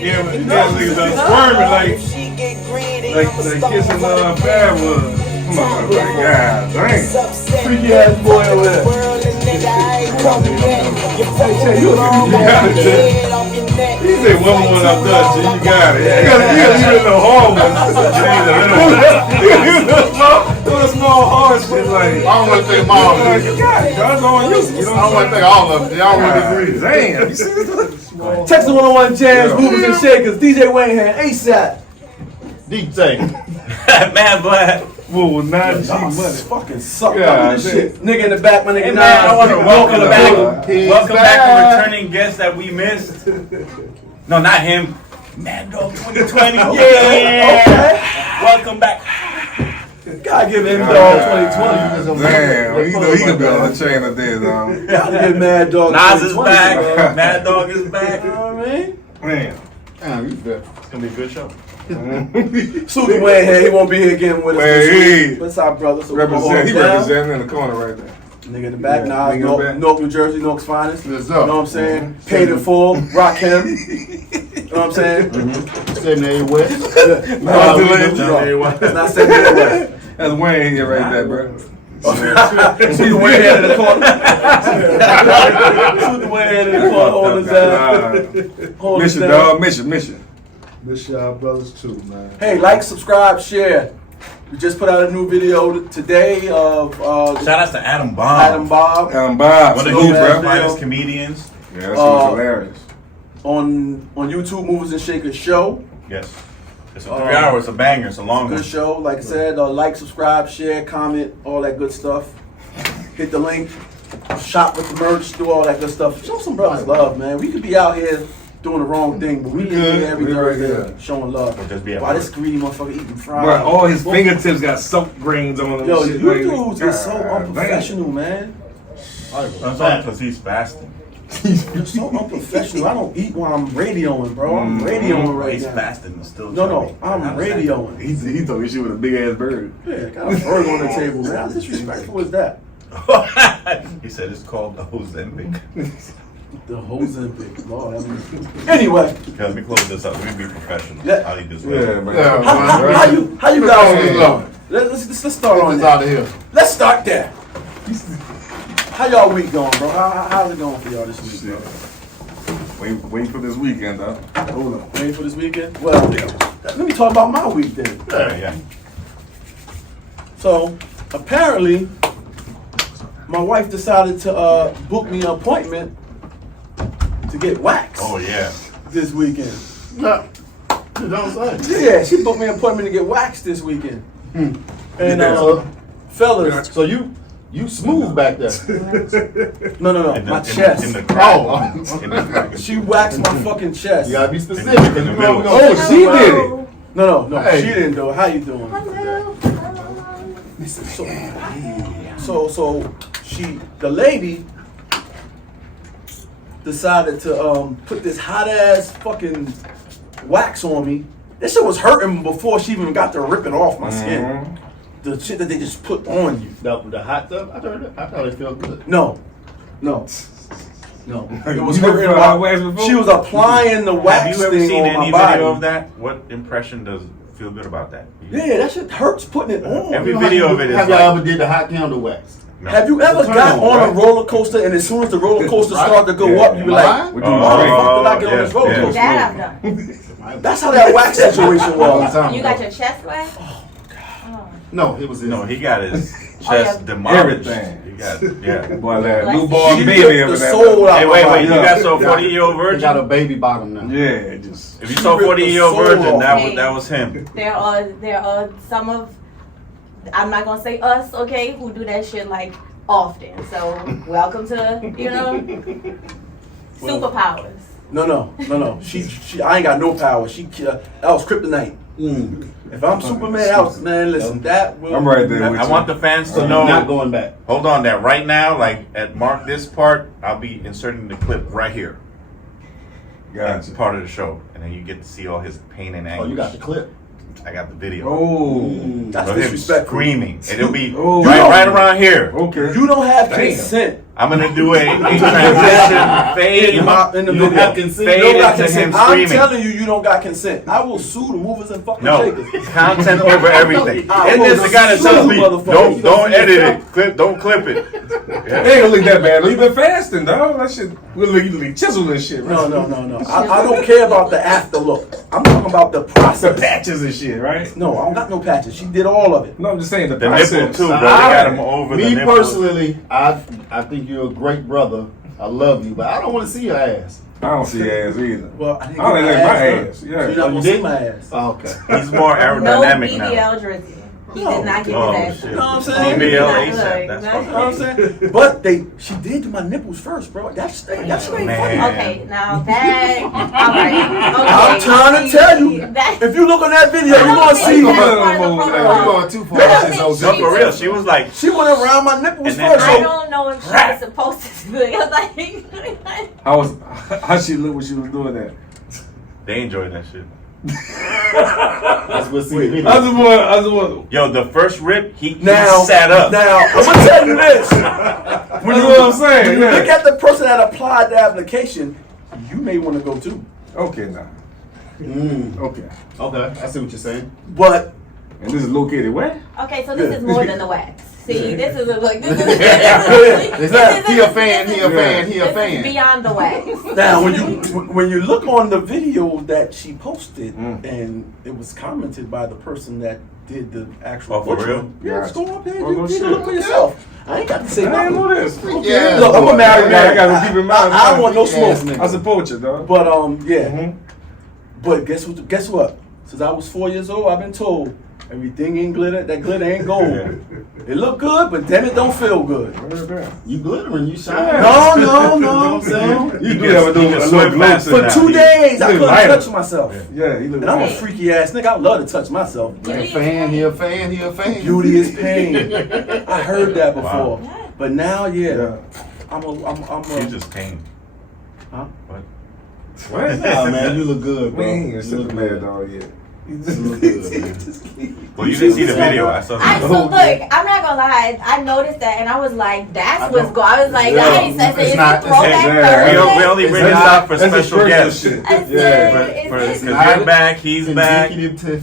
Yeah, niggas are squirming like kissing firewood. Come on, like, God dang. Freaky ass boy over there. You got it, Jay. He said one more I'm done, so you got it. You got the hard ones. You got small hard shit like. I don't want to think all of them. You got it, God's on you. I don't want to think all of them. Y'all want to agree. Damn. Texas 101 Jams, Movers and Shakers, DJ Waynehead, ASAP. DJ. Man, but Whoa, 9G Y'all money. fucking suck. Yeah, This shit. Nigga in the back, my nigga. hey, man, I want to welcome back back. the returning guest that we missed. No, not him. Mad Dog 2020. Yeah. Okay. Welcome back. Gotta give him Dog 2020. Damn, you know he could be on the chain of this, Gotta give Mad Dog Nas is 2020, back. bro. Mad Dog is back. You know what I mean? Man. Damn, you bet. It's gonna be a good show. Suki Waynehead, he won't be here again with us. Hey. What's up, brother? So He representing in the corner right there. Nigga in the back, Yeah, Nas, nigga in the back. Newark, New Jersey, Newark's finest. You Yes, know sir. what I'm saying? Paid in full, rock him. You know what I'm saying? 78 West. It's not saying that. That's Wayne here right there, bro. See the Waynehead in the corner. See the Waynehead in the corner holding his ass. Mission, dog. Mission. Miss y'all brothers too, man. Hey, like, subscribe, share. We just put out a new video today of Shout outs to Adam Bomb. Adam Bob Adam Bob. One of Salute, the man. finest comedians. Yeah, that shit was hilarious. on YouTube, Movers and Shakers show. Yes. It's a 3 hour, it's a banger, it's a long Good one. show. Like I said, like, subscribe, share, comment, all that good stuff. Hit the link, shop with the merch, do all that good stuff. Show some brothers love, man. We could be out here doing the wrong thing, but we in here every We right Thursday here. showing love. But just be at Why work. this greedy motherfucker eating fries? Bro, all his fingertips got soap grains on them. Yo, and shit you like dudes are so God damn. unprofessional, man. That's all because he's fasting. You're so unprofessional. I don't eat while I'm radioing, bro. I'm radioing right He's now. fasting and still No, chubby. I'm radioing. He told me she was a big ass bird. Yeah, got a bird on the table, man. How disrespectful is that? He said it's called the Ozempic. The Ozempic, Lord. Anyway, Let me close this up. Let me be professional. Yeah. I'll eat this Yeah, later. man. Yeah, how you guys? Let's start on It's that. out of here. Let's start there. How y'all week going, bro? How's it going for y'all this week, bro? Wait for this weekend, dog. Hold on. Waiting for this weekend? Well, let me talk about my week then. Yeah. So, apparently, my wife decided to book me an appointment to get waxed Oh, yeah. this weekend. No. You don't say. Yeah, she booked me an appointment to get waxed this weekend. And So, fellas, so you smooth back there. no, my chest. In the crack. Oh. In the crack. She waxed my fucking chest. You gotta be specific. 'Cause you know we're Oh, gonna she did it. No, Hey. she didn't do it. How you doing? So the lady decided to put this hot ass fucking wax on me. This shit was hurting before she even got to rip it off my skin. The shit that they just put on you. the hot stuff. I thought it felt good. No. It was You never hurting. felt hot wax before? She was applying the wax Have you ever thing seen on my any body. video of that? What impression does feel good about that? Yeah, that shit hurts putting it on. Every video of it is Have like, y'all ever did the hot candle wax? no. Have you ever Turn got on, on a right? roller coaster and as soon as the roller coaster started to go Yeah. up, you be like, Mine? We're Oh, doing "Why the great. fuck did I get on this roller yeah. coaster?" That I've done. That's how that wax situation was. You got your chest wax? No, it was No, he got his Oh, yeah. chest demolished. Everything. He got, yeah. Boy, that Like- newborn She baby took over the there. soul out Hey, my wait, body. you got so 40-year-old They got a virgin? baby bottom now. Yeah, just. If you saw ripped the 40-year-old soul virgin, off. that was him. There are some of, I'm not gonna say us, okay, who do that shit like often. So welcome to, superpowers. No. She I ain't got no power. That was kryptonite. If I'm Superman, man, listen, that will. I'm right there with I you. want the fans to I'm know. not going back. Hold on, that right now, like at mark this part, I'll be inserting the clip right here. That's Gotcha. part of the show, and then you get to see all his pain and anguish. Oh, you got the clip. I got the video. Oh. That's Of him disrespectful. screaming. It'll be Oh. right around here. Okay. You don't have Damn. consent I'm gonna do a transition fade. In the You video. have consent. Fade You don't got into him consent. I'm screaming. telling you, you don't got consent. I will sue the movers and fucking No, shakers. content over everything. I And will there's the guy that sue tells me, motherfuckers. don't edit it. Don't clip it. It ain't gonna look that bad. You been fasting, dog. That shit will look chiseled and shit, right? No. I don't care about the after look. I'm talking about the The process. patches and shit, right? No, I don't got no patches. She did all of it. No, I'm just saying the The process. nipple too, bro. They got him over the Me nipple. personally, I think you're a great brother. I love you, but I don't want to see your ass. I don't see ass either. Well, I didn't I don't get like my done. ass. So Yeah. you're not gonna see my ass. Oh, okay. He's more No aerodynamic now. BBL drizzy. He did not get Oh, his ass. shit. You know what I'm saying? BBL Not ASAP. look, That's not You know what I'm saying? But she did to my nipples first, bro. That's ain't Man. funny. Okay, now that. Alright. Okay. I'm trying to tell you. That, If you look on that video, I you're don't gonna think see. that's her. part of the Yeah, You're protocol. going too far. I don't This think is No, OG. for real. She was like, She went around my nipples And then- first. I So don't know if she was supposed to do it. I was like, How she look when she was doing that? they enjoyed that shit. Let's go see the I video. just want. Yo, the first rip, he now, sat up. Now I'm gonna tell you this. You know what I'm saying? When you Yeah. look at the person that applied the application, you may want to go too. Okay, now. Okay. Okay, I see what you're saying. But And this is located where? okay, so this is more than the wax. See, this is like this is He a fan, he a fan, he a this is fan. beyond the wax. now, when you look on the video that she posted, and it was commented by the person that did the actual Oh, for butchering, real? yeah, just go up there. Oh, You no take a shit. look for yourself. I ain't got to say I didn't nothing. know this. Okay. Yeah. Look, I'm a married man. I gotta keep in mind. I don't want no smoke, Yeah. I nigga. support you, dog. But yeah. Mhm. But guess what? Since I was 4 years old, I've been told everything ain't glitter. That glitter ain't gold. It look good, but damn it, don't feel good. You glittering, you shine. No. You know what I'm saying? You do have a He can little swim glow. faster For now. 2 days, I look couldn't lighter. touch myself. Yeah, he look. And I'm a Hey. freaky ass nigga. I love to touch myself. He a fan, he a fan, he a fan. Beauty is pain. I heard that before. Wow. But now, yeah, Yeah. I'm You a. just came. Huh? What? What? Nah, man, you look good, bro. We ain't even You set look the man good. dog yet. You look good, man. Well, you didn't see the video. I saw So the look, I'm not gonna lie. I noticed that, and I was like, "That's what's don't- going." I was like, Yeah. "Nice." I said, It's "Is not- it throwback it's- Thursday?" We only bring this That's- out for that's a special personal guests. shit. I Yeah. said, Because "Is you're back, he's back. Indicative to-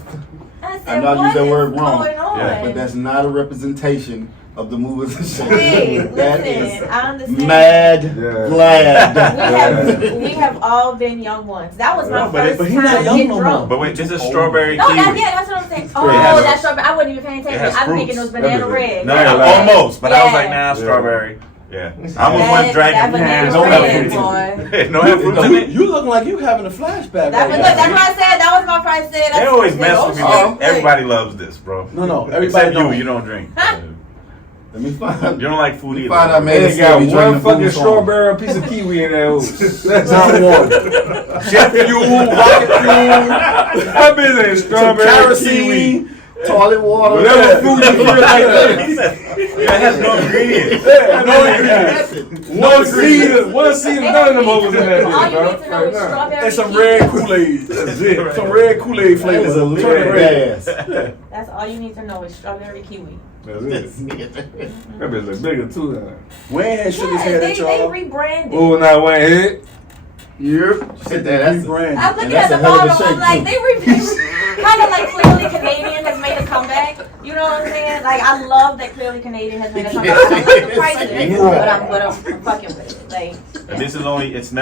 I I said, know I "What used that is word wrong. going on?" Yeah, but that's not a representation of the movers and Hey, shakers. That listen, is I understand. mad Yeah. glad. We have all been young ones. That was my No, but first but he time not young getting no drunk. more. But wait, this is strawberry No, kiwi. that's what I'm saying. Oh, has- that's strawberry. I wasn't even paying It attention. has I'm thinking it fruits. was banana Everything. red. No, Yeah, Yeah. almost. But I was like, Yeah. nah, strawberry. Yeah. I almost went That dragon. banana Don't red, have fruits boy. in it. No have fruits in it. You looking like you having a flashback. That right was, now. look, that's what I said. That was my first said. They always mess with me. Oh, Everybody loves this, bro. No, everybody Except don't. you don't drink. Let me find. You don't like food either. Find out, man. They It's got gonna be one drinking fucking food song. strawberry and a piece of kiwi in that hose. That's Not not one. Jet fuel, rocket fuel, That bitch ain't some strawberry kerosene. kiwi. Toilet water. Whatever food you feel like that. He said, it has no ingredients. Yeah, no ingredients. One seed, none of them hoes in that All bitch, you bro. need to know is strawberry. And some kiwi. red Kool-Aid. That's it. Some red Kool-Aid That flavor. is a Turn it liquid red. gas. That's all you need to know is strawberry kiwi. That's it. That bitch look bigger too now. Waynehead shook his Yeah, head they at y'all. rebranded. Oh, now Waynehead. Yep. That's Rebrand. I'm looking And at that's the a hell of a bottom. I'm shape, like, too. they kind of like Clearly Canadian has made a comeback. You know what I'm saying? Like, I love that Clearly Canadian has made a comeback. I don't like the prices, but I'm fucking with it. Like, And this is only, it's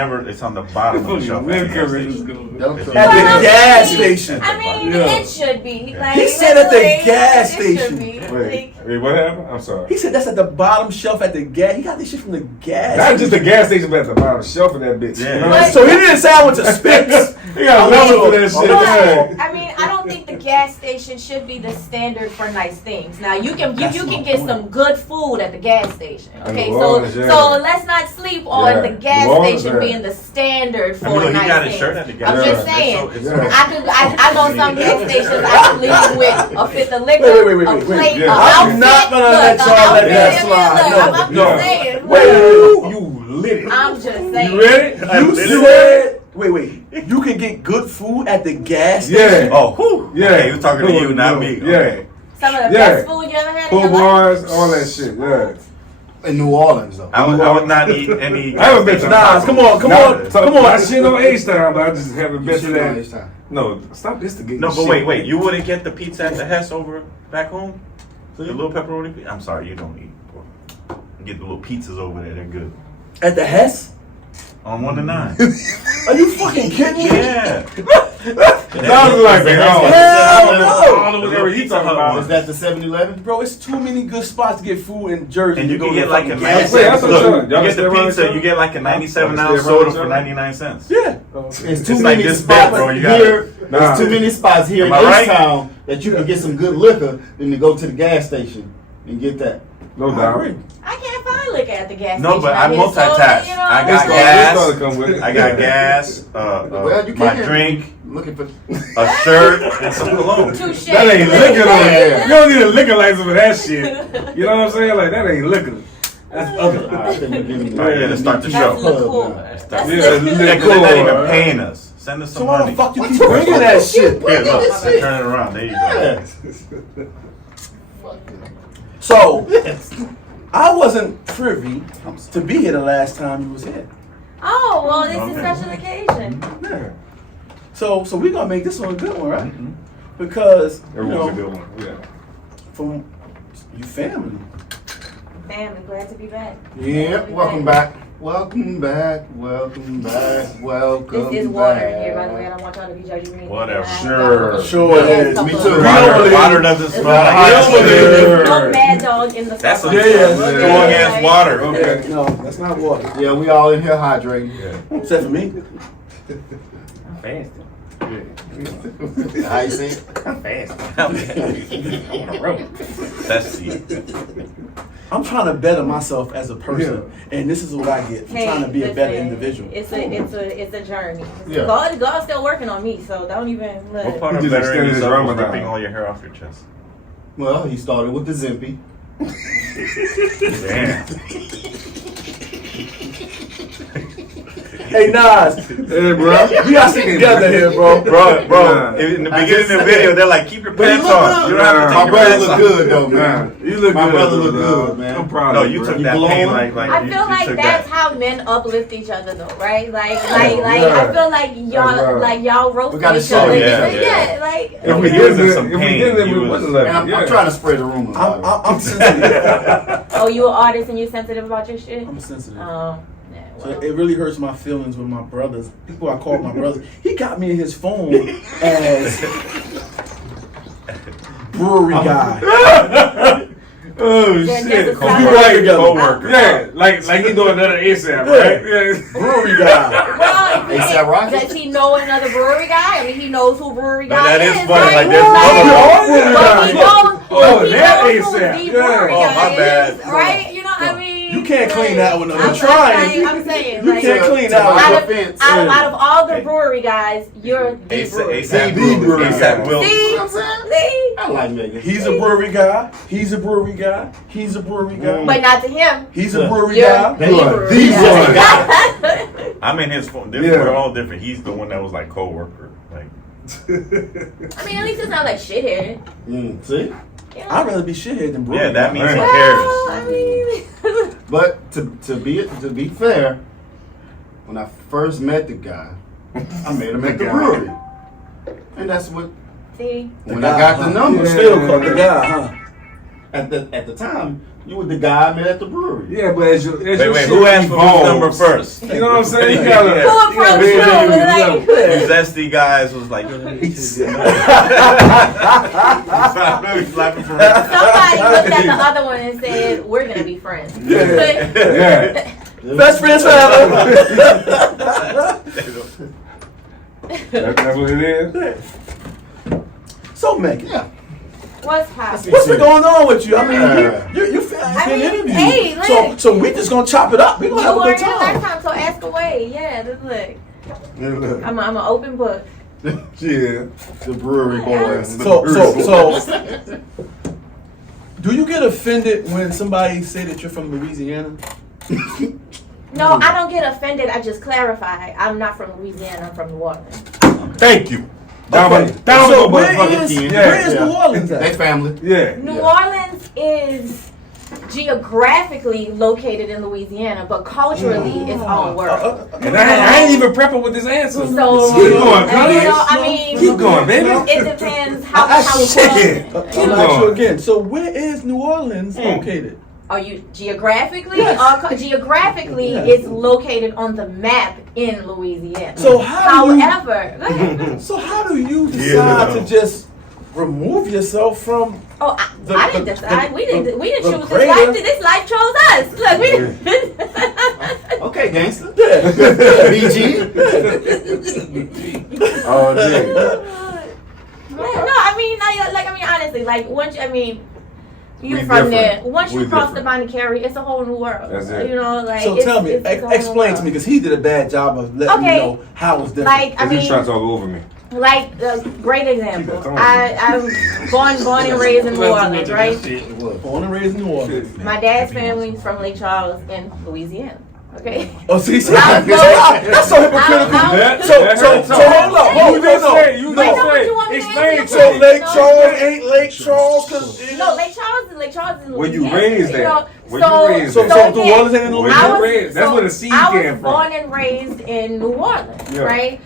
on the bottom of the shelf. Milk coverage is good. At the well, gas I mean- station. I mean, Yeah. it should be. Like, He said at the like, gas it should station. be. Wait, Like, what happened? I'm sorry. He said that's at the bottom shelf at the gas. He got this shit from the gas. Not just the gas station, but at the bottom shelf of that bitch. Yeah. You know what I'm So he didn't say I went to Spix. He got a level for that shit. But, Yeah. I mean, I don't think the gas station should be the standard for nice things. Now you can That's you my can get point. some good food at the gas station. Okay, And so Lawrence, yeah. so let's not sleep on Yeah. the gas Lawrence, station yeah. being the standard for I mean, look, nice he got his things. shirt at the gas I'm station. just saying. It's Yeah. I know some gas stations I can leave you with a fifth of liquor, Wait, a plate, Yeah. a I'm outfit. not gonna Look, let a y'all let outfit. that I mean, slide. look, No, I'm no. just saying. Wait, You lit. I'm just saying. You ready? you said, wait. You can get good food at the gas station? Yeah. Oh, whew. Yeah. Okay, he was talking to you, not me. Yeah. Okay. Some of the Yeah. best food you ever had in Pull your life. bars, all that shit. Yeah. In New Orleans, though. I would not eat any. I haven't been to Nas, come on, come on, So, come on. I shit on H-Town, but I just haven't been to You that. should know No, stop instigating. No, but shit. wait. You wouldn't get the pizza at the Hess over back home? See? The little pepperoni pizza? I'm sorry, you don't eat pork. You get the little pizzas over there, they're good. At the Hess? On 1 to 9. Are you fucking kidding me? Yeah. Sounds like it. Hell I no. don't know whatever he talking Is about. that the 7-Eleven? Bro, it's too many good spots to get food in Jersey. And you go can to get like a fucking Wait, that's 97. what I'm Look, saying. you Y'all get stay the around pizza, each other? you get like a 97 Y'all ounce stay around soda each for other? 99 cents. Yeah. There's too It's many like this spots big, bro. You gotta- here. Nah. There's too many spots here in Am I right? H-Town that you can get some good liquor than to go to the gas station and get that. No I doubt. agree. I can't find liquor at the gas No, station. but I mean, so, multitask. you know, I got it's like- gas. This started come with it. I got gas, Well, you my can. drink, Looking for. a shirt, and some cologne. Touche. That ain't liquor though. Yeah. You don't need a liquor license for that shit. You know what I'm saying? Like that ain't liquor. That's other. All right, then we're giving you- All right, yeah, let's start the That's show. liqueur. That's That's Yeah, liquor. Yeah, 'cause they're not even paying us. Send us So some why money. the fuck you keep bringing that shit? Here, Bring look, this shit. turn it around. There you go. Yeah. So, I wasn't privy to be here the last time you was here. Oh, well, this is Okay. such an occasion. Yeah. So we gonna make this one a good one, right? Because you Everyone's a know, good one. Yeah. from you family. Family, glad to be back. Yeah, welcome back. Welcome back. Welcome back. Welcome This is water back. in here, by the way. I don't want y'all to be judging me. Whatever. Sure. Sure it is. Me too. Water doesn't smell like Sure. No Mad Dog in the That's a Yeah, strong yeah. ass water. Okay. No, that's not water. Yeah, we all in here hydrating. Except for me. Fast. How you see? That's the. I'm trying to better myself as a person, and this is what I get from trying to be a better listen, individual. It's a journey. Yeah. God's still working on me, so don't even look. What part He of just bettering extended his yourself was Ramadan. ripping all your hair off your chest? Well, he started with the Zimpy. Damn. Hey Nas, Hey, bro. we gotta stick together here, bro. Bro, Nah. in the I beginning just of the said- video, they're like, keep your But he pants look on. good. You don't have to Nah. take My your brother pants look off. good though, Nah, man. you look My good. brother look dog. good, man. I'm proud No, of you bro. took You that glowing? pain like I feel you like took that's that. how men uplift each other, though, right? Like yeah. I feel like y'all, right. like y'all roast We gotta each show other. it. Yeah. Like If we He was in did some it, if we pain. did it, He we was- wouldn't let And it. I'm trying to spread the rumors. I'm sensitive. oh, you an artist and you sensitive about your shit? I'm sensitive. Yeah, So well. it really hurts my feelings with my brothers. People I call my brothers. He got me in his phone as brewery guy. Oh Then shit! there's a Cause side- we right together. coworker. Yeah, like he doing another ASAP, right? Yeah. Brewery guy. Well, A$AP Rocky? does he know another brewery guy? I mean, he knows who brewery But guy that is is. funny, right? like, there's But he knows, Oh, he that knows who A$AP. the Yeah. brewery Oh, guy my is, bad. right? You know, I mean, You can't clean that one up. I'm I'm trying. I'm saying, You like, can't clean To that my one out up. of, offense, out of all the brewery guys, you're the brewery. ASAP brewery. ASAP will. See? You know what I'm saying? See? I like niggas. He's a brewery guy. He's a brewery guy. He's a brewery guy. But not to him. He's a brewery You're guy. the You are brewery the guy. brewery I'm in his phone. Yeah. We're all different. He's the one that was like co-worker. Like, I mean, at least it's not like shithead. See? You know? I'd rather be shithead than brewery yeah, that guy. means he Well, cares. I mean, But to be fair, when I first met the guy, I met him at the brewery, and that's what see? when I got the number. Yeah. Still called the guy, huh? At the time, you were the guy I met at the brewery. Yeah, but as your Wait, shit who asked for whose evolves, number first? You know what I'm saying? You gotta. Pull it from you the gotta show, be like- You zesty guys was like, he's slapping for real. Somebody looked at the other one and said, "We're gonna be friends." Yeah. Best friends forever. That's what it is. So Megan, Yeah. What's poppin'? what's been going on with you? I mean, Yeah. you've I been mean, interviewed. hey, look. So we just gonna chop it up. We You gonna have a were good here last time. time, so ask away. Yeah, just look. Yeah, look. I'm an open book. Yeah. The brewery boy. So, do you get offended when somebody say that you're from Louisiana? No, I don't get offended. I just clarify. I'm not from Louisiana. I'm from New Orleans. Thank you. Okay. Down So go, where motherfucker. is Yeah. New Orleans They at? family. Yeah. New Yeah. Orleans is geographically located in Louisiana, but culturally it's all world. And I ain't even prepping with this answer. So, keep going, I mean, keep going, baby. it depends how I'm close. gonna ask you again. So where is New Orleans located? Are you geographically? Yes. Geographically, Yes. it's located on the map in Louisiana. So how do However, go ahead. So how do you decide to just remove yourself from? Oh, I didn't decide. We didn't choose this greater- life. This life chose us. Look, we didn't. Okay, gangster. Yeah. BG. Oh, dude. No, I mean, honestly, like once you We from different. there. Once you We cross the different. Bonnie Carey, it's a whole new world. That's it. You know, like. So it's, tell me, it's a whole explain new to me, world. because he did a bad job of letting me Okay. know how it's different. Like, I This mean, trying to talk over me. like great example. Keep it I'm born and raised in New Orleans, right? Born and raised in New Orleans. My dad's family is from Lake Charles in Louisiana. Okay. Oh, see, I was that's so hypocritical. So hold up. You just say, you Wait, just no, what you want say. me to Explain answer? to So me. Lake No. Charles ain't Lake Charles, cause No, Lake Charles is Louisiana. Where you raised You at? know, Where you raised so at? New Orleans ain't in Where Louisiana. you raised? That's where the seed I came was from. born and raised in New Orleans, Yeah. right?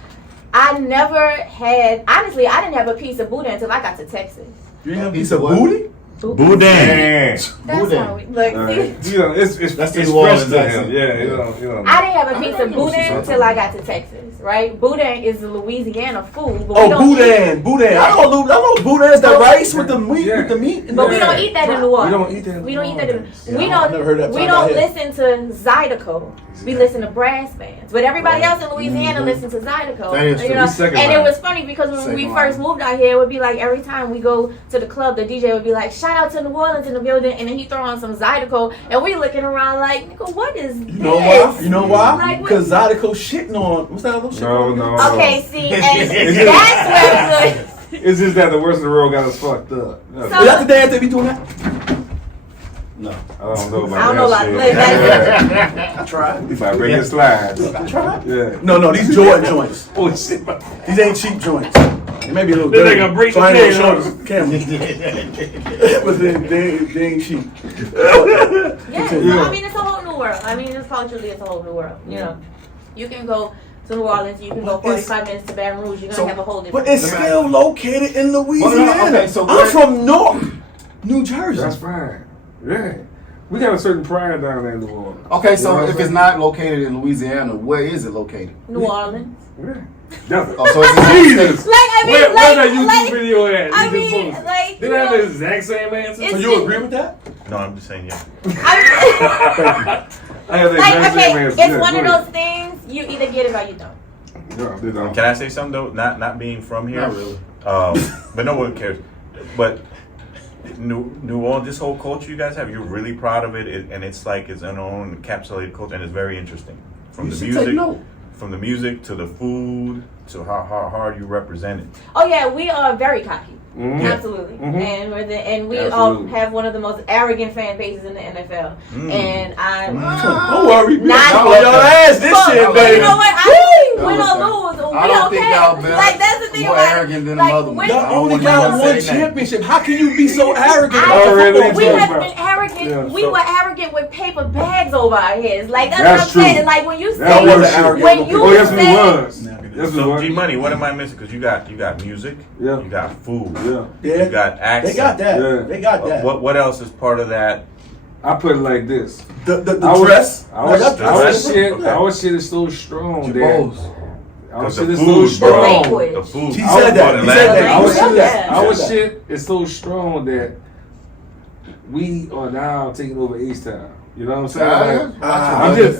I never had, honestly, I didn't have a piece of Buddha until I got to Texas. You ain't have a piece of booty? Boudin. That's Boudin. how we, look, see, You know, it's That's the it's New Orleans fresh to accent. him. Yeah, you know. I didn't have a piece of know what she's Boudin talking until I about. got to Texas, right? Boudin is a Louisiana food, but we Oh, don't eat, boudin. I know boudin is the rice with the meat, Yeah. with the meat. but we Yeah. don't eat that in New Orleans. We don't eat that in We don't New eat that in, Orleans. we Yeah, I've never heard that don't, we till I don't got here. listen to Zydeco. We listen to brass bands, but everybody else in Louisiana listens to Zydeco. That is You true. know? We second And it line. was funny because when Second we line. first moved out here, it would be like every time we go to the club, the DJ would be like, "Shout out to New Orleans in the building," and then he throw on some Zydeco, and we looking around like, "Nigga, what is this?" You know why? You know why? Like, Because Zydeco shitting on, what's that other shit? No. Okay, see, and that's where the It's just that the worst of the world got us fucked up. So- Is that the dance they be doing that? No. I don't know about I don't know about that that. shit. I tried. You might break your slides. I tried. Yeah. No, these Jordan joints. Oh shit. These ain't cheap joints. They may be a little Then they dirty. gonna break so the I ain't chain, gonna show the camera. But they ain't cheap. Yeah, no, I mean it's a whole new world. I mean, it's culturally it's a whole new world. You know, you can go to New Orleans, you can go 45 minutes to Baton Rouge, you're gonna have a whole different. But it's still located in Louisiana. Okay, so I'm where- from North New Jersey. That's fine. Yeah. We got a certain pride down there in New Orleans. Okay, You so know what if I'm it's not located in Louisiana, where is it located? New Orleans. saying? Yeah. Oh, so it's Jesus. Like I mean, Where like, that YouTube like video at? I You just mean, posted. like, They you have know, the exact same answer. it's So you agree with that? No, I'm just saying, yeah. I I have the like exact same okay, answer. it's Yeah, one of go those things you either get it or you don't. ahead. No, they don't. Can I say something though? Not being from here. Not really. But no one cares. But New Orleans, this whole culture you guys have, you're really proud of it, and it's like it's an own encapsulated culture, and it's very interesting. From You the should music, take note. from the music to the food to how hard you represent it. Oh yeah, we are very cocky. Mhm. Absolutely, Mhm. and we Absolutely. have one of the most arrogant fan bases in the NFL. And I'm Don't worry. We Not- gonna blow y'all ass this But shit, baby. you know what? I Woo! win or lose, we I don't don't think care. y'all better- Like that's the thing more about arrogant than like, the other when- one. Y'all I only don't got want one to say that. championship. How can you be so arrogant I- about Already football? we talking have about- been arrogant. Yeah, We so- were arrogant with paper bags over our heads. Like that's, That's what I'm saying. true. Like when you That say was arrogant. when you Oh, yes, we say was. Yes, we So was. G Money, what am I missing? Because you got music, Yeah. you got food, Yeah. Yeah. you got accent. They got that. Yeah. They got that. What else is part of that? I put it like this. The Our- dress. Our, That's our dress. shit, Okay. our shit is so strong that Jabos. our Because shit the is so food, bro. strong. Language. The food. He said that. He Language. said that. Our He said shit, that. our He said that. shit is so strong that we are now taking over H-Town. You know what I'm saying?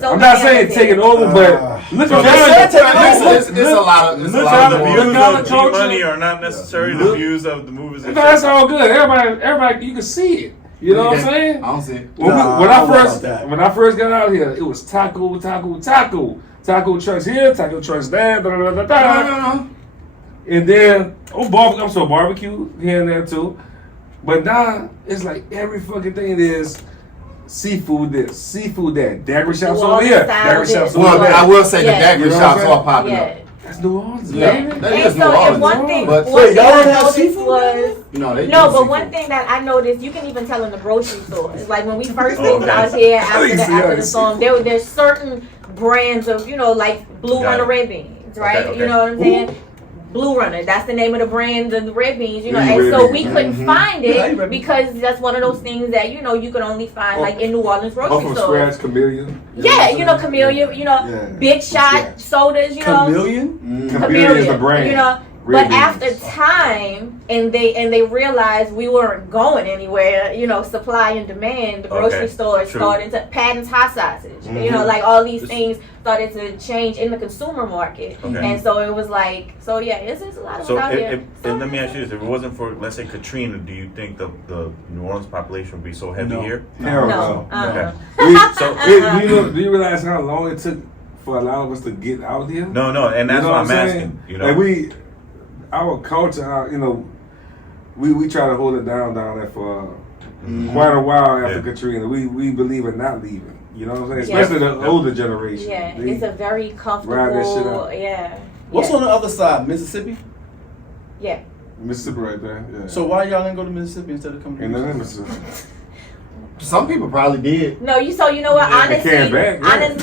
So I'm not many saying other taking things. over, but look So around. they said taking It's a lot of. It's a Look lot how of the more. views Views of of G culture- Money are not necessarily the views of the movies. No, that's all good. Everybody, you can see it. You know what I'm saying? I don't see it. When, Nah, when I I don't know first about that. when I first got out here, it was taco trucks here, taco trucks there, da, da, da, da, da. And then I'm so barbecue here and there too. But now it's like every fucking thing is seafood this, seafood that. Dagger shops New over here, Orleans style dagger shops this. over Well, there. I will say Yeah. the daiquiri You know what I'm shops saying? are popping Yeah. up. That's New Orleans, Yeah, baby. that And is New so, and Orleans. one thing, But one wait, thing y'all I don't have noticed seafood was. no, they No, do but seafood. one thing that I noticed, you can even tell in the grocery store. It's like when we first Oh, moved okay. out here I used to after the see storm, there's certain brands of, like Blue Got Runner it. red beans, right? Okay. You know what I'm saying? Blue Runner, that's the name of the brand of the red beans, Yeah, and red so beans. we couldn't Mhm. find Yeah, it red beans. because that's one of those things that, you can only find like in New Orleans Off grocery from stores. scratch, chameleon. Yeah, Camellia, Yeah. Big Shot Yeah. sodas, Chameleon? Mm. Chameleon is the brand. Red But beans. after time, and they realized we weren't going anywhere, supply and demand, the grocery Okay, stores true. started to Patton's hot sausage, Mhm. like all these things started to change in the consumer market, Okay. and so it was like, it's just a lot of So us out here. and let me ask you this: if it wasn't for, let's say, Katrina, do you think the New Orleans population would be so heavy No. here? Hell No, no. uh-uh. We- So do you realize how long it took for a lot of us to get out here? no, and that's You know what I'm saying? asking. And our culture, we try to hold it down there for quite a while after Yeah. Katrina. We believe in not leaving. You know what I'm saying? Yeah. Especially the older generation. Yeah, They- it's a very Ride that shit comfortable. out. Yeah. What's yeah. on the other side? Mississippi? Yeah. Mississippi right there. Yeah. So why y'all didn't go to Mississippi instead of coming to And then Mississippi? Mississippi. Some people probably did. No, you know what? Yeah, they Honestly, came back, yeah. the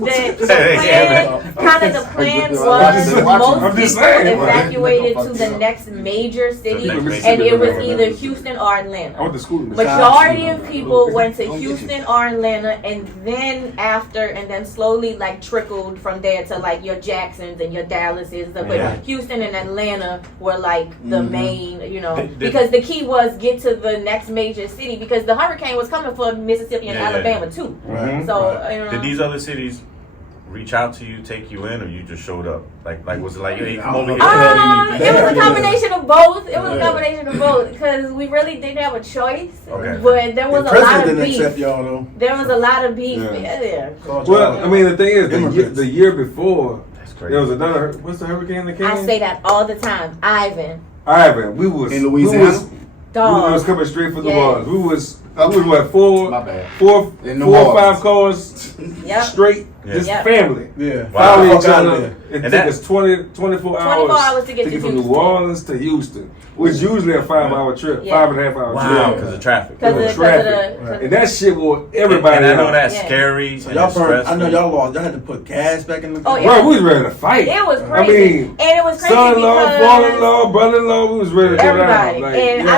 They came plan, kind of the plan I'm was just most saying, people man. evacuated to the next major city, next major and it was city. either Houston or I Atlanta. went to school in Mississippi. Majority of people went to Don't get Houston you. or Atlanta, and then slowly like trickled from there to like your Jacksons and your Dallases. But Yeah. Houston and Atlanta were like the main, Did- because the key was get to the next major city because the hurricane was coming for Mississippi and Yeah, yeah. Alabama too. Mhm. So Did these other cities reach out to you, take you in, or you just showed up? Like was it like, hey, come over here? It was a Yeah. combination of both. It was a Yeah. combination of both because we really didn't have a choice. Okay. But there was The a lot president of didn't accept beef. y'all though. There was a lot of beef. Yeah. Yeah. Called Well, y'all I mean, the thing is, immigrants. the year before, That's there was crazy. another. What's the hurricane that came? I say that all the time. Ivan, Ivan. We was In we Louisiana? was dog. coming straight from New Yes. Orleans. We was what four My bad. or In New 5 Orleans. cars Yep. straight, Yeah. just Yep. family. Yeah. Wow. Follow Fuck each outta other. there. It And took that- us 24 hours. 24 hours to get to from New Houston. Orleans to Houston, which is usually a 5-hour trip, Yeah. 5.5-hour Wow, trip. because of traffic. Because Because of of the. traffic. And that shit wore everybody And I know out. that's Yeah. scary. So and y'all it's burned. I stressful. know y'all lost. Y'all had to put gas back in the car. Oh, yeah. Bro, we was ready to fight. It was I crazy. mean, And it was crazy son-in-law, because father-in-law, brother-in-law, we was ready to get everybody. out. Like, And yeah.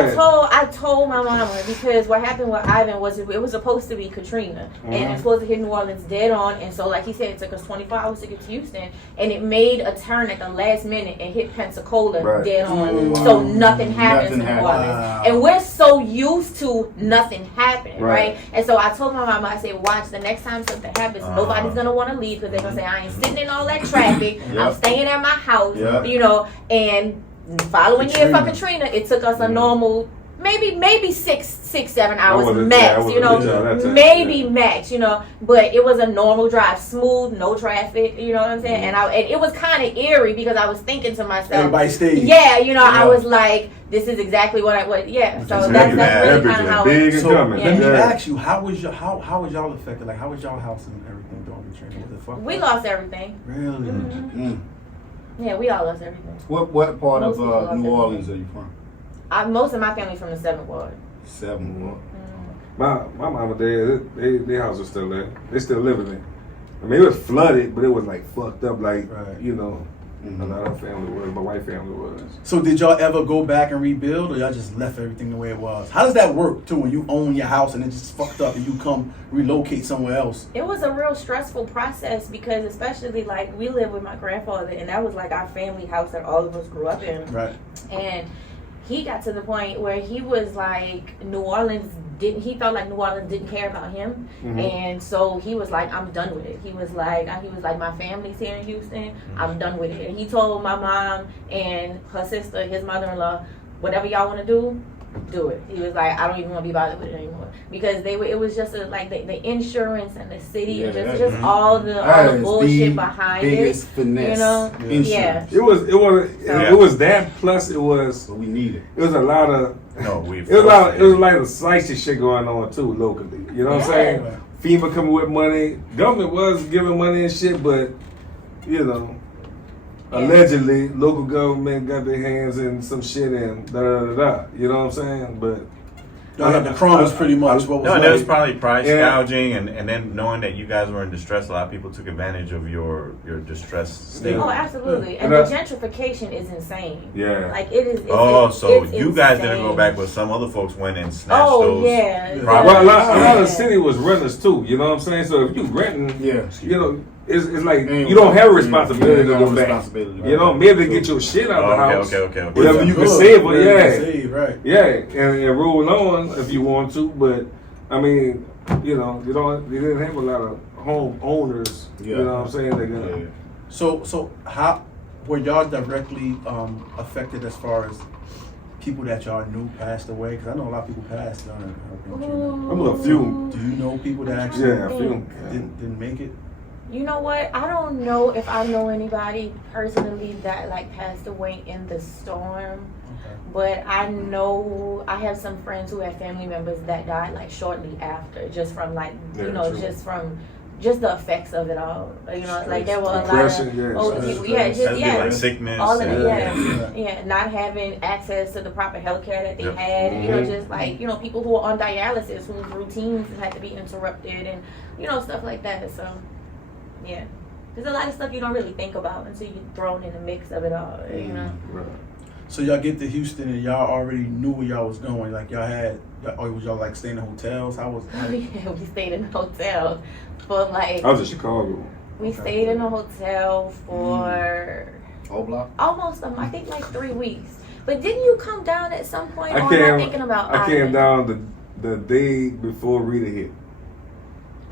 I told my mama because what happened with Ivan was it was supposed to be Katrina and it was supposed to hit New Orleans dead on. And so, like he said, it took us 24 hours to get to Houston, and it made a turn at the last minute and hit Pensacola Right. dead on. Oh, wow. So nothing happened Nothing to New happened. Orleans, Wow. and we're so used to nothing happening, Right. right? And so I told my mama, I said, watch the next time something happens, nobody's gonna want to leave because they're gonna say I ain't sitting in all that traffic. I'm Yep. staying at my house, Yep. And following year for Katrina. Katrina, it took us a normal maybe 7 hours wasn't- max, yeah, I wasn't with y'all that time, maybe yeah. max, but it was a normal drive, smooth, no traffic, you know what I'm saying? And it was kind of eerie because I was thinking to myself, Everybody stayed. yeah, I Yeah. was like, this is exactly what I would, yeah. So is that's really really That kind of bitch how is big it, and So coming. Yeah. let me Yeah. ask you, how was y'all affected? Like, how was y'all house and everything during Katrina? Was it fucked we up? lost everything. Really? Mm. Yeah, we all lost everything. What part Most of people lost New everything. Orleans are you from? Most of my family from the 7th Ward. 7 Ward. My mama and dad, their house was still there. They still living there. I mean, it was flooded, but it was like fucked up, like Right. a lot of family was. My white family was. So did y'all ever go back and rebuild, or y'all just left everything the way it was? How does that work too when you own your house and it's just fucked up and you come relocate somewhere else? It was a real stressful process because especially like we lived with my grandfather and that was like our family house that all of us grew up in. Right. And he got to the point where he was like he felt like New Orleans didn't care about him. Mhm. And so he was like, I'm done with it. He was like my family's here in Houston, I'm done with it. And he told my mom and her sister, his mother-in-law, whatever y'all want to do it. He was like, I don't even want to be bothered with it anymore because it was just like the insurance and the city and Yeah, just all the bullshit behind biggest it. finesse. Insurance. Yeah. It was that plus it was But we need it. a lot of No, it was a lot of slicey shit going on too locally. You know what I'm saying? FEMA coming with money. Government was giving money and shit, but allegedly local government got their hands in some shit and da da da da. You know what I'm saying? But Y'all got the crumbs pretty much. What was No, there was like, probably price Yeah. gouging, and then knowing that you guys were in distress, a lot of people took advantage of your distress state. Oh, absolutely. And Yeah. the gentrification is insane. yeah. Like it is. So it's you guys didn't insane. go back, but some other folks went and snatched Oh those. yeah. properties. Well, a lot Yeah. of the city was renters too. You know what I'm saying? So if you renting, Yeah. you know, it's like Ain't you don't have a right. responsibility to You go ain't got back. responsibility to You go know, back. maybe to get your shit out of the house. Okay. Whatever you can good. save, but Whatever you yeah. can save, right. Yeah, and roll on if you want to, but I mean, you know, you didn't have a lot of home owners. Yeah. You know what I'm saying? They're gonna, Yeah. So how were y'all directly affected as far as people that y'all knew passed away? Because I know a lot of people passed during Hurricane Katrina. I'm a few. Do you know people that actually Yeah, a few. didn't make it? You know what? I don't know if I know anybody personally that like passed away in the storm. But I know I have some friends who have family members that died like shortly after, just from like Yeah, true. just the effects of it all. You know, like there were a lot Depression, of yeah, older stress, people. Yeah, stress. just That'd be like sickness. all of it. and- Yeah, not having access to the proper health care that they Yep. had. You know, Mhm. just like people who were on dialysis whose routines had to be interrupted, and stuff like that. So, yeah. There's a lot of stuff you don't really think about until you're thrown in the mix of it all, you know. Right. So y'all get to Houston and y'all already knew where y'all was going. Like or was y'all like staying in hotels? How was? Yeah, we stayed in a hotel for like, I was in Chicago. we stayed in a hotel for Whole block. almost, I think like 3 weeks. But didn't you come down at some point? I or am I thinking about came Ivan? down the day before Rita hit.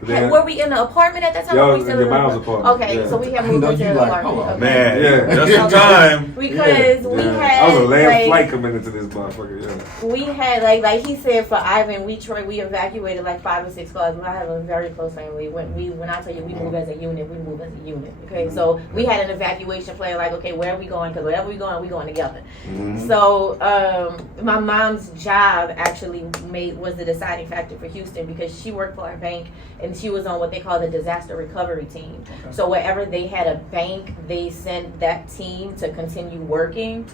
Were we in the apartment at that time? Yeah, or were we in still your in the mom's apartment, Okay, yeah. so we had I moved know into you the like, apartment. hold on, Okay. Man, Yeah. just in time. Because we Yeah. had I was a land like, flight coming into this motherfucker. Yeah. we had like he said for Ivan, we evacuated like 5 or 6 cars. I have a very close family. When I tell you we move as a unit, we move as a unit. Okay, so we had an evacuation plan. Like, okay, where are we going? Because wherever we going together. Mhm. So my mom's job actually was the deciding factor for Houston because she worked for a bank and she was on what they call the disaster recovery team. Okay. So wherever they had a bank, they sent that team to continue working.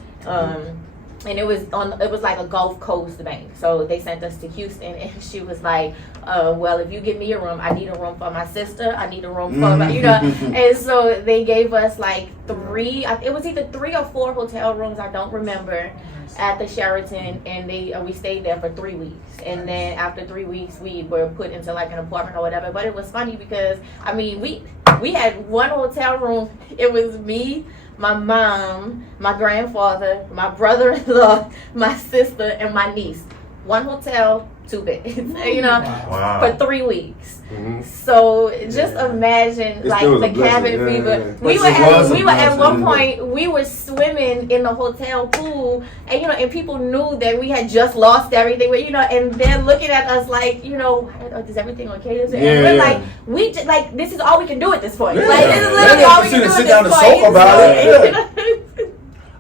And it was like a Gulf Coast bank. So they sent us to Houston, and she was like, well, if you give me a room, I need a room for my sister. I need a room for my, And so they gave us like 3, it was either 3 or 4 hotel rooms, I don't remember, at the Sheraton, and we stayed there for 3 weeks. And then after 3 weeks, we were put into like an apartment or whatever. But it was funny because, I mean, we had one hotel room. It was me, my mom, my grandfather, my brother-in-law, my sister, and my niece. One hotel, 2 beds, Wow. for 3 weeks. Mhm. So just imagine It like still was the a blessing, cabin yeah, fever. yeah. We But were it was a at blessing. one point we were swimming in the hotel pool, and and people knew that we had just lost everything, but and they're looking at us like, is everything okay? And Yeah, we're yeah. like, we just like this is all we can do at this point. Yeah. Like this is Yeah. literally Yeah. all we can do Sit at down this and point. talk about it. So-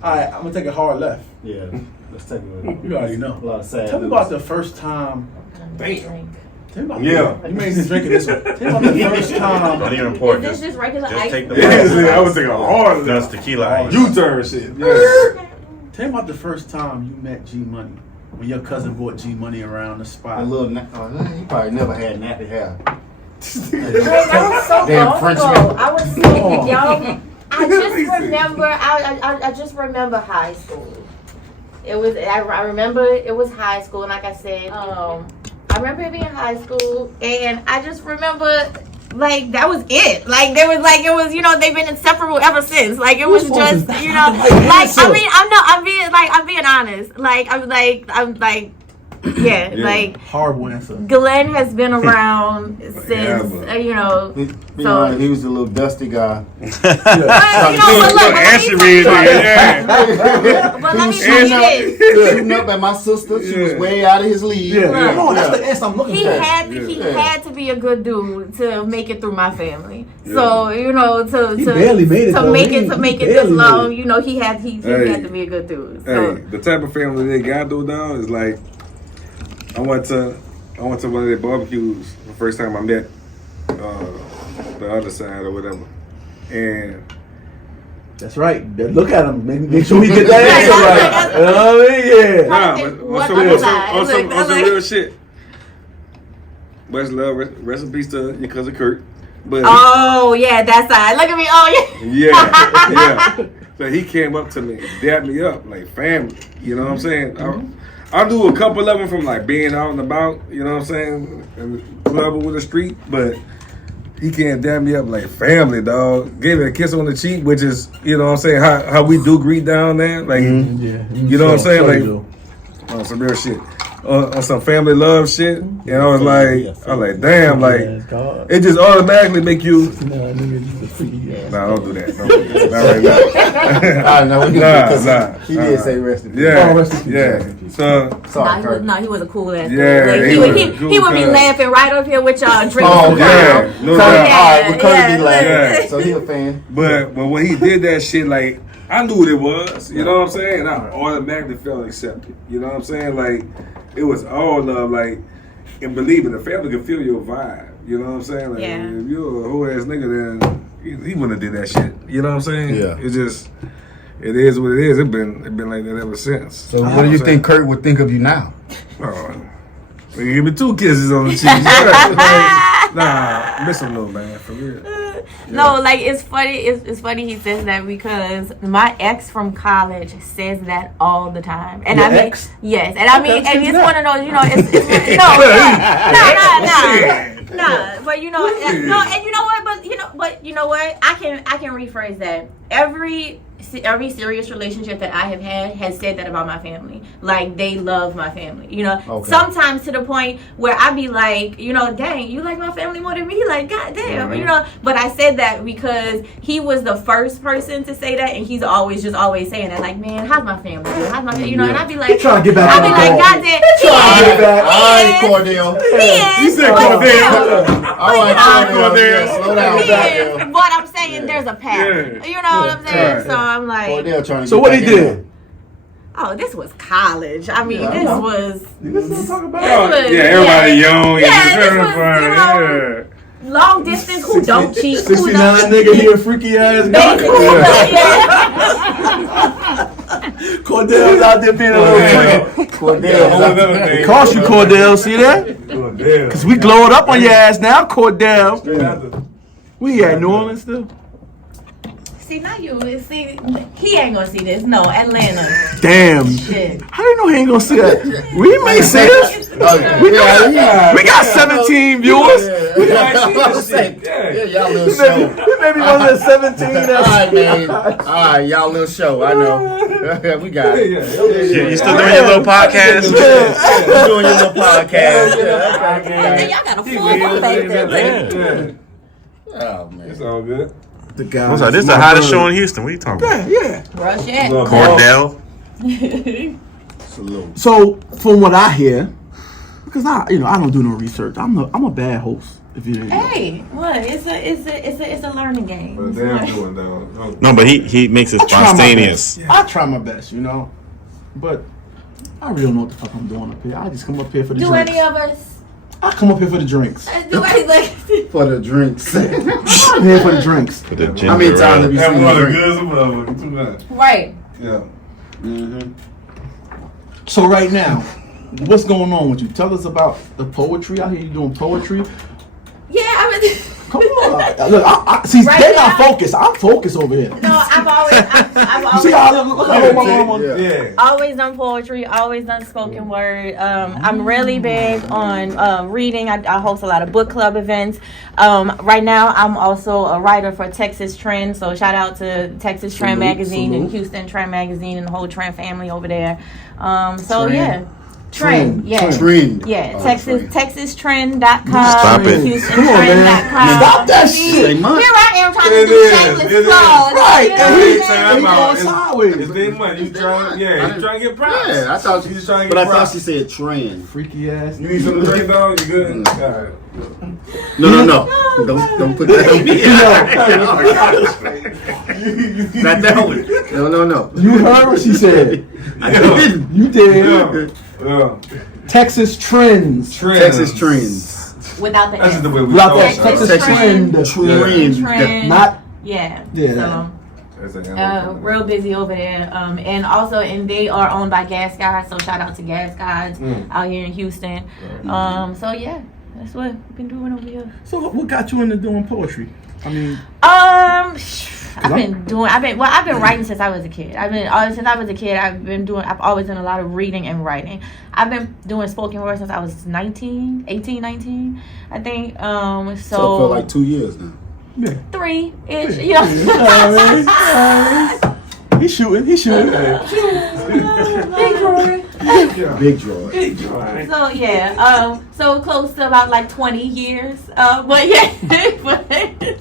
All right, I'm gonna take a hard left. Yeah. Let's take a You already know. a lot of sad. Tell me news. about the first time. Drink. Tell me about Yeah. You made me drinking this one. Tell me about the first time. Not even important. Is this just regular just ice? take the Yeah, I was thinking hard. Just tequila ice. U-turn shit. Yeah. Tell me about the first time you met G Money. When your cousin brought G Money around the A spot. little. He probably never had nappy hair. That was so Damn long Frenchman. ago. I was so Oh. young. I just remember. I just remember high school. It was. I remember it was high school, and like I said, I remember it being high school, and I just remember. Like that was it. Like there was like it was. They've been inseparable ever since. Like it was just. Like I mean, I'm being honest. Like I'm like. Yeah, Yeah. like Horrible answer. Glenn has been around since Forever. He was a little dusty guy. But look, Answer me, yeah. but let me tell you this. Shooting up at my sister. She was way out of his league. Yeah, Right. no, that's the answer I'm looking He for. had to be a good dude to make it through my family. So to He barely made it, to though. make He it this barely long. made it. He had to be a good dude. So. Hey, the type of family they got though down is like, I went to one of their barbecues the first time I met the other side or whatever, and That's right. Look at him. Make sure he get that answer right. You know what I mean? Yeah. Nah, What but other side? on some Like, real shit. Much love, rest in peace to your cousin Kurt. But Oh yeah, that side. Look at me. Oh yeah. yeah. So he came up to me, dapped me up like family. You know what I'm saying? I do a couple of them from like being out and about. You know what I'm saying? And club with the street, but he can't dap me up like family, dog. Gave me a kiss on the cheek, which is, you know what I'm saying, how we do greet down there. Like, you know what I'm saying? Like, on some real shit. On some family love shit. And I was like, damn, like, it just automatically make you. Nah, don't do that. Don't do that. Not right now. He did say rest in peace. Yeah. So, sorry, Kurt. No, he was a cool ass. Yeah, Like, he would be laughing right up here with y'all drinking. Oh, yeah. No doubt. All right, well, Kurt be laughing. Yeah. So he a fan. But when he did that shit, like, I knew what it was. You know what I'm saying? I automatically felt accepted. You know what I'm saying? Like, it was all love. Like, and believe me, the family can feel your vibe. You know what I'm saying? Like, if you're a whole ass nigga, then he wouldn't have did that shit. You know what I'm saying? Yeah. It just, it is what it is. It been like that ever since. So what do you think Kurt would think of you now? Oh, nigga, give me 2 kisses on the cheek. Nah, miss him little man, for real. No, like it's funny. It's funny he says that because my ex from college says that all the time, and Your I mean, ex? yes, and I mean, and it's one of those, you know, it's no, but you know, no, and you know what, but you know what, I can rephrase that. Every serious relationship that I have had has said that about my family. Like, they love my family. You know, sometimes to the point where I be like, you know, dang, you like my family more than me? Like, goddamn, you know. But I said that because he was the first person to say that, and he's always saying that. Like, man, how's my family? How's my family? You know, and I be like, trying to get back. I be like, goddamn, All right, Cordell. You said Cordell. All right, Cordell. Slow down, Cordell. But I'm saying there's a path. You know what I'm saying? So I'm like, Cordell trying to So get what back he in did? oh, this was college. I mean, this was. Everybody young. This was, you know, long distance. Who don't cheat? Who 69 don't nigga here, freaky ass guy. Cordell's out there being a little freaky. Cordell. It cost you, Cordell. See that? Because we glowed up on your ass now, Cordell. We at New Orleans still? See, now you see, he ain't gonna see this. No, Atlanta. Damn. Shit. How do you know he ain't gonna see that? We may see this. We got 17 viewers. Yeah, y'all little show. We may be one of the 17 All right, man. All right, y'all little show. I know. We got it. You still doing your little podcast? You doing your little podcast. Hey, y'all got a full one back there. Oh, man. It's all good. The guy. What's up? This is the hottest show in Houston. What are you talking about? Yeah. Rush it. Cordell. Salute. So from what I hear, because I don't do no research. I'm a bad host. If you didn't know. Hey, what? It's a learning game. But damn doing though. No, but he makes it spontaneous. I try my best, you know, but I really don't know what the fuck I'm doing up here. I just come up here for the Do drinks. any of us? I come up here for the drinks. Do anything? For the drinks. I'm here for the drinks. For the ginger How many times ale. have you That seen water the drink? good as a motherfucker. Too much. Right. Yeah. So right now, what's going on with you? Tell us about the poetry. I hear you doing poetry. Yeah, I mean, Come on. Look, I see, Right they're now- not focused. I'm focused over here. no, I've always You see how I look at my mama? Yeah. always done poetry, always done spoken word. I'm really big on reading. I host a lot of book club events. Right now, I'm also a writer for Texas Trend. So shout out to Texas Trend Magazine and Houston Trend Magazine and the whole Trend family over there. So Trend. yeah. Trend, yeah. Trend. Yeah, Oh, TexasTrend.com. Stop it. HoustonTrend.com. Stop that shit. Here I am trying to It do is, shameless it is. plug. Right, You know and what he- I'm saying? Time out. going sideways. It's big money. You trying to get props. Yeah, I thought She's just trying to but get I thought props. she said trend. Freaky ass. You need something to drink, dog? You good? All right. No. Don't put that on me. Not that one. No. You heard what she said. I didn't. You did. Yeah. Texas Trends. Texas trends. Without the That's S. just the way we Without talk. that Texas Texas Trend. Trend. Trend. Trend. Not. Yeah. Yeah. So, Real busy over there. And also, and they are owned by Gas Guys, so shout out to Gas Guys out here in Houston. So yeah, that's what we've been doing over here. So what got you into doing poetry? I mean, I've been writing since I was a kid. I've always done a lot of reading and writing. I've been doing spoken word since I was 19, I think. So it felt like 2 years now. yeah. 3-ish, He's shooting. Big joy. So yeah, so close to about like 20 years. But yeah,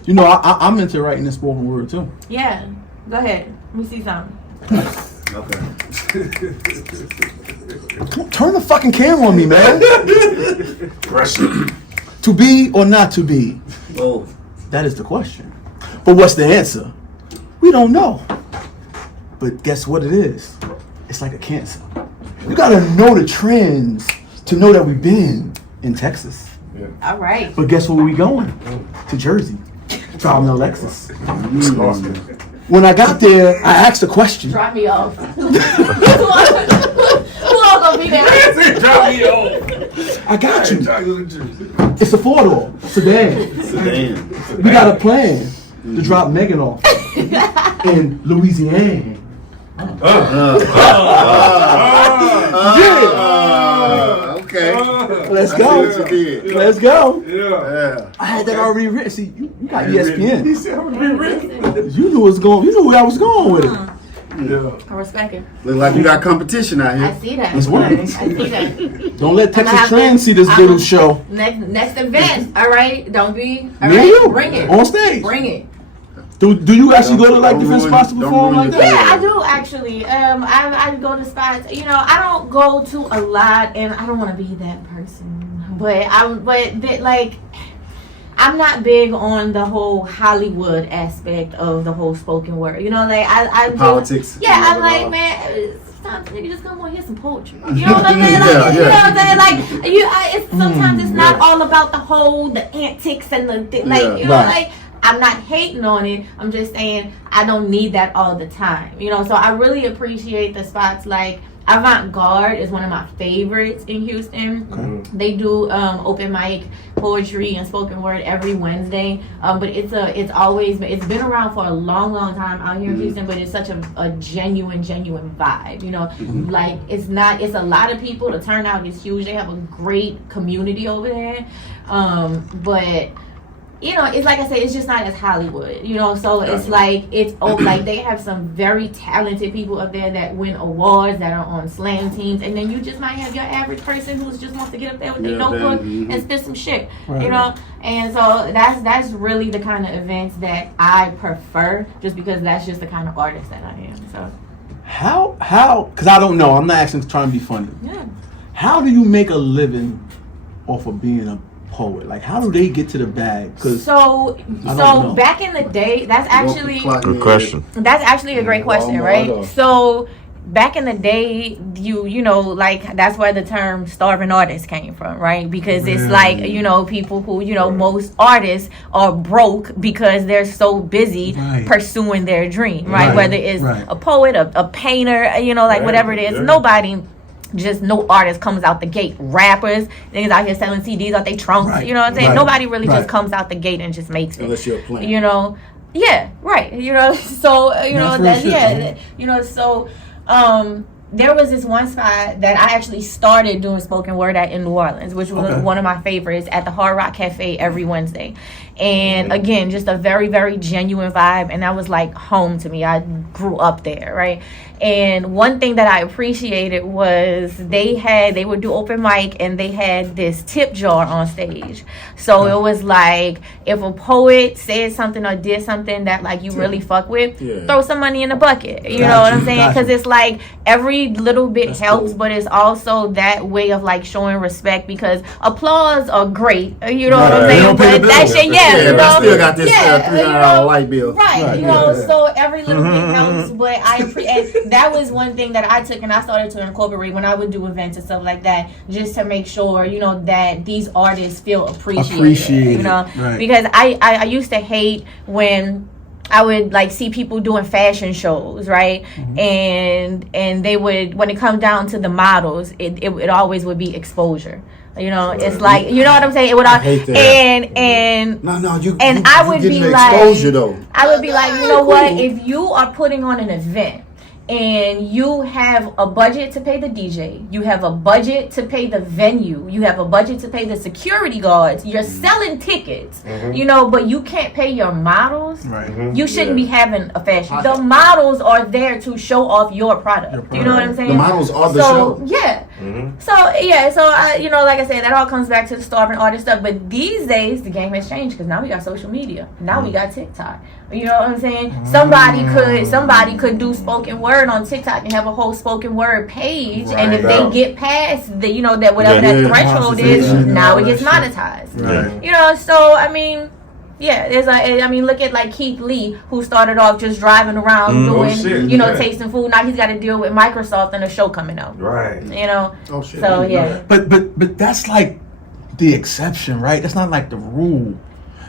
You know, I'm into writing and spoken word too. yeah. Go ahead. Let me see something. Okay. Turn the fucking camera on me, man. Pressure. To be or not to be? Oh. That is the question. But what's the answer? We don't know. But guess what it is? It's like a cancer. You gotta know the trends to know that we've been in Texas. All right. But guess where we going? To Jersey. Driving a Lexus. When I got there, I asked a question. Drop me off. Who all gonna be there? Drop me off. I got you. It's a 4-door sedan. We got a plan to drop Megan off in Louisiana. Okay. Let's I go. see what you did. Let's go. Yeah. I had that already written. See, you got ESPN. He said already written. You knew where I was going with it. I respect it. Look like you got competition out I here. see that. It's working. I see that. Don't let Texas have Trends to- see this I'm little a- show. Next event, all right? Don't be, all Me and right? you. Bring it. On stage. Bring it. Do you actually go to like Don't different ruin- spots to don't perform ruin like your that? Yeah, I do actually. I go to spots. You know, I don't go to a lot, and I don't want to be that person. But I'm not big on the whole Hollywood aspect of the whole spoken word. You know, like I Politics. Yeah, I'm like, man, it's time for nigga just come on, hear some poetry. You know what I'm saying? Like, you know what I'm saying? Like, sometimes it's not all about the antics and the you know, Right. like. I'm not hating on it. I'm just saying I don't need that all the time. You know, so I really appreciate the spots like Avant-Garde is one of my favorites in Houston. Okay. They do open mic poetry and spoken word every Wednesday. But it's been around for a long time out here in Houston, but it's such a genuine vibe. You know, like it's a lot of people. The turnout is huge. They have a great community over there. But you know, it's like I said, it's just not as Hollywood, you know, so it's like, like they have some very talented people up there that win awards, that are on slam teams, and then you just might have your average person who just wants to get up there with their notebook and spit some shit, you know, and so that's really the kind of events that I prefer, just because that's just the kind of artist that I am, so. How, because I don't know, I'm not actually trying to be funny. Yeah. How do you make a living off of being a poet? Like, how do they get to the bag? So back in the day, that's actually Good question. That's actually a great question, right? So back in the day, you know, like that's where the term starving artist came from, right? Because it's like, you know, people who, you know, most artists are broke because they're so busy pursuing their dream, right? Whether it's a poet, a painter, you know, like whatever it is, no artist comes out the gate. Rappers, niggas out here selling CDs out their trunks, you know what I'm saying? Nobody really just comes out the gate and just makes it. Unless you're playing. You know? Yeah, right. You know, so, you know, there was this one spot that I actually started doing spoken word at in New Orleans, which was one of my favorites, at the Hard Rock Cafe every Wednesday. And again, just a very, very genuine vibe. And that was like home to me. I grew up there, right? And one thing that I appreciated was they would do open mic, and they had this tip jar on stage. So it was like, if a poet said something or did something that like you really fuck with, throw some money in the bucket. You know what I'm saying? Because it's like every little bit helps, but it's also that way of like showing respect, because applause are great. You know what I'm saying? But that shit, you know, I still got this $300 light bill. Right, you know, so every little bit helps, but I appreciate. That was one thing that I took and I started to incorporate when I would do events and stuff like that, just to make sure, you know, that these artists feel appreciated, you know, because I used to hate when I would like see people doing fashion shows, right? And they would, when it comes down to the models, it always would be exposure. You know, it's like, you know what I'm saying? It would, I hate that. and I would be like, exposure, though. I would be like, you know what? If you are putting on an event and you have a budget to pay the DJ, you have a budget to pay the venue, you have a budget to pay the security guards, you're selling tickets, you know, but you can't pay your models, you shouldn't be having a fashion. The models are there to show off your product. You know what I'm saying? The models are the show. Yeah. So I, you know, like I said, that all comes back to the starving artist stuff. But these days, the game has changed because now we got social media. Now we got TikTok. You know what I'm saying? Somebody could do spoken word on TikTok and have a whole spoken word page, and if they get past the, you know, that whatever that threshold is, now it gets monetized. You know, so I mean. Yeah, look at like Keith Lee, who started off just driving around doing, you know, tasting food. Now he's got to deal with Microsoft and a show coming out. Right. You know. Oh shit. So yeah. But that's like the exception, right? That's not like the rule.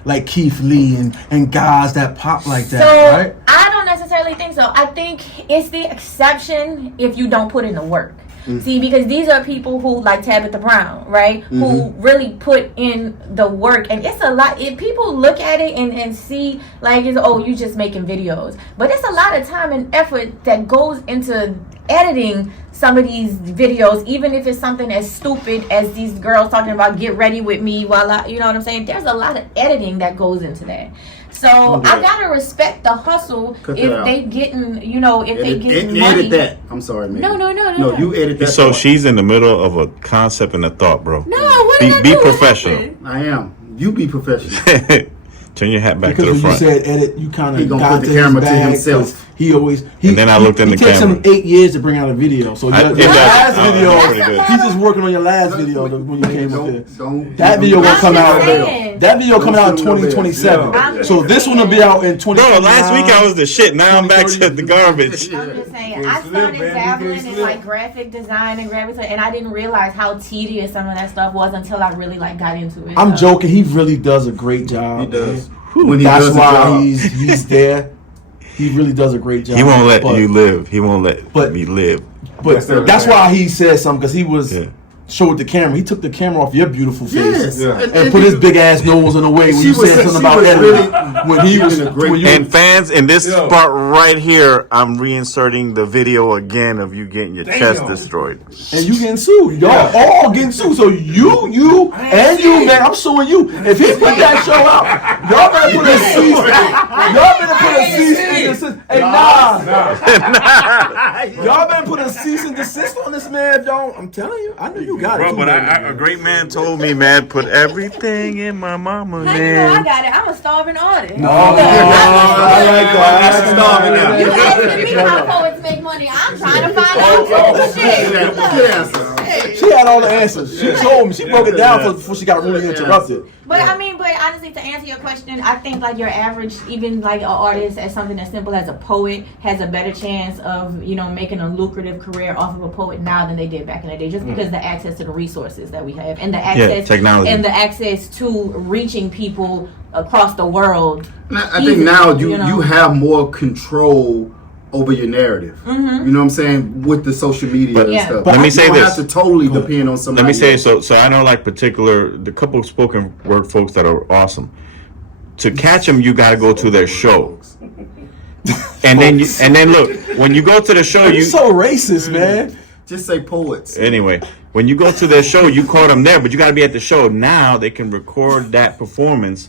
Like Keith Lee and guys that pop like that, right? I don't necessarily think so. I think it's the exception if you don't put in the work. See, because these are people who, like Tabitha Brown, right? Who really put in the work. And it's a lot. If people look at it and see, like, it's, oh, you just making videos. But it's a lot of time and effort that goes into editing some of these videos, even if it's something as stupid as these girls talking about get ready with me while I, you know what I'm saying? There's a lot of editing that goes into that. So I gotta respect the hustle if they getting, you know, if they getting money. Edit that. I'm sorry, man. No, you edit that. So part. she's in the middle of a concept and a thought, bro. No, what did I Be do? professional. I am. You be professional. Turn your hat back Because to the when you front. said edit, you kind He of gonna got put to the camera his to bag, himself. 'cause He always And then I looked in the It takes camera. him 8 years to bring out a video. So I- your it does. last Oh, video, that's pretty good. he's just working on your last video when you came up here. Don't. That video will I'm come just out. saying. That video coming out in Don't film no 2027. Yeah. So this one will be out in 2029. Bro, last week I was the shit. Now I'm back to the garbage. I'm just saying, Can't I slip, started baby, dabbling can't in slip. like graphic design and graphic, and I didn't realize how tedious some of that stuff was until I really like got into it. I'm joking. He really does a great job. He does. man. When he That's does the why job. he's there. He really does a great job. He won't let But- you live. He won't let but- me live. But that's why he said something, because he was Yeah. showed the camera. He took the camera off your beautiful face. Yes. Yeah. And put his big ass nose in the way when She you was- said she something about was editing. really When he was giving a great- when you, And fans, in this Yo. spot right here, I'm reinserting the video again of you getting your chest destroyed. and you getting sued. Y'all all getting sued. So you and you, man, I'm suing you. If he put that show out, y'all better put a cease. Y'all better put a cease and desist. Hey, y'all better put a cease and desist on this man. Don't. I'm telling you, I know you got it. Bro, too, but man. a great man told me, man, put everything in my mama, How you know I man. got it? I'm a starving artist. Oh, I like that. That's starving now. You asking me how poets make money? I'm trying to find out too. Shit. Good answer. She had all the answers. She told me. She broke it down before she got really interrupted. But I mean, but honestly, to answer your question, I think like your average, even like an artist, as something as simple as a poet, has a better chance of, you know, making a lucrative career off of a poet now than they did back in the day, just because the access to the resources that we have and the access technology. and the access to reaching people across the world. I think now you have more control over your narrative. You know what I'm saying? With the social media But- and Yeah. stuff. Let me say you don't this. have to totally depend on somebody. Let me say, else. so I know like the couple of spoken word folks that are awesome. To catch them, you got to go to their show. And then look, when you go to the show, You're you so racist, man. Just say poets. anyway. When you go to their show, you caught them there, but you got to be at the show. Now they can record that performance,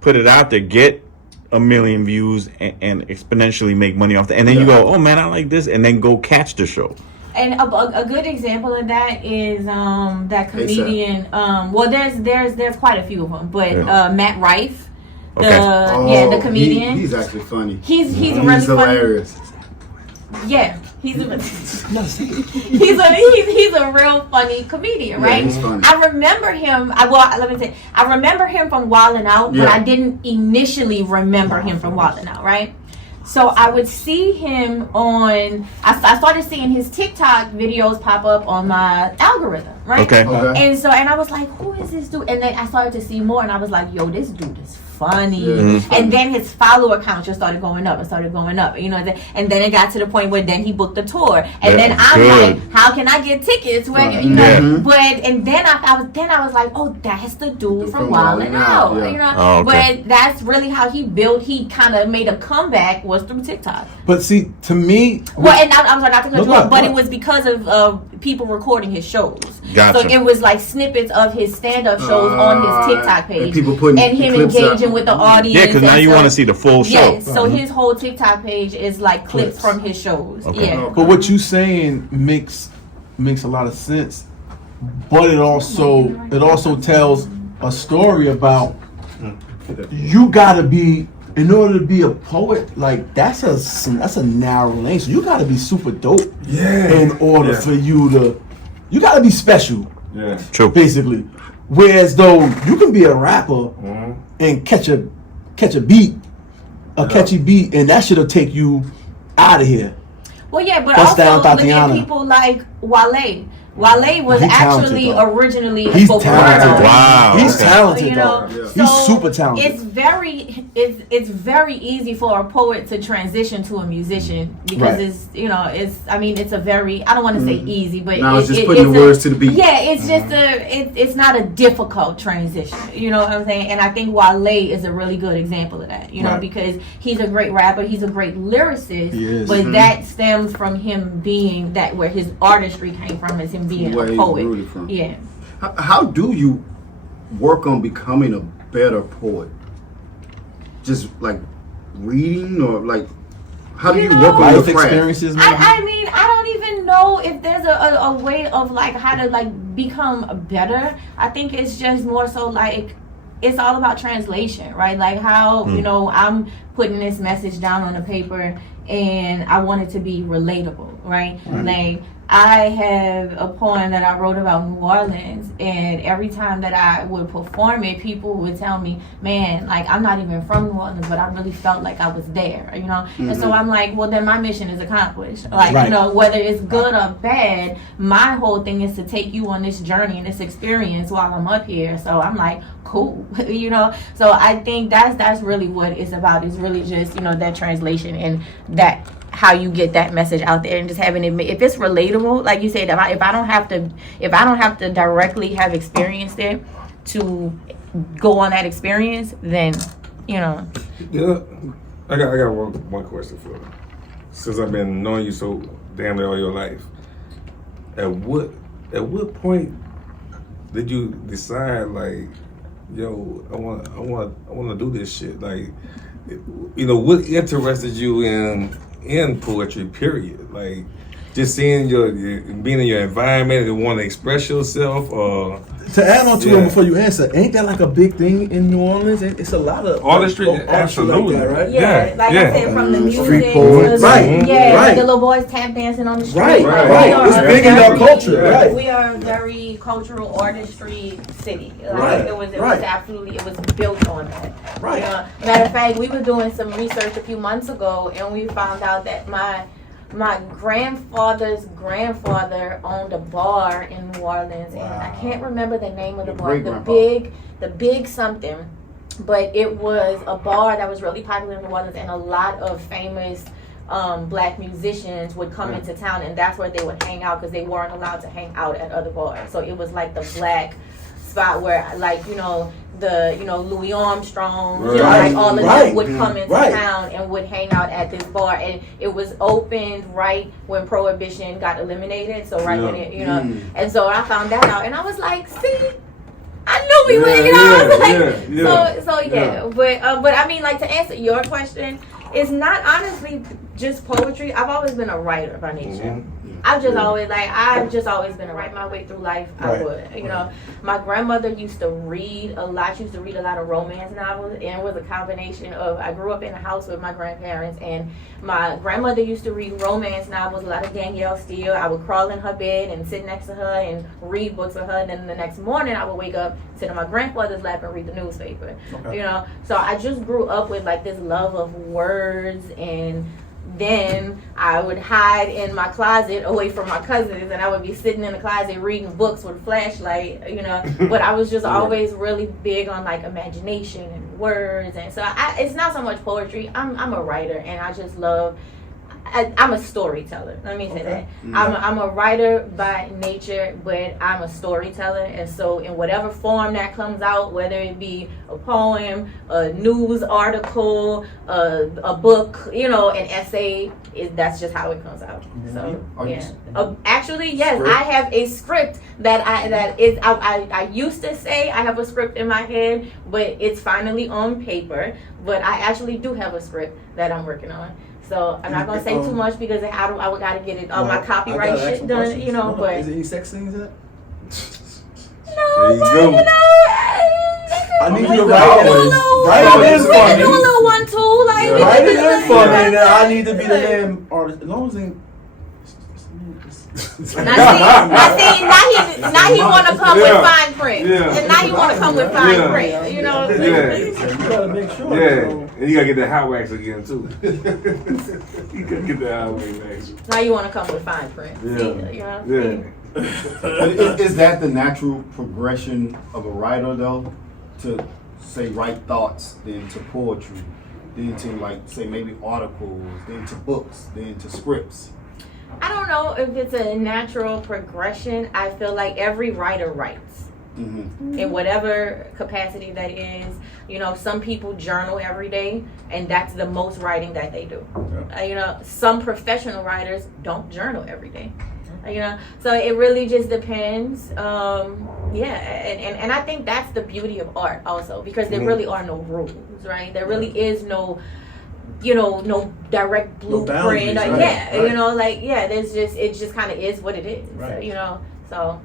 put it out there, get 1 million views, and exponentially make money off that. And then you go, oh man, I like this, and then go catch the show. And a good example of that is that comedian. Well, there's quite a few of them, but Matt Rife, the comedian. He's actually funny. He's really hilarious. funny. Yeah, he's a real funny comedian, right? he's funny. I remember him. I remember him from Wildin' Out, but I didn't initially remember him from Wildin' Out, right? So I would see him on. I started seeing his TikTok videos pop up on my algorithm, right? Okay. And I was like, who is this dude? And then I started to see more, and I was like, yo, this dude is funny. And then his follower count just started going up and started going up. You know, and then it got to the point where then he booked a tour. And then I'm like, how can I get tickets? Where you know? But and then I was like, oh, that's the dude from Wild 'N Out. You know, Oh, okay. but that's really how he built. He kind of made a comeback was through TikTok. But see, to me, Well, and I'm sorry not to cut you No, off, but no. it was because of people recording his shows. Gotcha. So it was like snippets of his stand-up shows on his TikTok page, and people putting and him clips engaging up. with the audience. Yeah, because now and you stuff. want to see the full show. Yes, so his whole TikTok page is like clips Clips. from his shows. Okay. Yeah. but what you saying makes a lot of sense. But it also tells a story about you gotta be, in order to be a poet, like that's a narrow lane. So you gotta be super dope in order for you gotta be special, True. basically. Whereas though you can be a rapper and catch a beat, a catchy beat, and that shit'll take you out of here. Well, yeah, but Bust down also look at Tatiana. people like Wale. Wale was He's talented, actually though. originally a He's spoken talented. word though. Wow, He's okay. talented, You know, though. so He's super talented. it's very easy for a poet to transition to a musician because Right. it's a very, I don't want to say easy, but Now it's just putting the words to the beat. Yeah, it's just it's not a difficult transition. You know what I'm saying? And I think Wale is a really good example of that. You know, Right. because he's a great rapper, he's a great lyricist, He is. but that stems from him being that where his artistry came from is him being Where a he poet. rooted from. Yeah. How do you work on becoming a better poet? Just like reading, or like how do you work on your Life craft? experiences, man. I mean, I don't even know if there's a way of like how to like become better. I think it's just more so like it's all about translation, right? Like how, you know, I'm putting this message down on the paper and I want it to be relatable, right? Like I have a poem that I wrote about New Orleans, and every time that I would perform it, people would tell me, man, like I'm not even from New Orleans, but I really felt like I was there, you know? And so I'm like, well, then my mission is accomplished. Like, Right. you know, whether it's good or bad, my whole thing is to take you on this journey and this experience while I'm up here. So I'm like, cool, you know? So I think that's really what it's about. It's really just, you know, that translation and that how you get that message out there and just having it. If it's relatable, like you said, if I don't have to directly have experienced it to go on that experience, then you know. Yeah, I got one question for you. Since I've been knowing you so damn near all your life, at what point did you decide like, yo, I want to do this shit? Like, you know, what interested you in poetry? Period. Like, just seeing your being in your environment and wanting to express yourself, or To add on to Yeah. it before you answer, ain't that like a big thing in New Orleans? It's a lot of Artistry, like absolutely. that, right? Yeah, like I said, from the music, Street poets. to Right, yeah, right. the little boys tap dancing on the street. Right, right. We are It's a big in our very- culture, right. We are a very cultural artistry city. Like, Right, it was right. absolutely, it was built on that. Right. Matter of fact, we were doing some research a few months ago, and we found out that my grandfather's grandfather owned a bar in New Orleans, and I can't remember the name of the Your bar. great-grandpa. The big something, but it was a bar that was really popular in New Orleans, and a lot of famous black musicians would come into town, and that's where they would hang out because they weren't allowed to hang out at other bars. So it was like the black spot where, like, Louis Armstrong, Right. like all of Right. them would come into Right. town and would hang out at this bar, and it was opened right when Prohibition got eliminated. So right when it, and so I found that out, and I was like, see, I knew we would, I was like, so but I mean, like, to answer your question, it's not honestly just poetry. I've always been a writer by nature. I've just always been a write my way through life. I Right. would, my grandmother used to read a lot. She used to read a lot of romance novels, and it was a combination of, I grew up in a house with my grandparents, and my grandmother used to read romance novels, a lot of Danielle Steele. I would crawl in her bed and sit next to her and read books with her, and then the next morning I would wake up, sit on my grandfather's lap and read the newspaper. Okay. So I just grew up with like this love of words and then I would hide in my closet away from my cousins, and I would be sitting in the closet reading books with a flashlight, you know. But I was just always really big on like imagination and words, and so it's not so much poetry. I'm a writer, and I just love. I'm a storyteller. Let me say that. I'm a writer by nature, but I'm a storyteller, and so in whatever form that comes out, whether it be a poem, a news article, a book, you know, an essay, that's just how it comes out. So yeah. Actually, yes, I have a script that I used to say I have a script in my head, but it's finally on paper. But I actually do have a script that I'm working on. So I'm not gonna say too much because I gotta get it all my copyright shit done, you know. But is there any sex scenes in it? No, you but go. you know, I need we you to can write do a it. little, Write it we is can funny. do a little 1-2, like we Write can it do a is little- funny. And I need to be the damn artist. As long as they. Now he want to come with fine print. Yeah. And now he want to come with fine Yeah. print. You know. Yeah. You gotta make sure. Yeah, So. and you gotta get that hot wax again too. You gotta get that hot wax. Now you want to come with fine print. Yeah. See, you know? Yeah. But is that the natural progression of a writer though? To say write thoughts, then to poetry, then to like say maybe articles, then to books, then to scripts. I don't know if it's a natural progression. I feel like every writer writes. In whatever capacity that is. You know, some people journal every day, and that's the most writing that they do. You know, some professional writers don't journal every day. You know, so it really just depends. And I think that's the beauty of art also, because there really are no rules, right? There really is no, you know, no direct blueprint. boundaries, right? You know, like there's just, it just kind of is what it is. Right. You know, so.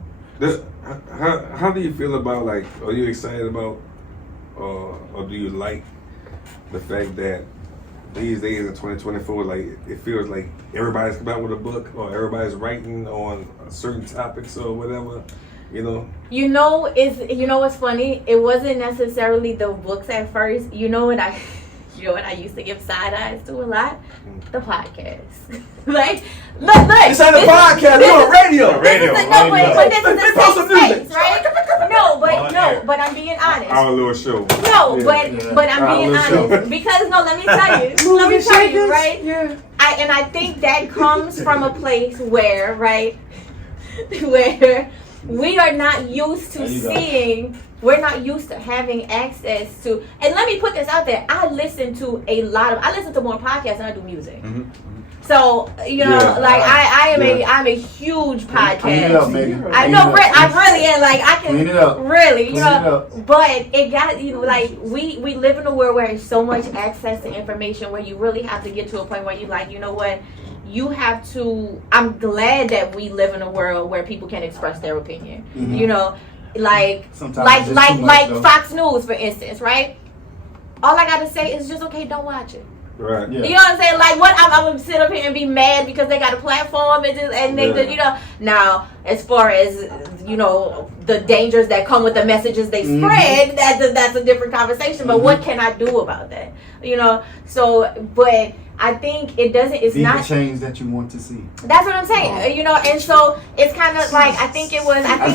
How do you feel about, like, are you excited about, or do you like the fact that these days in 2024, like, it feels like everybody's come out with a book, or everybody's writing on certain topics or whatever, you know? You know what's funny? It wasn't necessarily the books at first. You know what I used to give side eyes to a lot? The podcast. Like, look. This ain't a podcast. We're on radio. But this is They post a some safe music. space, right? But I'm being honest. Our little show. No, but I'm being honest because let me tell you, right? Yeah. I think that comes from a place where, right, where we are not used to seeing. We're not used to having access to. And let me put this out there. I listen to more podcasts than I do music. So I'm a huge podcast. Clean it up, baby. I know, I really am. Like I can Clean it up. really, you Clean know. it up. But it got like we live in a world where there's so much access to information where you really have to get to a point where you like, you know what, you have to. I'm glad that we live in a world where people can express their opinion. You know, like Sometimes it's too much, though. Fox News, for instance, right? All I gotta say is just okay, don't watch it. Right. Yeah. You know what I'm saying? Like, what I'm gonna sit up here and be mad because they got a platform and they just, you know. Now, as far as you know, the dangers that come with the messages they spread, that's a different conversation. But what can I do about that? You know. So, but I think it doesn't. It's Be not the change that you want to see. That's what I'm saying. You know, and so it's kind of like I think it was. I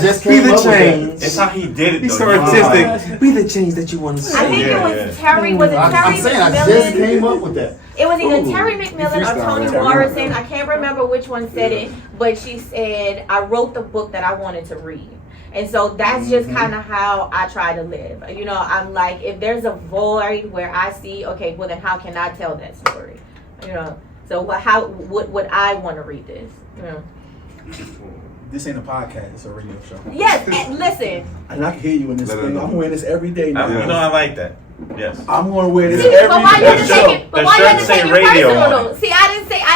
just came up with that. It's how he did it. He's though. so artistic. Be the change that you want to see. I think it was Terry. Was it Terry I'm saying I just McMillan? came up with that. It was either Ooh, Terry McMillan or freestyle Toni right. Morrison. I can't remember which one said it, but she said, I wrote the book that I wanted to read. And so that's just kind of how I try to live. You know, I'm like, if there's a void where I see, okay, well then how can I tell that story? You know, so how would I want to read this? You know. This ain't a podcast. It's a radio show. Yes, and listen. And I can hear you in this No, no, thing. no. I'm wearing this every day now. You know, I like that. Yes. I'm gonna wear this See, every but why you had to show. take it? But why you had to shirt take say it radio personal on though? it. See, I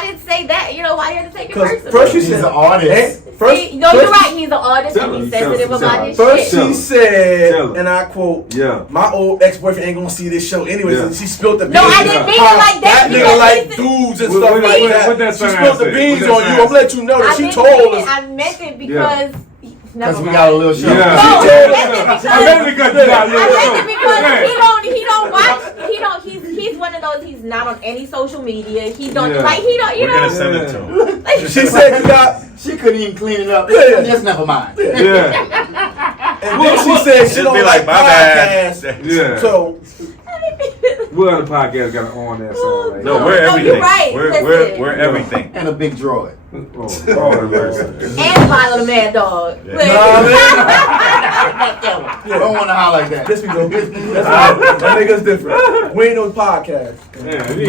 didn't say that. You know why you had to take it Because personal? first you He's said an artist. See, no, you're right. He's an artist and he's sensitive about his First shit. she said, Tell her. and I quote, Yeah. my old ex-boyfriend ain't gonna see this show anyways. Yeah. And she spilled the beans. No, I didn't mean it How like that. That nigga because like he's- dudes and What- stuff what- like what- that. what that She sign spilled the say? beans What on that you. sign I'm let you know that I she didn't told mean us. it. I meant it because. Because we got a little show. Yeah. No, She I told meant it I because. meant it because you got a I little meant show. it because Okay. he don't watch. He he's one of those. He's not on any social media. He don't Yeah. like. He don't. You We're know. gonna send it to him. Like, She said you got. She couldn't even clean it up. Yeah. Just never mind. Yeah. And then she said she Just don't be like like, my bad. podcasts. Yeah. So What other podcast got on that song? Like No, that? we're No, everything. you're right. We're Listen. everything. And a big droid. Oh, Lord, mercy. and a bottle of Mad Dog. Yeah. Like- I don't want to holler like that. this we go. That nigga's different. We ain't no podcast. Yeah, he-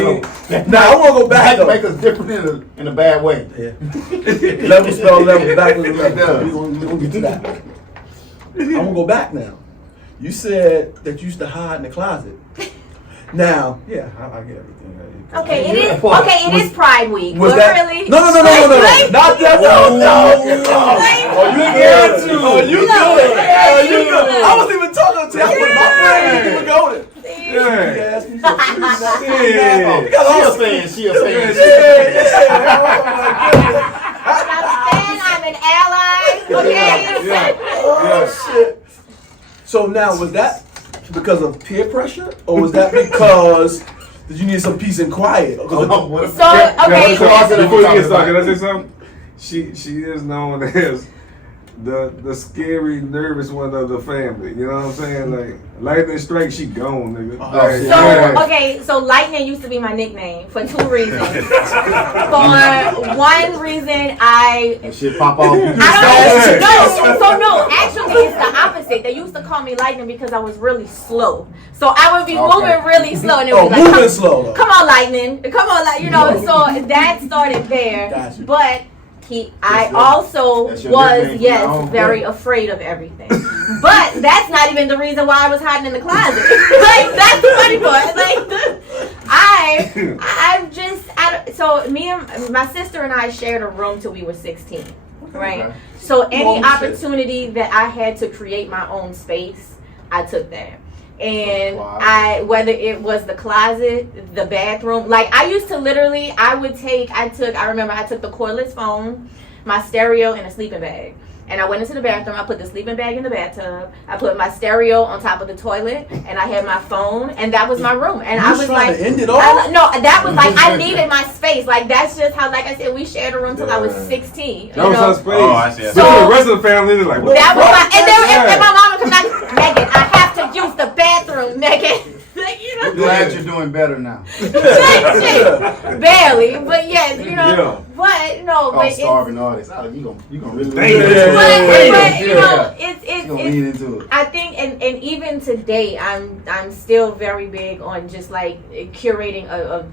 Now I want to go back That make though. us different in a bad way. Yeah. Level spell level backwards It level. does. We gonna get to that. I'm gonna go back now. You said that you used to hide in the closet. Now, yeah, I get everything. Okay, it is. What? Okay, it is Pride Week. Was but that really? no, not that. No. Oh, you good too. Oh, you good. Oh, you good. I wasn't even talking to you. I was my friend. You were going. Yeah. You asked me for free. Yeah. You got all She a fan. Understand? I'm an ally. Okay. Yeah. Oh shit. So now was that because of peer pressure, or was that because you need some peace and quiet? So okay. Before you get started, can I say something? She is known as the scary, nervous one of the family. You know what I'm saying? Like lightning strike, she gone, nigga. Like, So yeah. okay, so Lightning used to be my nickname for two reasons. For one reason, Shit pop off. actually it's the opposite. They used to call me Lightning because I was really slow. So I would be moving really slow, and it was like, moving slow. Though. come on, Lightning, come on, like you know. So that started there, Gotcha. but. I also that's your was, nickname. yes, Oh, very good. afraid of everything. But that's not even the reason why I was hiding in the closet. Like, that's the funny part. Like, so me and my sister and I shared a room till we were 16, right? Okay. So any Well, shit. opportunity that I had to create my own space, I took that. And Wow. whether it was the closet, the bathroom, like I used to literally, I remember I took the cordless phone, my stereo, and a sleeping bag. And I went into the bathroom, I put the sleeping bag in the bathtub, I put my stereo on top of the toilet, and I had my phone, and that was my room. And You I was trying like, to end it all? no, that was like, I needed my space. Like, that's just how, like I said, we shared a room till I was 16. That was her space. Oh, I see. But the rest of the family, they're like, what That the was fuck? my, and my mom would come back, Megan, I have to use the bathroom, Megan. Like, you know. Glad you're doing better now. Like, shit. Barely, but yes, you know. Yeah. But no, Oh, but it's, starving artists. Oh, you gonna really Damn. lean into it. but you Yeah. know, You gonna lean it's. into it. I think, and even today, I'm still very big on just like curating a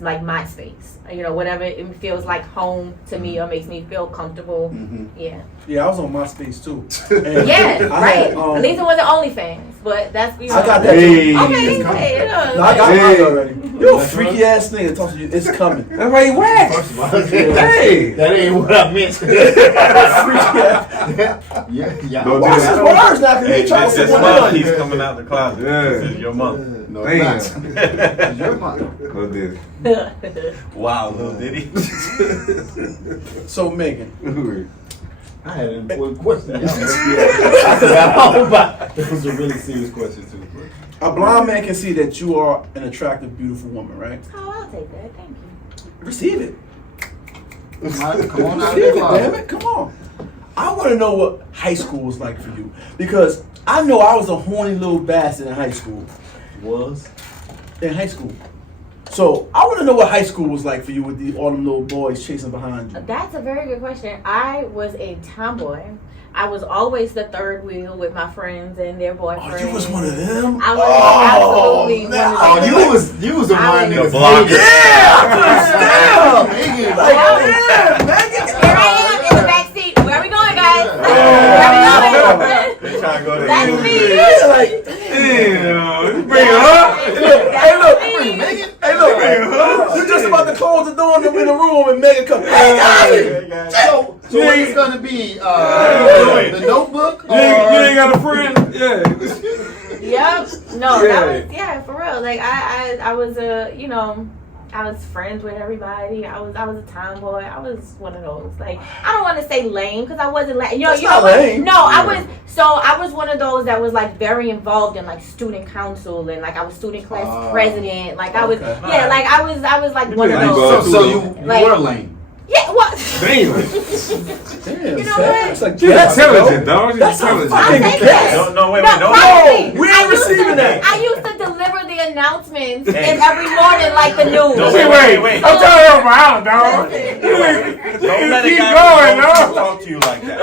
like my space. You know, whatever it feels like home to me or makes me feel comfortable. Mhm. Yeah. Yeah, I was on MySpace too. And Yeah, I right. had, At least it wasn't OnlyFans, but that's you know. I got that. Hey. Okay, hey, you know, No, I got Hey. mine already. You a freaky ass nigga talking to you. It's coming. That's why he whacked. First of all, Hey. that ain't what I meant. Freaky ass. yeah. Don't Watch do his that. words now, cause Hey, he trying to this say one month of he's them. coming out the closet. Yeah. This is your month. No, Damn. it's not. It's your month. No did. Wow, little Diddy. So Megan, I had an important question. Y'all I forgot all about. It was a really serious question too. a blind man can see that you are an attractive, beautiful woman, right? Oh, I'll take that. Thank you. Receive it. Come on out of Receive the it, damn closet. it. Come on. I want to know what high school was like for you because I know I was a horny little bastard in high school. Was In high school. So I want to know what high school was like for you with all them little boys chasing behind you. That's a very good question. I was a tomboy. I was always the third wheel with my friends and their boyfriends. Oh, you was one of them? I was absolutely man. one of them. you was the I one was- that The block. Megan. Like, Yeah. Megan. Here I am in the back seat. Where are we going, guys? Yeah. Where are we going? They trying to go to That's you. me. Yeah, like, Damn. Bring it up. hey, look. That's me. Megan. Hey, look. You just about to close the door and them in the room and Megan come. Hey, guys. So what is gonna be the Notebook? You ain't got a friend? Yeah. Yep. No, that was for real. Like I was I was friends with everybody. I was a tomboy. I was one of those. Like, I don't want to say lame because I wasn't lame. You know, That's you not know what? lame. No, I was one of those that was like very involved in like student council and like I was student class president. Like I was, yeah, like I was like one of those. So you Like- were lame. Yeah, what? Damn. Damn, You know Seth, what? it's like You're guess, intelligent, bro. dog. You're That's a intelligent. I'll fucking take guess. that. No, wait, No, don't. honestly, we ain't I used receiving to- that. I used to deliver the announcements and every morning like the news. Wait. I'm trying to help her out, dog. Don't let a Keep guy going, with dog. talk to you like that.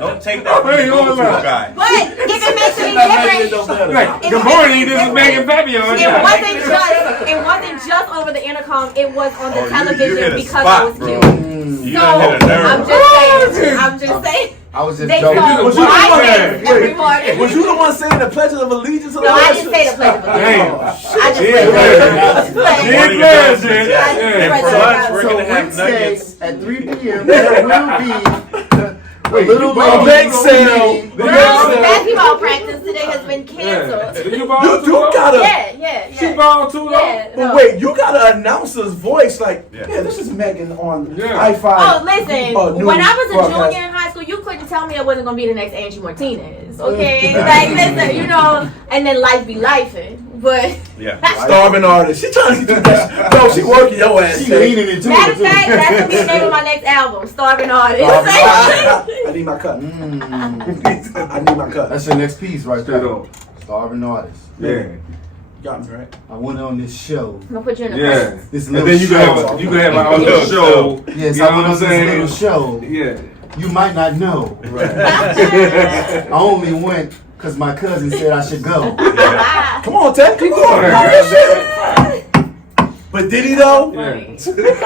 Don't take that Wait, from hold the on. guy. But if it makes any difference, Like, good morning, this is Megan Fabio. it wasn't just over the intercom. It was on the Oh, you television hit a because spot, I was bro. cute. You So done hit a nerve. I'm just saying. I was just They joking. saw Was you my the one- face every morning. Was you the one saying the Pledge of Allegiance? No, I didn't say the Pledge of Allegiance. Damn. I just Yeah, said yeah. the Pledge. Yeah. Morning Yeah. announcements, Yeah. And Yeah. for lunch, we're So gonna have Wednesday nuggets. at 3 p.m. there will be a little bought lady bake sale. meeting. Girls' basketball practice today has been canceled. Yeah. You ball too, You though? gotta. Yeah. She ball too, though? Yeah. But no. wait, you got an announcer's voice like, Yeah. yeah, this is Megan on Yeah. I-5. Oh, listen. news When I was a broadcast. junior in high school, you couldn't tell me I wasn't gonna be the next Angie Martinez. Okay, like listen, you know, and then life be lifing. But Yeah. Starving artist. She trying to do that. No, she working your ass. She Jay. leaning into matter it of too. fact, that's gonna be the name of my next album, Starving Artist. I need my cut. I need my cut. That's your next piece right Straight there. up. Starving artist. Yeah. Got me right. I went on this show. I'm gonna put you in the Yeah. This And little then you can show. have our little show. Yes, You I know went what on I'm this little saying? show. Yeah. You might not know. I only went because my cousin said I should go. Come on, Ted. Keep going. Yeah. But did he though? Yeah.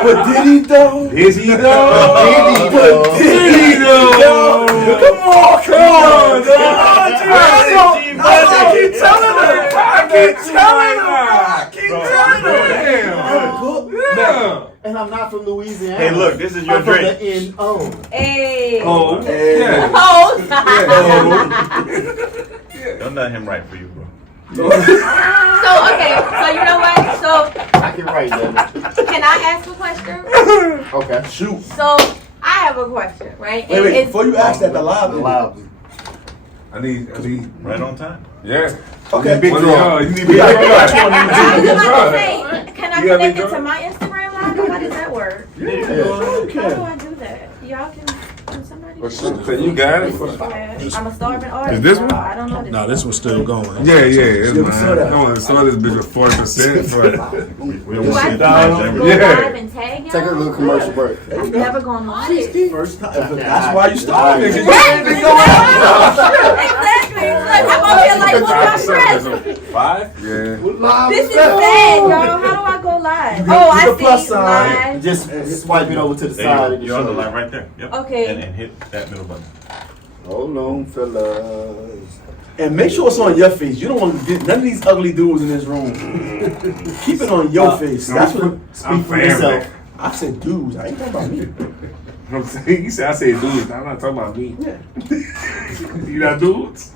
But did he though? Is he though? But did he though? Come on, dog. I keep telling her. I keep telling her. Yeah. And I'm not from Louisiana. Hey, look, this is your I'm from drink. the N.O. Hey. Oh. Hey. Yeah. Oh. Don't let him write for you, bro. So okay, so you know what? So I can write that. can I ask a question? Okay. Shoot. So I have a question, right? Wait, It's- before you ask that, the live. I need. Right on time. Yeah. Okay, Big What draw. You need We big got draw. big draw. I was Big about draw. to say, can I You got connect big it draw? to my Instagram live? Or how does that work? How do I do that? Y'all can somebody? Well, shit, so you got it. I'm a starving artist. Is this y'all. one? I don't know this. No, this one's still going. Yeah, it's Yeah, we mine. saw that. I want to saw this bitch with 40%. We don't Do want I to go Yeah. live and tag y'all? Take a little commercial break. I've never gone live. First time. That's why you started. Right. Exactly. Like, I'm up here like, what's my press? 5? Yeah. This is bad, y'all. How do I go live? Oh, I the plus see. sign. Live. Just swipe it over to the side of the You're on the show. line right there. Yep. Okay. And hit that middle button. Hold on, fellas. And make sure it's on your face. You don't want to get none of these ugly dudes in this room. Keep it on your face. That's what I'm Speak for yourself. family. I said. Dudes. I ain't talking about me. I'm saying, you said I said dudes. I'm not talking about me. Yeah. You not dudes?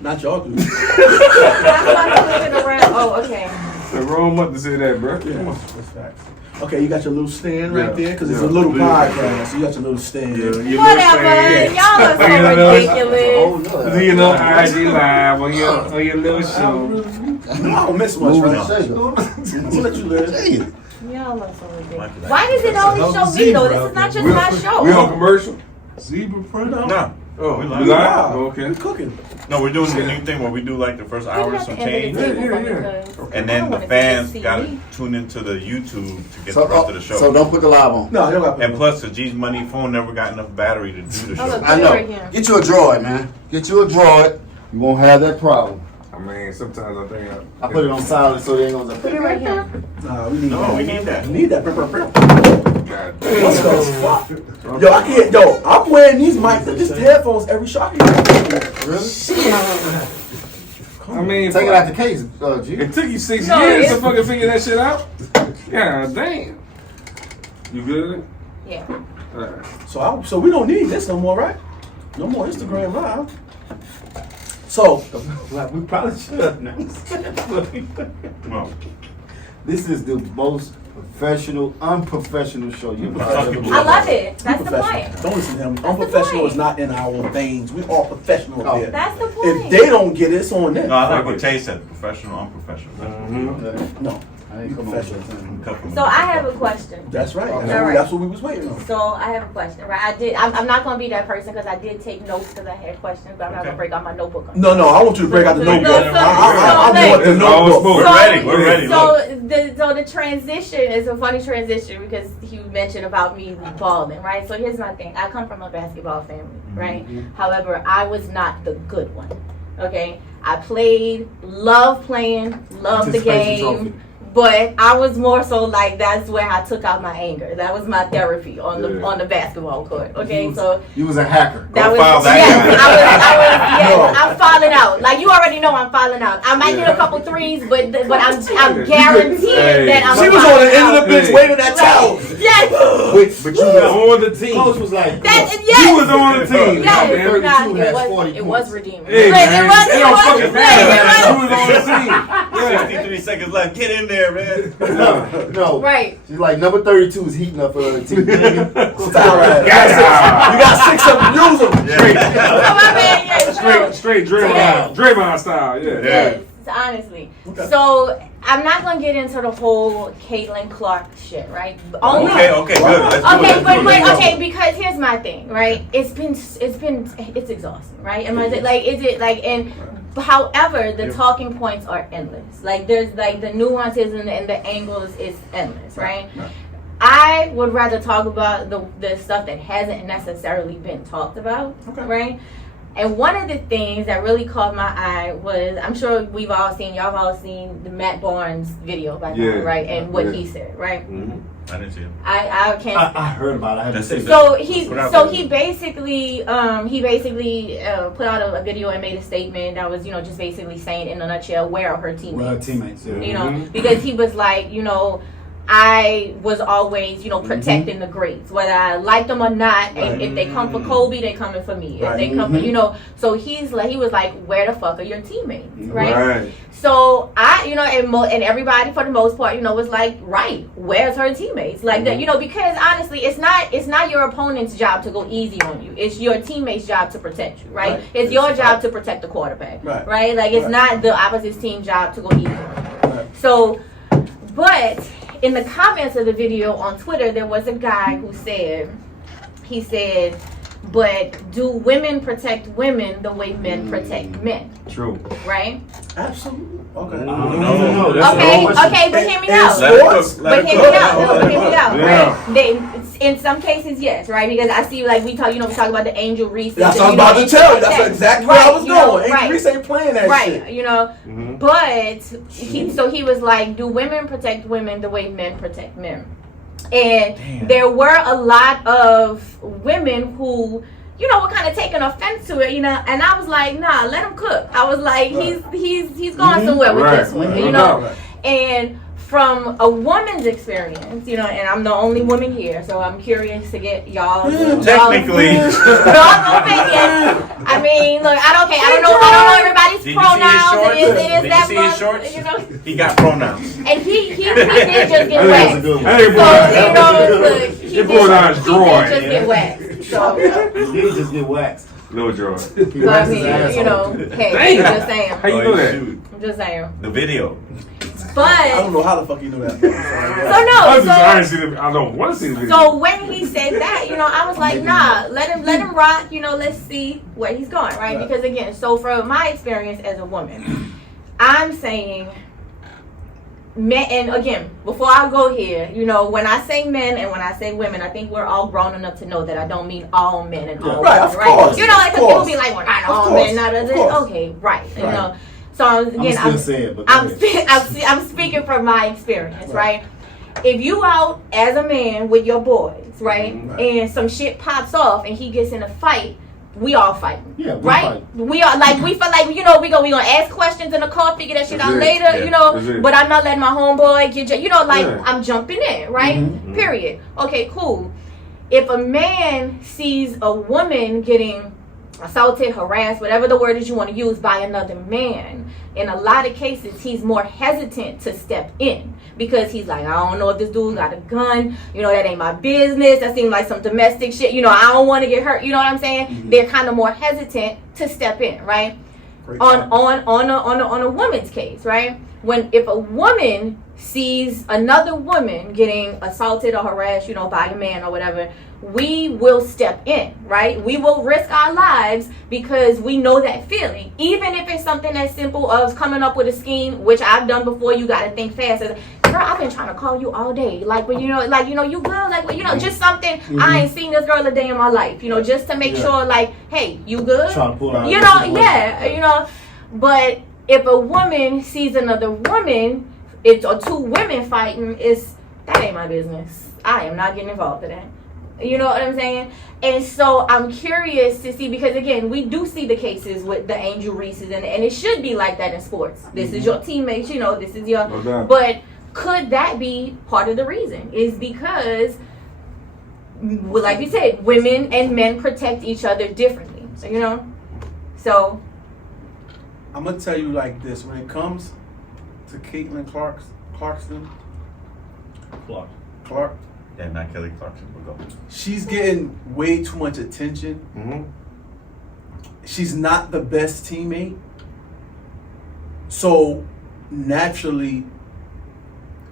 Not y'all dudes. How do I flip it around? Oh, okay. The wrong month to say that, bro. Yeah, Come on. that's facts. Okay, you got your little stand Yeah. right there because it's a Yeah. little Please. podcast. So you got your little stand. You Whatever. Y'all are so ridiculous. You know, IG live on your little show. No, I don't miss much, Moving right? on. I'm gonna let you live. Y'all are so ridiculous. Why does it always show me though? This is not just my show. We on commercial? Zebra print out? No. Oh, We we live. live? Okay. We cooking. No, we're doing the new thing where we do like the first hour and some change. Yeah. And then the fans got to tune into the YouTube to get So, the rest of the show. so don't put the live on. No, you don't got And plus, the G's Money phone never got enough battery to do the Oh, look, show. I know. right here. Get you a droid, man. Get you a droid. You won't have that problem. I mean, sometimes I think I put it on silent so they ain't gonna Put it right here. Nah, we need No, that. we need that. We need that. God Let's go. damn. Yo, I can't. Yo, I'm wearing these mics, just headphones every show. I can't. Really? I mean, Take it out the case, G. it took you 6 No, years to it's- fucking figure that shit out. Yeah, damn. You good? Yeah. Alright. So we don't need this no more, right? No more Instagram Live. So We probably should now. Come on. This is the most Professional, unprofessional show. You I love it. That's the point. Don't listen to him. the Unprofessional point. is not in our veins. We are professional Oh. here. That's the If point. they don't get it, it's on them. No, I like what Tay said. Professional, unprofessional. No. I ain't come on with that. So I have a question. That's right. That's, All right. that's what we was waiting on. So I have a question, right? I'm not gonna be that person because I did take notes because I had questions, but I'm not gonna break out my notebook. On No, I want you to break out the So- notebook. so- I so- want the notebook. We're We're ready. So the transition is a funny transition because you mentioned about me balling, right? So here's my thing. I come from a basketball family, right? However, I was not the good one. Okay, I played, loved playing, loved the game. But I was more so like that's where I took out my anger. That was my therapy on the basketball court. Okay, so You was a hacker. that was file that yes, I'm falling out. Like you already know I'm falling out. I might get a couple threes, but I'm guaranteed that I'm She was on the end of the bench Hey. waving that towel. Yes. But you was On the team. coach was like, That, He yes. was on the team. Yes, Number 32 nah, has 40 it was points. redeeming. Hey, But man. it was. It don't fucking matter. He was on the team. Yeah. 63 seconds left. Get in there, man. no. Right. She's like, number 32 is heating up for the team. Style right. You got 6 of them. Use them. So my man, yeah, Straight Yeah. Draymond style. Yeah. Yes, honestly. Okay. So I'm not gonna get into the whole Caitlin Clark shit, right? Only, Okay, good. Let's do Okay, it. but okay, because here's my thing, right? It's exhausting, right? Am I like, is it like, and however, the talking points are endless. Like there's like the nuances and the angles is endless, right? I would rather talk about the stuff that hasn't necessarily been talked about, right? And one of the things that really caught my eye was, I'm sure y'all have all seen the Matt Barnes video by now, right? And what he said, right? I didn't see him. I can't. I heard about it. I haven't That's seen it. it. So he basically put out a video and made a statement that was, just basically saying in a nutshell, where are her teammates? Well, her teammates, yeah. You know, because he was like, I was always, protecting the greats, whether I liked them or not. If they come for Kobe, they coming for me. If they come for, so he was like, where the fuck are your teammates, right? So and everybody for the most part, was like, right, where's her teammates? Like that, because honestly, it's not your opponent's job to go easy on you. It's your teammate's job to protect you, right? It's your job to protect the quarterback, right? Like it's not the opposite team's job to go easy on you. So, but in the comments of the video on Twitter, there was a guy who said, but do women protect women the way men protect men? True. Right? Absolutely. Okay. No, Okay, but hear me out. But hear me out. Right? In some cases, yes, right? Because I see, like, we talk about the Angel Reese. That's what I was about to tell you. That's exactly where I was going. Angel Reese ain't playing that shit. Right, but he was like, do women protect women the way men protect men? And there were a lot of women who, were kind of taking offense to it, and I was like, nah, let him cook. I was like, he's going somewhere with this one, And from a woman's experience, and I'm the only woman here, so I'm curious to get y'all. Technically. Y'all's opinion. I mean, look, I don't know everybody's Did pronouns. you see his shorts? He got pronouns. And he did just get waxed. Your pronouns He did just get waxed. So, He did just get waxed. No joy. He I waxed his mean, asshole. hey, I'm just saying. How you know that? I'm just saying. The video. I don't But know how the fuck you know that. I don't want to see the video. so when he said that, I was like, nah, let him rock. Let's see where he's going, right? Because again, so from my experience as a woman, I'm saying men, and again, before I go here, when I say men and when I say women, I think we're all grown enough to know that I don't mean all men and all Right, women, of right? course, Like of people course. be like, well, not all Of course, men, not of other. course. Okay, right, So again, I'm still saying, but go ahead. I'm speaking from my experience, right? If you out as a man with your boys, right, and some shit pops off and he gets in a fight, we all fighting, Yeah, we right? fight. We are like, we feel like we gonna ask questions in the car, figure that shit out later, That's it. But I'm not letting my homeboy get Yeah. I'm jumping in, right? Period. Okay, cool. If a man sees a woman getting assaulted, harassed, whatever the word is you want to use, by another man, in a lot of cases, he's more hesitant to step in because he's like, I don't know if this dude got a gun. You know, that ain't my business. That seems like some domestic shit. You know, I don't want to get hurt. You know what I'm saying? Mm-hmm. They're kind of more hesitant to step in, right? On a woman's case, right? If a woman sees another woman getting assaulted or harassed, you know, by a man or whatever, we will step in, right? We will risk our lives because we know that feeling. Even if it's something as simple as coming up with a scheme, which I've done before. You got to think fast. Girl, I've been trying to call you all day. Like, when you know, you good? Like, well, you know, just something. Mm-hmm. I ain't seen this girl a day in my life. You know, just to make sure, like, hey, you good? Trying to pull out you know, yeah, you know. But if a woman sees another woman, or two women fighting, that ain't my business. I am not getting involved in that. You know what I'm saying? And so I'm curious to see, because again, we do see the cases with the Angel Reeses, and it should be like that in sports. This is your teammates, you know, this is your, but could that be part of the reason? Is because, like you said, women and men protect each other differently, you know? So I'm gonna tell you like this: when it comes to Caitlin Clark, Yeah, not Kelly Clarkson, but go. She's getting way too much attention. Mm-hmm. She's not the best teammate, so naturally,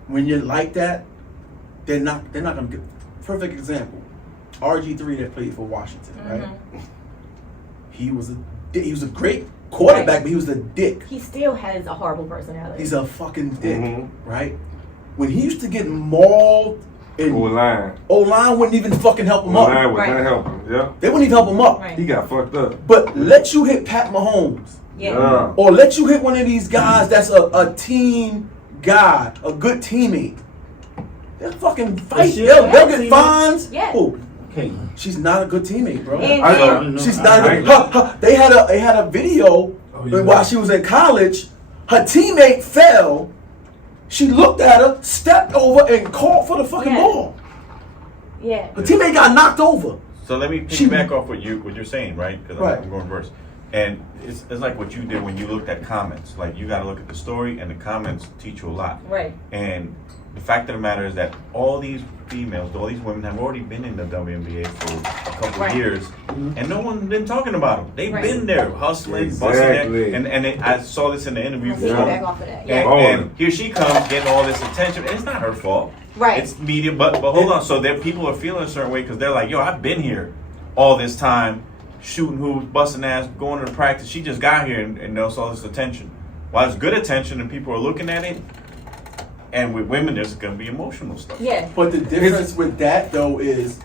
when you're like that, they're not gonna get. Perfect example: RG3 that played for Washington, right? He was a great quarterback, but he was a dick. He still has a horrible personality. He's a fucking dick, right? When he used to get mauled, O-line wouldn't even fucking help him up. O-line would not help him, yeah. They wouldn't even help him up. Right. He got fucked up. But let you hit Pat Mahomes. Yeah. Or let you hit one of these guys that's a team guy, a good teammate. They'll fucking fight. They'll get fines. Yeah. Oh, okay. She's not a good teammate, bro. She's not a good. They had a video while she was in college. Her teammate fell. She looked at her, stepped over, and called for the fucking ball. Yeah. Her teammate got knocked over. So let me piggyback off what you're saying, right? Because I'm going reverse. And it's like what you did when you looked at comments. Like, you got to look at the story, and the comments teach you a lot. Right. And the fact of the matter is that all these females, all these women have already been in the WNBA for a couple of years, and no one's been talking about them. They've been there hustling, busting, and I saw this in the interview. Back off of that. Yeah. And here she comes getting all this attention. And it's not her fault. Right. It's media, but hold on. So there, people are feeling a certain way because they're like, yo, I've been here all this time, shooting hoops, busting ass, going to the practice. She just got here and knows all this attention. While it's good attention and people are looking at it, and with women, there's going to be emotional stuff. Yeah. But the difference with that, though, is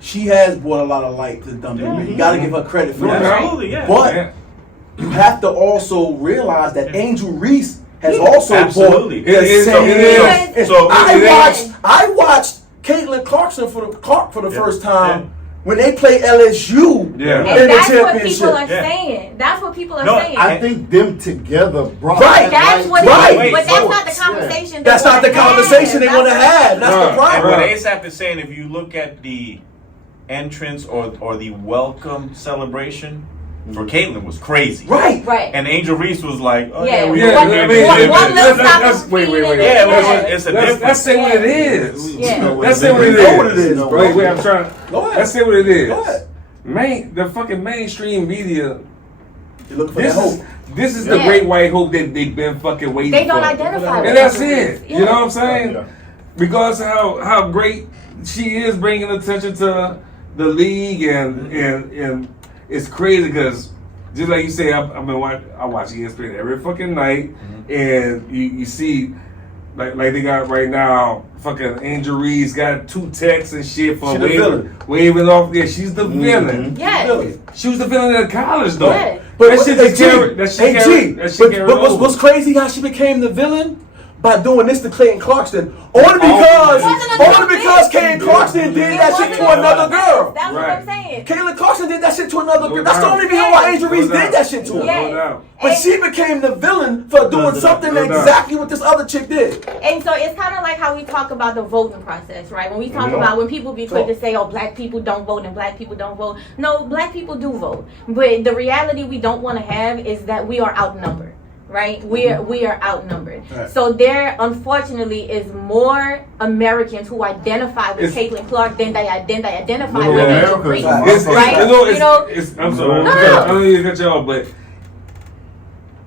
she has brought a lot of light to the WNBA. You got to give her credit for that. Absolutely, yeah. But you have to also realize that Angel Reese has also brought the same. So I watched Caitlin Clarkson for the first time. When they play LSU in the that's championship. what people are saying. That's what people are saying. I think them together brought That's what right. But that's not the conversation. That's not the conversation they want to have. That's the problem. And what ASAP is saying, if you look at the entrance or the welcome celebration for Caitlin was crazy. Right. And Angel Reese was like, oh yeah, we one wait. it's a difference. Let's say what it is. Yeah. Let's say what it is. Know what it is, bro. Wait, I'm trying. Go ahead. Let's say what it is. Go ahead. The fucking mainstream media. You looking for that hope. This is the great white hope that they've been fucking waiting for. They don't identify with and that's Angel it. Reese. You know what I'm saying? Because how great she is bringing attention to the league, and it's crazy because just like you say, I watch ESPN every fucking night, and you see like they got right now. Fucking Angel Reese got 2 texts and shit for waving off. Yeah, she's the villain. Yeah. She was the villain in college though. Yeah. But What's crazy how she became the villain by doing this to Clayton Clarkston only because Clayton Clarkston did that shit to another girl. That's what I'm saying. Caitlin Clarkson did that shit to another girl. That's the only reason why Angel Reese did that shit to her. Yes. But she became the villain for doing something exactly what this other chick did. And so it's kind of like how we talk about the voting process, right? When we talk about when people be quick to say, "Oh, black people don't vote and black people don't vote." No, black people do vote, but the reality we don't want to have is that we are outnumbered. Right, we are outnumbered. Right. So there, unfortunately, is more Americans who identify with Caitlin Clark than they identify with Angel Reese. Right? I'm sorry. I don't need to cut you off, but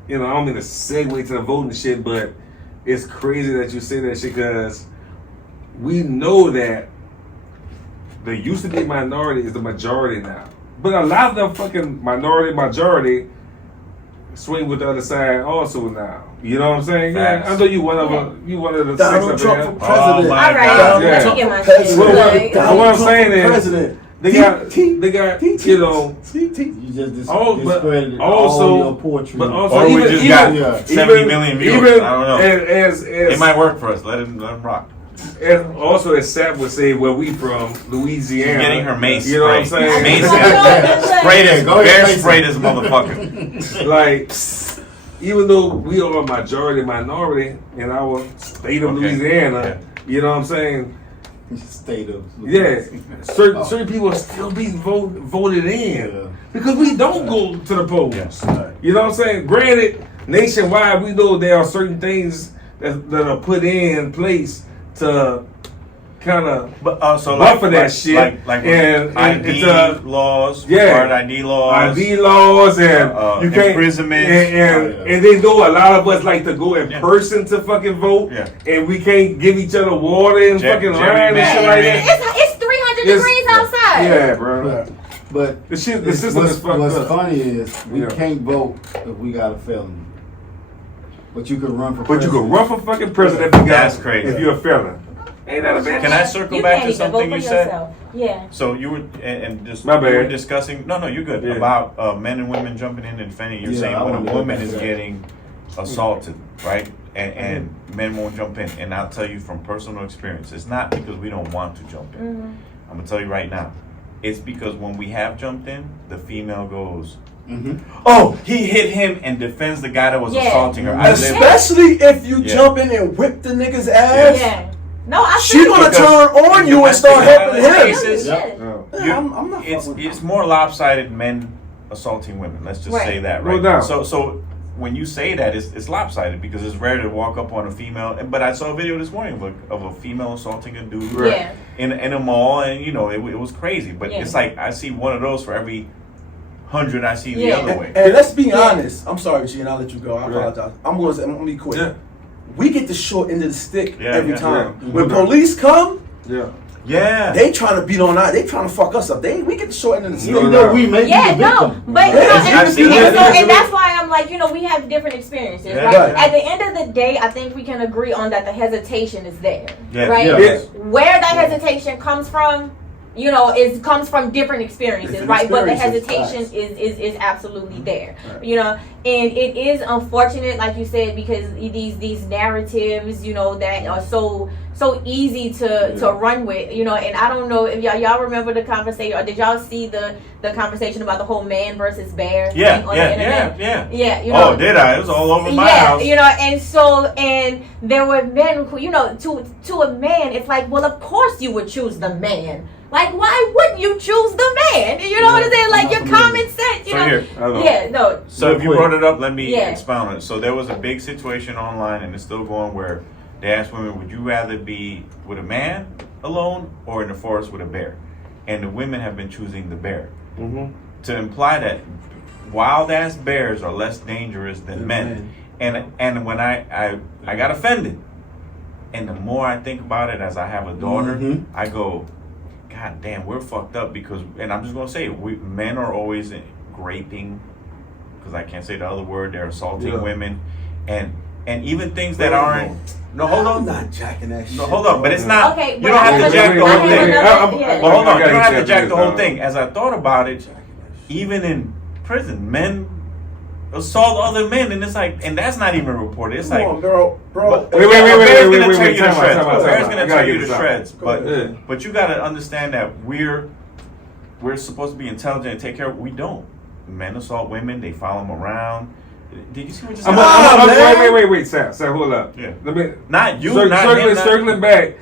I don't mean to segue to the voting shit, but it's crazy that you say that shit because we know that the used to be minority is the majority now, but a lot of them fucking majority. Swing with the other side also now. You know what I'm saying? Facts. Yeah, I know you one of the Donald six Trump of for them. president. All right, let me get my shit. What I'm saying is, president. they got You just discredited also, all your poetry. but also Or we even, just even, got 70 million viewers. Even I don't know. As It might work for us. Let him rock. And also, as Sap would say, where we from, Louisiana. She's getting her mace You know what I'm sprayed. saying? Mace spray this. Bear spray this motherfucker. Like, even though we are a majority minority in our state of Louisiana, you know what I'm saying? State of certain people still being voted in because we don't go to the polls. Yes. You know what I'm saying? Granted, nationwide, we know there are certain things that are put in place to kind of buffer that shit. Like and ID it's laws, required ID laws. ID laws and you can't imprisonment. And they know a lot of us like to go in person to fucking vote, and we can't give each other water and fucking line and shit like that. It's 300 degrees outside. Yeah, bro. But the system is fucked what's up. funny is we can't vote if we got a felony. But you can run for But president. you can run for fucking president if you That's crazy. If you're a felon. Ain't that a bitch? Can I circle back to something you said? Yeah. So you were and just My bad. you were discussing. No, you're good. About men and women jumping in and defending. You're saying when a woman is getting assaulted, right? And men won't jump in. And I'll tell you from personal experience, it's not because we don't want to jump in. I'm gonna tell you right now, it's because when we have jumped in, the female goes, "Oh, he hit him," and defends the guy that was assaulting her. Especially if you jump in and whip the nigga's ass. Yeah. No, I She gonna turn on you and start helping him. I'm not. It's more lopsided men assaulting women. Let's just say that, right? No doubt. So when you say that, it's lopsided because it's rare to walk up on a female. But I saw a video this morning of a female assaulting a dude in a mall, and it was crazy. But it's like I see one of those for every 100 I see the other way. And let's be honest. I'm sorry, G, and I'll let you go. I apologize. I'm gonna be quick. Yeah. We get the short end of the stick every time. Yeah. When police come, Yeah. they trying to beat on us. They trying to fuck us up. We get the short end of the stick. We make but and that's why I'm like, we have different experiences, right? At the end of the day, I think we can agree on that the hesitation is there, right? Yes. Where that hesitation comes from, it comes from different experiences, right? But the hesitation is absolutely there, and it is unfortunate, like you said, because these narratives, that are so easy to run with, and I don't know if y'all remember the conversation, or did y'all see the conversation about the whole man versus bear thing on the internet? Yeah. Oh, did I? It was all over my house. And there were men who, to a man, it's like, well, of course you would choose the man. Like, why wouldn't you choose the man? You know what I'm saying? Like, your common sense, So if you brought it up, let me expound on it. So there was a big situation online, and it's still going, where they asked women, would you rather be with a man alone or in the forest with a bear? And the women have been choosing the bear. To imply that wild-ass bears are less dangerous than men. And when I got offended. And the more I think about it, as I have a daughter, I go, God damn, we're fucked up because, and I'm just gonna say it, men are always raping, because I can't say the other word. They're assaulting women, and even things that aren't. No, hold on. I'm not jacking that shit. No, hold on, but it's not. Okay, you don't have to jack the whole thing. But hold on, you don't have to jack the whole thing. thing. As I thought about it, even in prison, men assault other men, and it's like, and that's not even reported. It's like, Come on, bro. Wait, Bear's gonna tear you to shreds. Bear's gonna tear you to shreds. But you gotta understand that we're supposed to be intelligent and take care of. We don't. Men assault women. They follow them around. Did you see what just happened? Wait, Sam, hold up. Yeah. Let me, Not you. Not him, not circling back.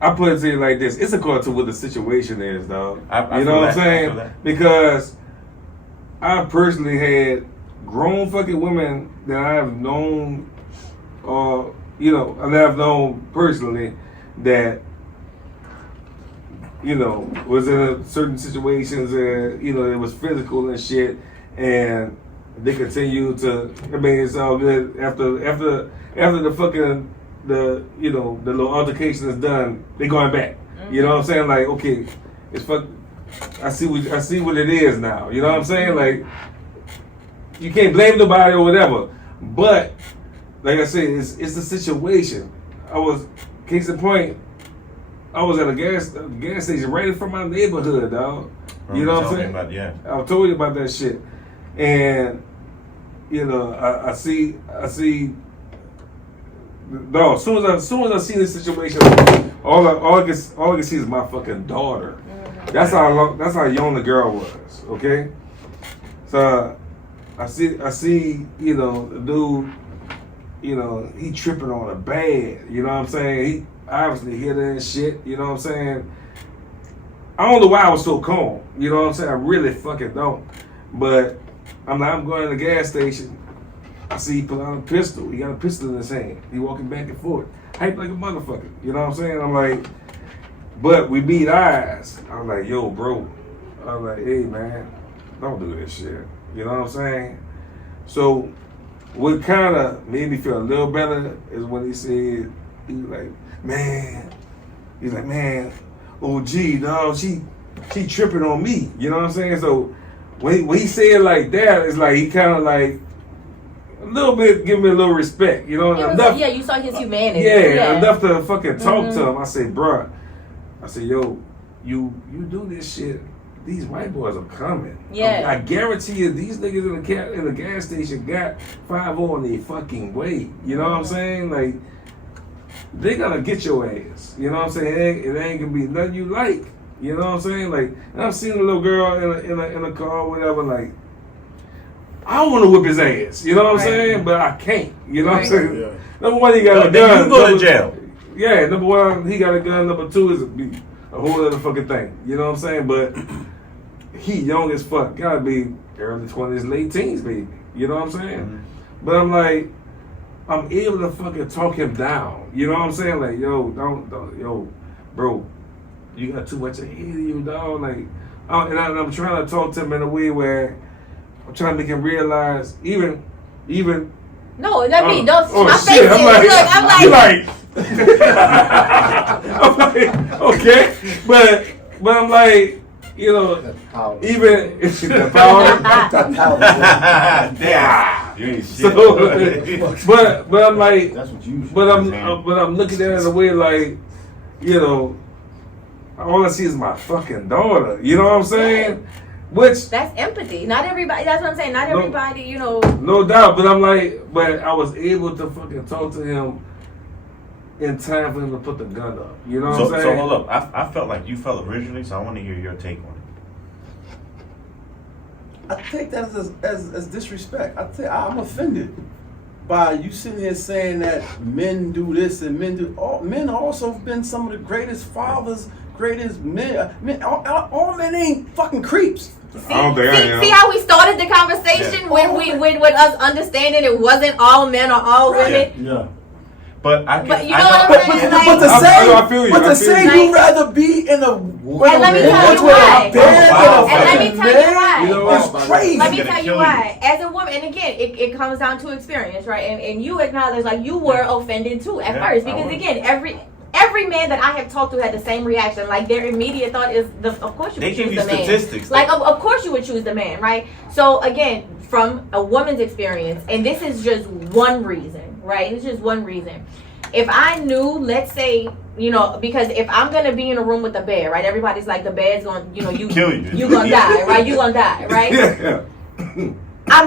I put it to you like this: it's according to what the situation is, dog. I you know what I'm saying? Because I personally had grown fucking women that I have known, that I've known personally that, was in certain situations and, it was physical and shit, and they continue to, it's all good after the fucking, the little altercation is done, they going back. Mm-hmm. You know what I'm saying? Like, okay, it's fuck, I see what it is now. You know what I'm saying? Like, you can't blame nobody or whatever, but like I said, it's the situation. Case in point, I was at a gas station right in front of my neighborhood, dog. You know what I'm saying? I told you about that shit, and I see. No, as soon as I see this situation, all I can see is my fucking daughter. Mm-hmm. That's how young the girl was. Okay, so I see, the dude, he tripping on a bed. You know what I'm saying? He obviously hit her and shit. You know what I'm saying? I don't know why I was so calm. You know what I'm saying? I really fucking don't. But I'm going to the gas station. I see he pull out a pistol. He got a pistol in his hand. He walking back and forth. Hype like a motherfucker. You know what I'm saying? I'm like, but we meet eyes. I'm like, yo, bro. I'm like, hey, man, don't do this shit. You know what I'm saying? So what kind of made me feel a little better is when he said, he's like, man, oh, gee, dog, she tripping on me. You know what I'm saying? So when he said it like that, it's like he kind of like, a little bit, give me a little respect, enough. Yeah, you saw his humanity. Yeah, enough to fucking talk to him. I said, bruh, yo, you do this shit, these white boys are coming. Yeah. I guarantee you, these niggas in the gas station got 5-0 on their fucking way. You know what I'm saying? Like, they gonna get your ass. You know what I'm saying? It ain't gonna be nothing you like. You know what I'm saying? Like, and I've seen a little girl in a car or whatever, like, I want to whip his ass, you know what I'm saying? But I can't, you know what I'm saying? Yeah. Number one, he got a gun. You go to jail. Yeah, number one, he got a gun. Number two is a whole other fucking thing, you know what I'm saying? But he young as fuck, gotta be early 20s, late teens, baby, you know what I'm saying? Mm-hmm. But I'm like, I'm able to fucking talk him down, you know what I'm saying? Like, yo, yo, bro, you got too much ahead of you, dog. Like, and I'm trying to talk to him in a way where I'm trying to make him realize, even. No, not me. Don't. Oh, my shit! I'm like. I'm like, okay, but I'm like, even the power. Damn. You ain't shit. So, but I'm like, that's what you. But I'm looking at it in a way like, all I see is my fucking daughter. You know what I'm saying? Which that's empathy. Not everybody. That's what I'm saying. Not everybody. No doubt. But I'm like, but I was able to fucking talk to him in time for him to put the gun up. You know what I'm saying? So hold up. I felt like you felt originally, so I want to hear your take on it. I take that as disrespect. I'm offended by you sitting here saying that men do this and men do. Men also have been some of the greatest fathers, greatest men. All men ain't fucking creeps. See how we started the conversation with us understanding it wasn't all men or all women. Yeah. But you know what I'm saying? But to say you'd rather be in a woman and let me tell you why. It's crazy. Let me tell you why. As a woman, and again, it comes down to experience, right? And you acknowledge like you were offended too at first because again, every man that I have talked to had the same reaction. Like their immediate thought is, of course you would choose the man. They give you statistics. Like of course you would choose the man, right? So again, from a woman's experience, and this is just one reason, right? It's just one reason. If I knew, let's say, because if I'm gonna be in a room with a bear, right? Everybody's like the bear's gonna, you kill you. You gonna die, right? You gonna die, right? Yeah. I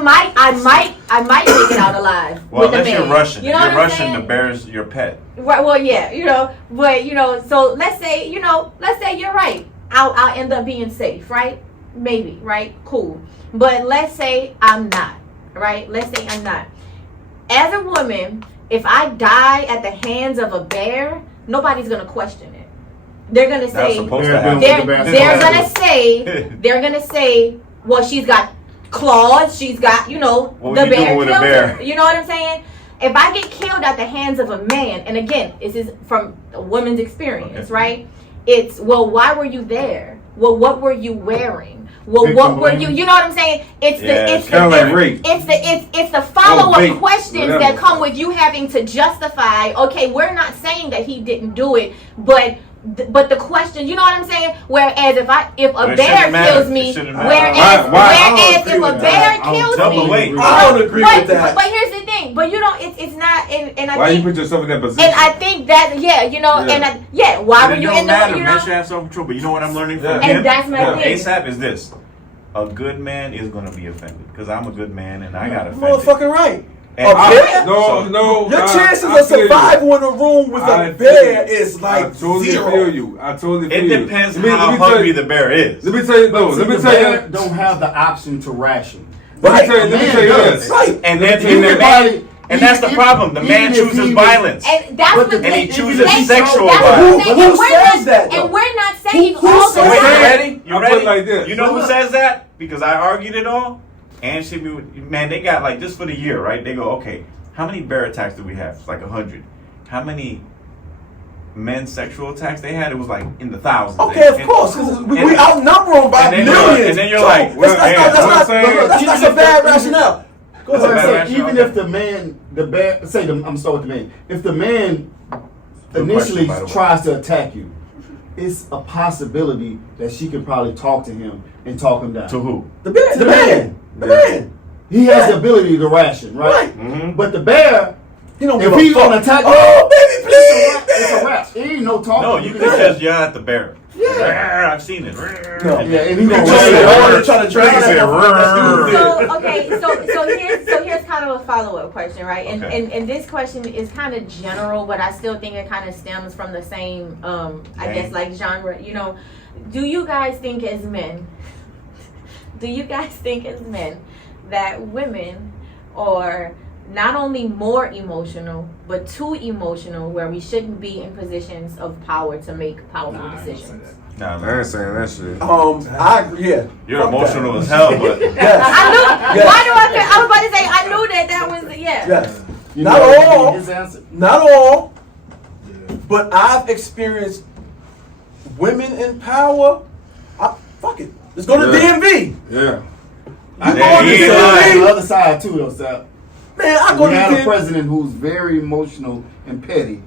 might make it out alive. Well, with the unless you're man. Russian. You know if what you're I'm Russian, saying? the bear's your pet. Right. Well, yeah. But so let's say you're right. I'll end up being safe, right? Maybe, right? Cool. But let's say I'm not, right? Let's say I'm not. As a woman, if I die at the hands of a bear, nobody's gonna question it. They're gonna That's say supposed to happen. they're gonna say, well, she's got claws, she's got, What the would you do bear with a killed bear? her. You know what I'm saying? If I get killed at the hands of a man, and again, this is from a woman's experience, Okay. right? It's, well, why were you there? Well, what were you wearing? Well, Victim what were you? blaming. You know what I'm saying? It's Yeah, the it's kinda the like rape. it's the follow rape, up questions whatever. that come with you having to justify. Okay, we're not saying that he didn't do it, but the question, you know what I'm saying? Whereas if But a it bear shouldn't matter. kills It me, shouldn't matter. whereas Why? if a bear I kills don't me, wait. I don't agree with that. But here's the thing. But it's not. And I Why you think. put yourself in that position? And I think that why were It you don't in the matter. you Men know? should have self-control. But you know what I'm learning from Yeah. him? And that's my thing. ASAP is this. A good man is going to be offended. Because I'm a good man and I got offended. Motherfucking right. And A I- bear? No. Your chances I of feel you. survival in a room with I a bear feel you. is like I totally zero. feel you. I totally feel It you. depends Let me how tell hungry you- the bear is. Let me tell you. No. See, Let me the tell bear you. don't have the option to ration. Let me Right. tell you. Let me Man tell you does. this. Right. And Let then me tell you the this. man, and that's the problem. The man even if chooses he was- violence. And that's But what the- And he If chooses you- sexual that's what I'm violence. saying. Who And we're says not- that, though? And we're not saying Who all the says Wait, that? you time. ready? You I put ready? it like this. You know who says that? Because I argued it all. And she, man, they got like just for the year, right? They go, okay, how many bear attacks do we have? It's like 100. How many men's sexual attacks they had? It was like in the thousands. Okay, of course, because we outnumber them by and then millions. and then you're So, like, that's man, not a bad rationale. Go So I ahead. say, even if the man, the bear, say, I'm sorry with the man. If the man Good initially question, by the way. tries to attack you, it's a possibility that she could probably talk to him and talk him down. to who? The man. He has the ability to ration, right? Right. But the bear, He don't if give a he's fuck. gonna attack you, Oh, baby, please. it's a rap. It ain't no talking. No, you can just yell at the bear. Yeah, I've seen it. No. Yeah, and he You gonna can just say, rap. oh, try to drag He said, that motherfucker. That's what So here's kind of a follow-up question, right? And, Okay. and this question is kind of general, but I still think it kind of stems from the same, I Gang. guess, like genre. Do you guys think as men that women are not only more emotional, but too emotional, where we shouldn't be in positions of power to make powerful decisions? Nah, I man. ain't saying that shit. I agree. Yeah. You're Fuck emotional that. as hell, but Yes. I knew. Yes. Why do I? I was about to say I knew that was yeah. Yes. You Not know, all. His answer. Not all. But I've experienced women in power. Fuck it. Let's go to Yeah. DMV. Yeah. You Yeah, go to he The ain't lying. DMV. other side too, though, Sal. Man, I go We to had a DMV. president who's very emotional and petty.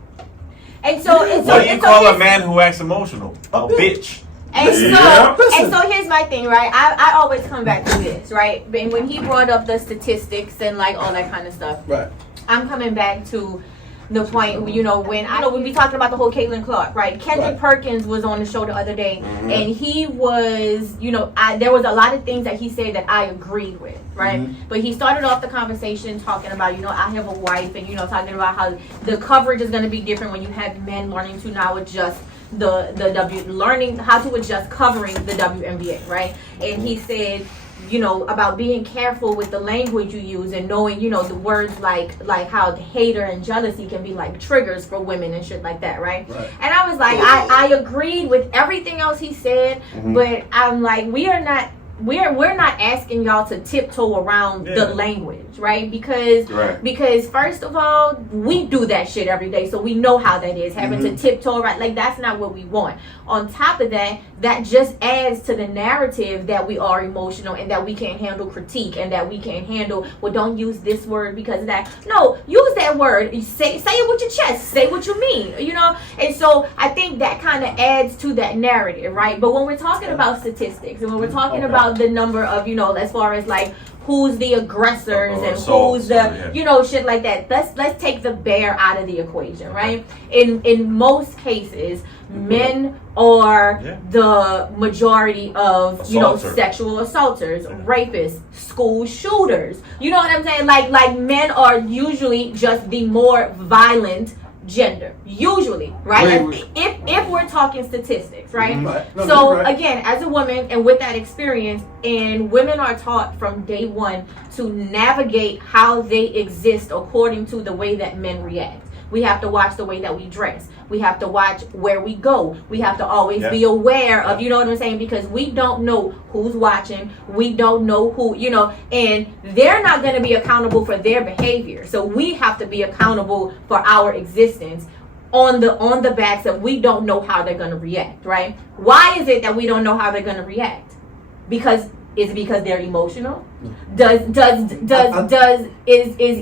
And so, and so, what do you and so call a here's- man who acts emotional? A bitch. And so, Yeah. and so here's my thing, right? I always come back to this, right? And when he brought up the statistics and like all that kind of stuff, Right. I'm coming back to the point, when we be talking about the whole Caitlin Clark, right? Kendrick Right. Perkins was on the show the other day, and he was, there was a lot of things that he said that I agreed with, right? But he started off the conversation talking about, I have a wife, and talking about how the coverage is going to be different when you have men learning to now adjust learning how to adjust covering the WNBA, right? And he said, about being careful with the language you use and knowing, the words like how hater and jealousy can be like triggers for women and shit like that, right? And I was like, I agreed with everything else he said, but I'm like, we're not asking y'all to tiptoe around the language, right? Because first of all, we do that shit every day, so we know how that is, having to tiptoe around. Like, that's not what we want. On top of that, that just adds to the narrative that we are emotional and that we can't handle critique and that we can't handle, well, don't use this word because of that. No, use that word. Say it with your chest. Say what you mean, And so I think that kind of adds to that narrative, right? But when we're talking about statistics and when we're talking about about the number of, as far as like who's the aggressors and assaults, who's the, shit like that. Let's take the bear out of the equation, right? In most cases, men are the majority of, sexual assaulters, rapists, school shooters. You know what I'm saying? Like men are usually just the more violent gender, usually, right? If we're talking statistics, right? No, So again, as a woman and with that experience, and women are taught from day one to navigate how they exist according to the way that men react. We have to watch the way that we dress. We have to watch where we go. We have to always be aware of, you know what I'm saying? Because we don't know who's watching. We don't know who, and they're not going to be accountable for their behavior. So we have to be accountable for our existence on the backs of we don't know how they're going to react, right? Why is it that we don't know how they're going to react? Is it because they're emotional? Is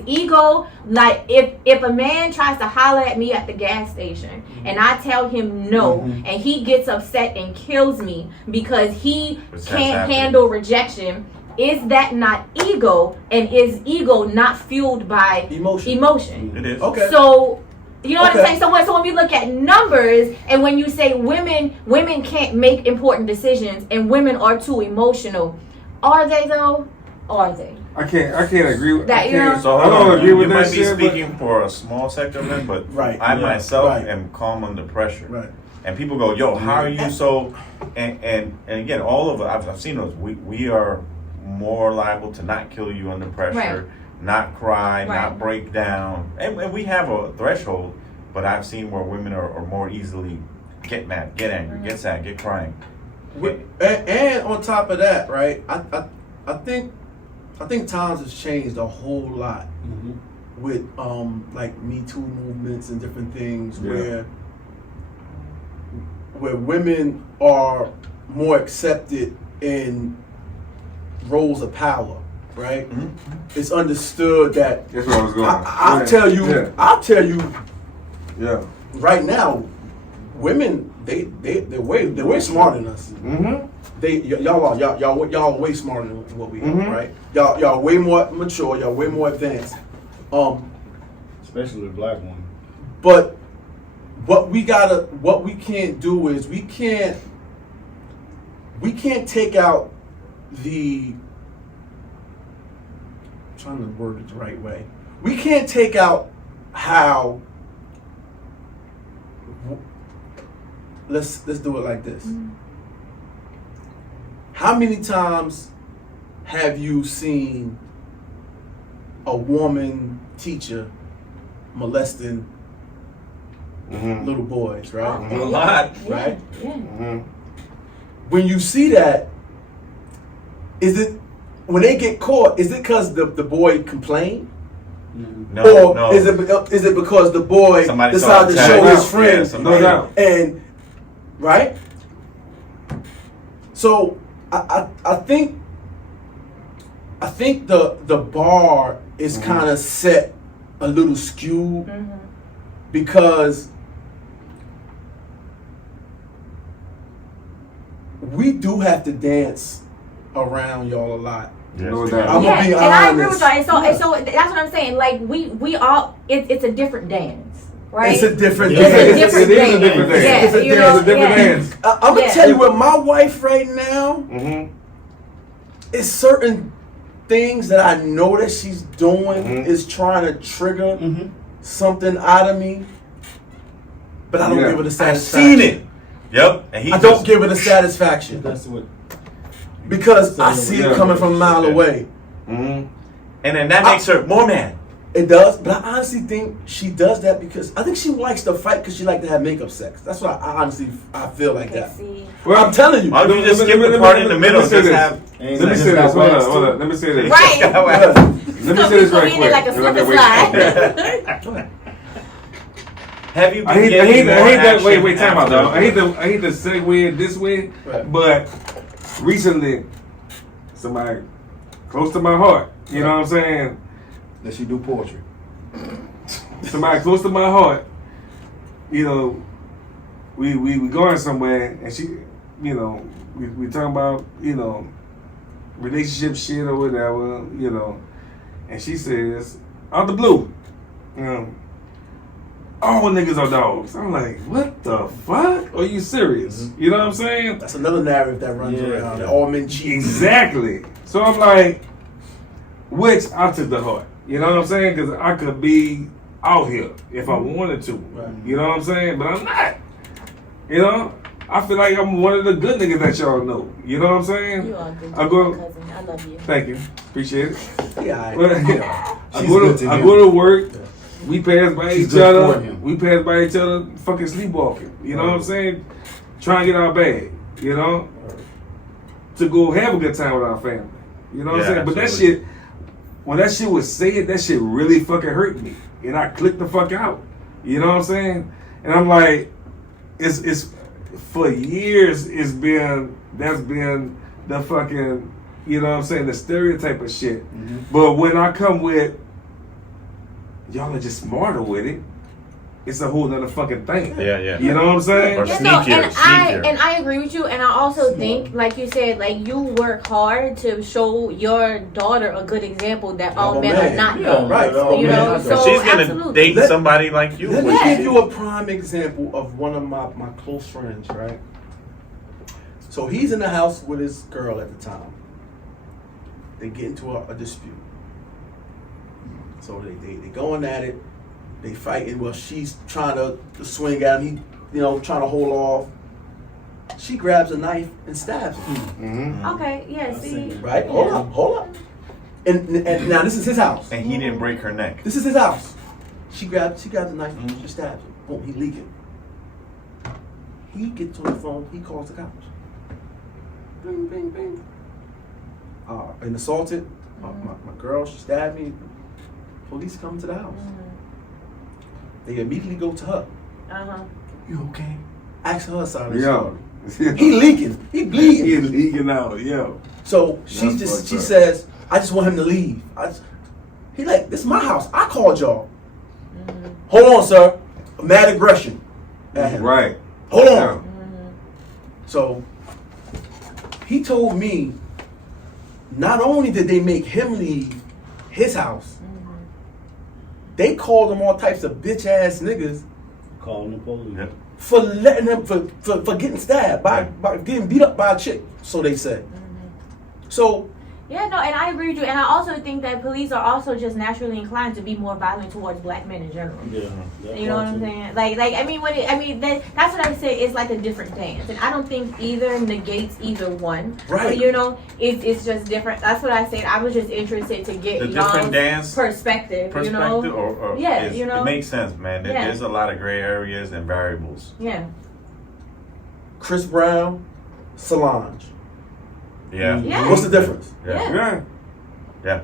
ego, like if a man tries to holler at me at the gas station and I tell him no, and he gets upset and kills me because he can't handle rejection, is that not ego? And is ego not fueled by emotion? It is. Okay. So you know what I'm saying? So when we look at numbers, and when you say women can't make important decisions and women are too emotional, are they though? Are they? I can't agree with that. So I don't agree with you that might be shit, speaking for a small sector of men, but I myself am calm under pressure. Right. And people go, yo, how are you so? And again, all of us, I've seen those. We are more liable to not kill you under pressure, not cry, not break down, and we have a threshold. But I've seen where women are more easily get mad, get angry, get sad, get crying. And on top of that, right? I think times has changed a whole lot with like Me Too movements and different things where women are more accepted in roles of power, right? It's understood that. That's where I was going. I'll tell you. Yeah. Right now, women they're way smarter than us. Y'all are way smarter than what we are, right? Y'all way more mature. Y'all way more advanced. Especially the black woman. But what we can't do is we can't take out the. I'm trying to word it the right way. We can't take out how. Let's do it like this. How many times have you seen a woman teacher molesting little boys, right? A lot. Right? Yeah. When you see that, is it when they get caught, is it because the boy complained? No. Is it because the boy Somebody decided to show his friends? No doubt. And right? So I think the bar is kind of set a little skewed because we do have to dance around y'all a lot. No doubt. I'm gonna be and I agree with honest. y'all. And so that's what I'm saying. Like we all, it's a different dance, right? It's a different It's a dance. different It is a different dance. dance. Yeah, It's you know, a different dance. I'm gonna tell you what my wife right now is certain things that I know that she's doing is trying to trigger something out of me, but I don't give her the I've satisfaction. seen it. Yep. And I don't give her the satisfaction That's what. because I see it coming from a mile away. And then that makes her more mad. It does, but I honestly think she does that because I think she likes to fight because she likes to have makeup sex. That's what I feel like that. Well, I'm telling you. Why don't you just skip the part in the middle and just have... Let me say this. Hold on. Let me say this. Right. Let me say this right quick. Like a slip and slide. Have you been I hate getting more that. action Wait, time out, after dog. I hate to segue it this way, but recently, somebody close to my heart. You know what I'm saying? That she do poetry. Somebody close to my heart. You know, we going somewhere, and she, you know, we talking about, you know, relationship shit or whatever, you know. And she says, out the blue, all niggas are dogs. I'm like, what the fuck? Are you serious? You know what I'm saying? That's another narrative that runs around. that All men cheat. Exactly. So I'm like, which I took the heart. You know what I'm saying? Because I could be out here if I wanted to. Right. You know what I'm saying? But I'm not. You know? I feel like I'm one of the good niggas that y'all know. You know what I'm saying? You are a good I go, cousin. I love you. thank you. Appreciate it. Yeah, But I go to work. We pass by She's each good other. for him. We pass by each other fucking sleepwalking. You know what I'm saying? Trying to get our bag. You know? To go have a good time with our family. You know what I'm saying? But that shit, when that shit was said, that shit really fucking hurt me. And I clicked the fuck out. You know what I'm saying? And I'm like, it's for years that's been the fucking, you know what I'm saying, the stereotype of shit. But when I come with, y'all are just smarter with it, it's a whole nother fucking thing. Yeah. You know what I'm saying? Or Yeah, sneakier. and I agree with you, and I also think, like you said, like you work hard to show your daughter a good example that all men are not dogs. Right. You know, so She's gonna absolutely. date somebody like you. Let me Yeah. give you a prime example of one of my close friends, right? So he's in the house with his girl at the time. They get into a dispute. So they going at it. They fighting. Well, she's trying to swing at him. He, trying to hold off. She grabs a knife and stabs him. Okay, yeah, see. Right? Hold up. And now this is his house. And he didn't break her neck. This is his house. She grabs the knife. She stabs him. Boom, he leaking. He gets on the phone. He calls the cops. Bing, bing, bing. Been assaulted. My girl, she stabbed me. Police come to the house. They immediately go to her. You okay? Ask her side of the story. He leaking. He bleeding. He leaking out, yo. So she says, I just want him to leave. He like, this is my house. I called y'all. Hold on, sir. Mad aggression at him. Right. Hold on. So he told me not only did they make him leave his house, they called him all types of bitch ass niggas Calling the police. for letting him for getting stabbed by getting beat up by a chick. So they said. So Yeah, no, and I agree with you. And I also think that police are also just naturally inclined to be more violent towards black men in general. Yeah. You know what I'm saying? Like I mean, that's what I say. It's like a different dance, and I don't think either negates either one. Right. But, it's just different. That's what I said. I was just interested to get The y'all's different dance perspective. or Yeah, it makes sense, man. Yeah. There's a lot of gray areas and variables. Yeah. Chris Brown, Solange. Yeah. Yeah. What's the difference? Yeah. Yeah.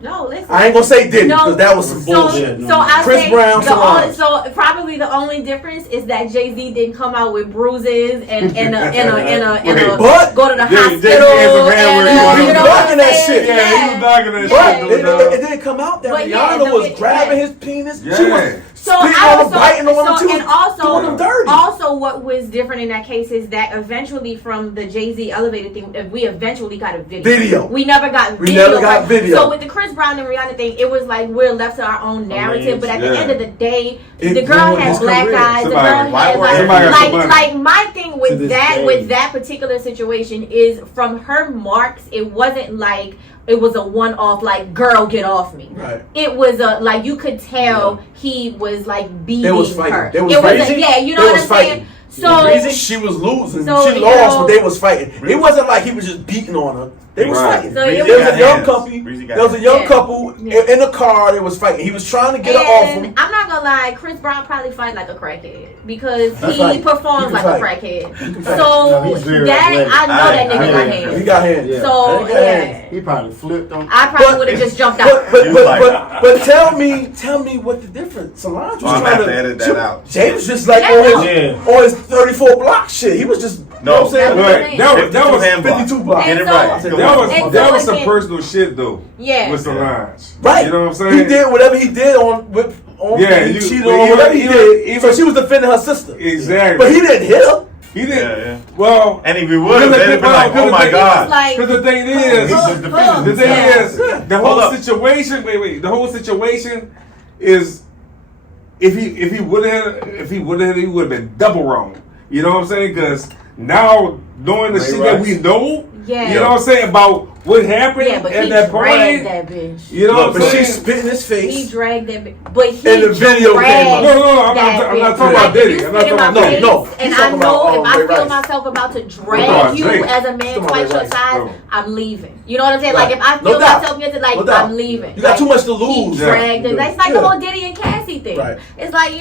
No, listen. I ain't gonna say Diddy No, because that was some bullshit. So I Chris say Brown, Solange. so probably the only difference is that Jay-Z didn't come out with bruises and But go to the Jay-Z hospital. has a man where he was what knocking I'm that saying? shit. Yeah, he was knocking that But shit. it didn't come out that But Rihanna was grabbing his penis. She was So spitting I on him, also, biting on him too, and also, doing him dirty. also what was different in that case is that eventually from the Jay-Z elevated thing, we eventually got a video. We never got video. So with the Chris Brown and Rihanna thing, it was like we're left to our own narrative. But at the end of the day, the girl had black eyes. The girl had like my thing with that particular situation is from her marks, it wasn't like it was a one-off, like, girl, get off me. Right. It was a, like, you could tell he was, like, beating her. They was fighting. You know what I'm saying? So she was losing. So, she lost, but they was fighting. It wasn't like he was just beating on her. They was fighting. So there was a young couple. There was a young couple in the car. They was fighting. He was trying to get her off him. I'm not gonna lie, Chris Brown probably fight like a crackhead because he performs like a crackhead. So that I know that nigga got hands. He got hands. So yeah, he probably flipped on. I probably would have just jumped out. But tell me what the difference. Solange was trying to edit that out. Jay was just like on his 34 block shit. He was just you know what I'm saying? That was 52 blocks. Get it right. That was some personal shit though. Yeah. With Solange. Right. You know what I'm saying? He did whatever he did he cheated on whatever he did. So she was defending her sister. Exactly. But he didn't hit her. He didn't. Yeah. Well, And if he would have, they'd have been like, oh my God. Because the thing is, the thing is, the Hold whole up. situation. Wait. The whole situation is, if he would have, he would have been double wrong. You know what I'm saying? Because now knowing the shit that we know, Yeah. you know what I'm saying about what happened Yeah, but at he that dragged party. that bitch. You know Look, what but I'm saying? she spit in his He face. dragged that bitch. But he And the video came dragged up. No, I'm that not bitch. talking about Like, Diddy. you I'm not spit in talking my about face, No, and he's I talking know about, if I Ray feel Rice. myself about to about drag you Drake. as a man He's talking about twice your Ray Rice. size, No. I'm leaving. You know what I'm saying? Like Right. if I No feel doubt. myself getting like No doubt. I'm leaving. You got Like, too much to He lose. dragged it. That's like the Yeah. whole Diddy and Cassie thing. Right. It's like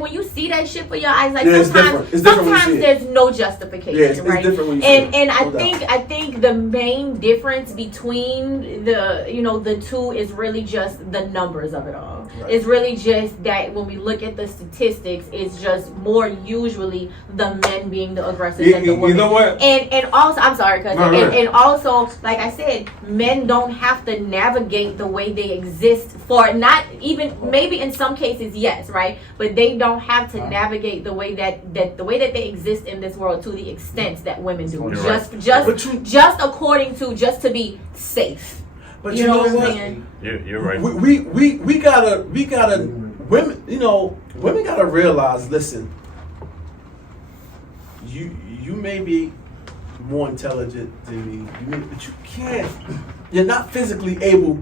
when you see that shit for your eyes, like Yeah, it's sometimes different. It's different when you sometimes see it. there's no justification, Yeah, it's right? different when you see and it. and No doubt. I think the main difference between the two is really just the numbers of it all. Right. It's really just that when we look at the statistics, it's just more usually the men being the aggressors than the women. You know what? And also, I'm sorry, cousin. No, go ahead. And also, like I said, men don't have to navigate the way they exist for not even maybe in some cases, yes, right? But they don't have to navigate the way that they exist in this world to the extent that women do. You're Just according to just to be safe. But You know what I'm saying? You're right. We gotta women. Women gotta realize. Listen, you may be more intelligent than me, but you can't. You're not physically able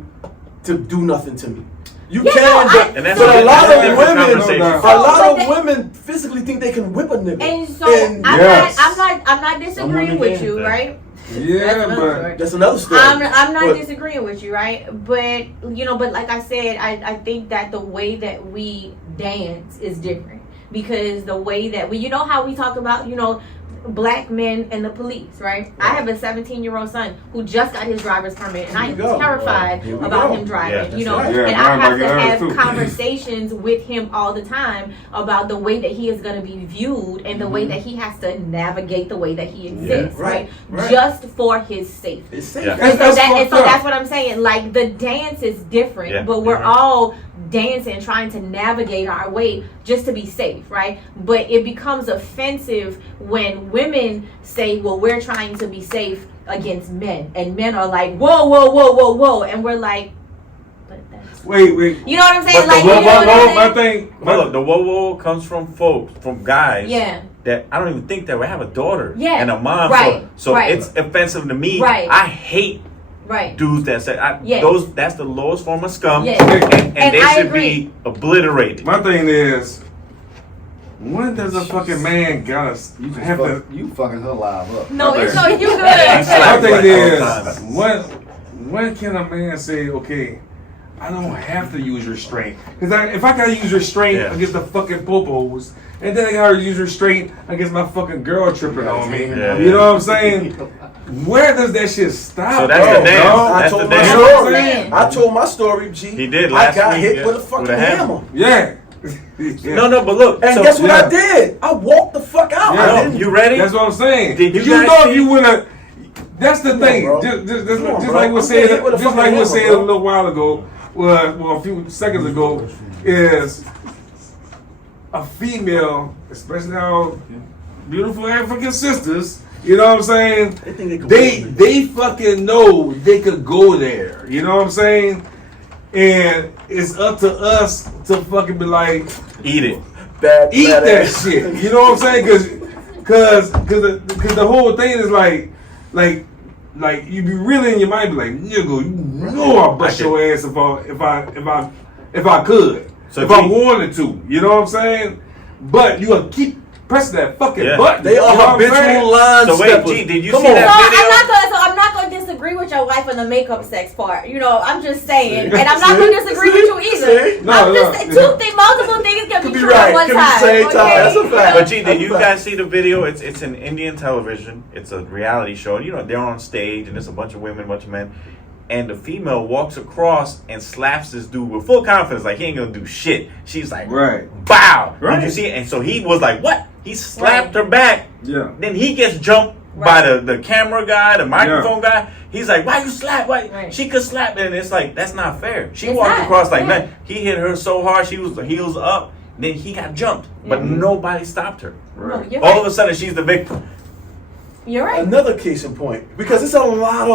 to do nothing to me. You Yeah, can, no, but, And that's but a a lot different of women, conversation. a So, lot but of they- women physically think they can whip a nigga. And so And Yes. I'm not disagreeing with you, right? Yeah, but that's another story. I'm not But- disagreeing with you, right? But but like I said, I think that the way that we dance is different because the way that we, how we talk about, black men and the police, right? I have a 17-year-old son who just got his driver's permit, and I Here am we go. terrified Here we about go. him driving, Yeah, that's right. Yeah, and mine I have might to get ours have too. conversations with him all the time about the way that he is going to be viewed and the way that he has to navigate the way that he exists, right, right. Just for his safety. It's safe. Yeah. And so, fucked up. that's what I'm saying. Like the dance is different, Yeah, but we're you're right. all dancing, trying to navigate our way just to be safe, right? But it becomes offensive when women say, "Well, we're trying to be safe against men," and men are like, "Whoa, whoa, whoa, whoa, whoa," and we're like, "But that's." wait. You know what I'm saying? But Like, the you whoa, know what I'm My saying? thing. But look, the whoa comes from folks, from guys. Yeah. That I don't even think that we have a daughter Yeah. and a mom. Right. So Right. it's offensive to me. Right. I hate Right. dudes that say Yeah. that's the lowest form of scum. Yeah. And And they I should agree. be obliterated. My thing is, when does a fucking man gotta have to? You fucking her live up. No, it's no, you good. Yeah, My Like, thing all is, the time. when can a man say, okay, I don't have to use restraint? Because if I gotta use restraint Yeah. against the fucking popos, and then I gotta use restraint against my fucking girl tripping on me, Yeah. you know what I'm saying? Where does that shit stop? So that's bro, the dance. dog? I That's told the my dance. story. Man. I told my story, G. He did I last got week, hit yeah, with a fucking with a hammer. hammer. Yeah. No, but look. And so- guess what yeah. I did? I walked the fuck out. Yeah. I No, didn't. you ready? That's what I'm saying. Did you If you guys know see- if you wanna, that's the Come thing. on, bro. Just Come on, bro. like we I'm said, getting hit with a just like fucking we said hammer, a bro. little while ago, well, a few seconds ago, is a female, especially our beautiful African sisters. You know what I'm saying? They think they can They win. they fucking know they could go there. You know what I'm saying? And it's up to us to fucking be like, Eat it. Bad, eat bad that ass. shit. You know what I'm saying? Cause the whole thing is like you be really in your mind be like, nigga, you know I'll bust your ass if I could. So if I G- wanted to. You know what I'm saying? But you gotta keep pressing that fucking Yeah. button. They You know are what I'm saying? habitual line So wait, steppers. G, did you Come see on. that I'm not going to disagree with your wife on the makeup sex part. I'm just saying, and I'm not going to disagree with you either. See? No, I'm just no. multiple things can Could be be true right, at one could be time. the same time. That's a fact. But G, did That's you a fact. guys see the video? It's an Indian television. It's a reality show. They're on stage and there's a bunch of women, a bunch of men. And the female walks across and slaps this dude with full confidence, like he ain't gonna do shit. She's like, Right. bow. Did Right. you see it? And so he was like, what? He slapped her back. Yeah. Then he gets jumped by the camera guy, the microphone guy. He's like, why you slap? Why? Right. She could slap. And it's like, that's not fair. She It's walked not. across like, Yeah. man, he hit her so hard. She was the heels up. then he got jumped, but nobody stopped her. No, you're All right. of a sudden, she's the victim. You're right. Another case in point, because it's a lot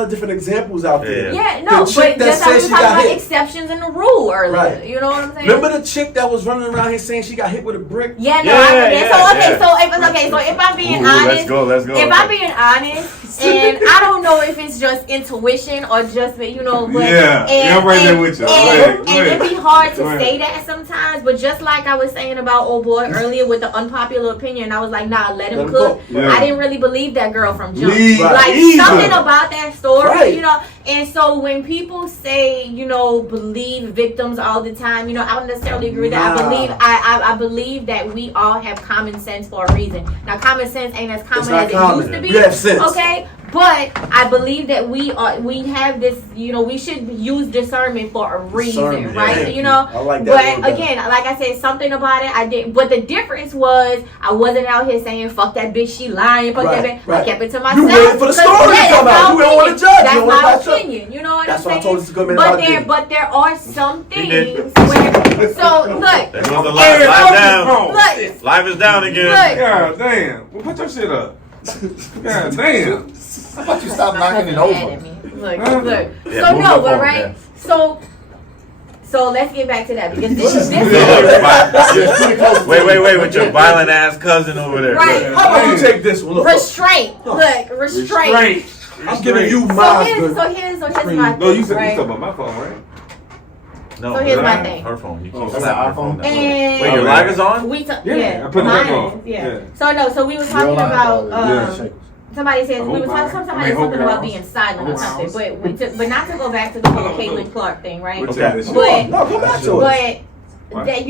of different examples out there. Yeah, no, The chick but that just how we said were she talking got about hit. exceptions in the rule earlier. Right. You know what I'm saying? Remember the chick that was running around here saying she got hit with a brick? Yeah, no, Yeah, I remember. yeah, So okay, yeah. so if I'm being Ooh, honest, let's go. if I'm being honest, and I don't know if it's just intuition or just but Yeah, I'm right there with you. Go ahead, And it'd be hard to Go ahead. say that sometimes, but just like I was saying about old boy earlier with the unpopular opinion, I was like, nah, let him cook. Yeah. I didn't really believe that girl from jump. Leave. Like Either. something about that story, Right. And so when people say, believe victims all the time, I don't necessarily agree with that. I believe that we all have common sense for a reason. Now, common sense ain't as common as it used to be. We have sense. Okay, but I believe that we have this. We should use discernment for a reason, Discernment, right? yeah. I like that But word again, like I said, something about it I did. But the difference was I wasn't out here saying "fuck that bitch, she lying." Fuck that bitch. I kept it to myself. You waited for the story to come out. You don't want to judge. That's You don't want my to back up. opinion. You know what That's I'm why saying? I told us to come in But about but there are some He did. things where. So look. There goes the Hey, live. Live focus, down. bro. Look. Live is down again. Look. God damn. Well, put your shit up. God damn. How about you stop knocking it Mad over? at me. Look. Yeah, So move no, your but phone, right. yeah. So let's get back to that because this is Wait, with your violent ass cousin over there. right. How about you take this one? Look, Restraint. Look, restraint. I'm giving you So my here's good. my thing. No, you said right? you talking about my phone, right? No, So here's my her thing. phone. You keep that's slapping an her phone. iPhone? And Wait, your live is on? Yeah, I put it back mine on. is, yeah. Yeah. So no, so we were talking Your about live, somebody said I we hope were mine. talking I mean, hope something about yours. being silent or Hope something, yours. but not to go back to the whole Caitlin Clark thing, right? We'll Okay. take this shit. But No, come back to it. but that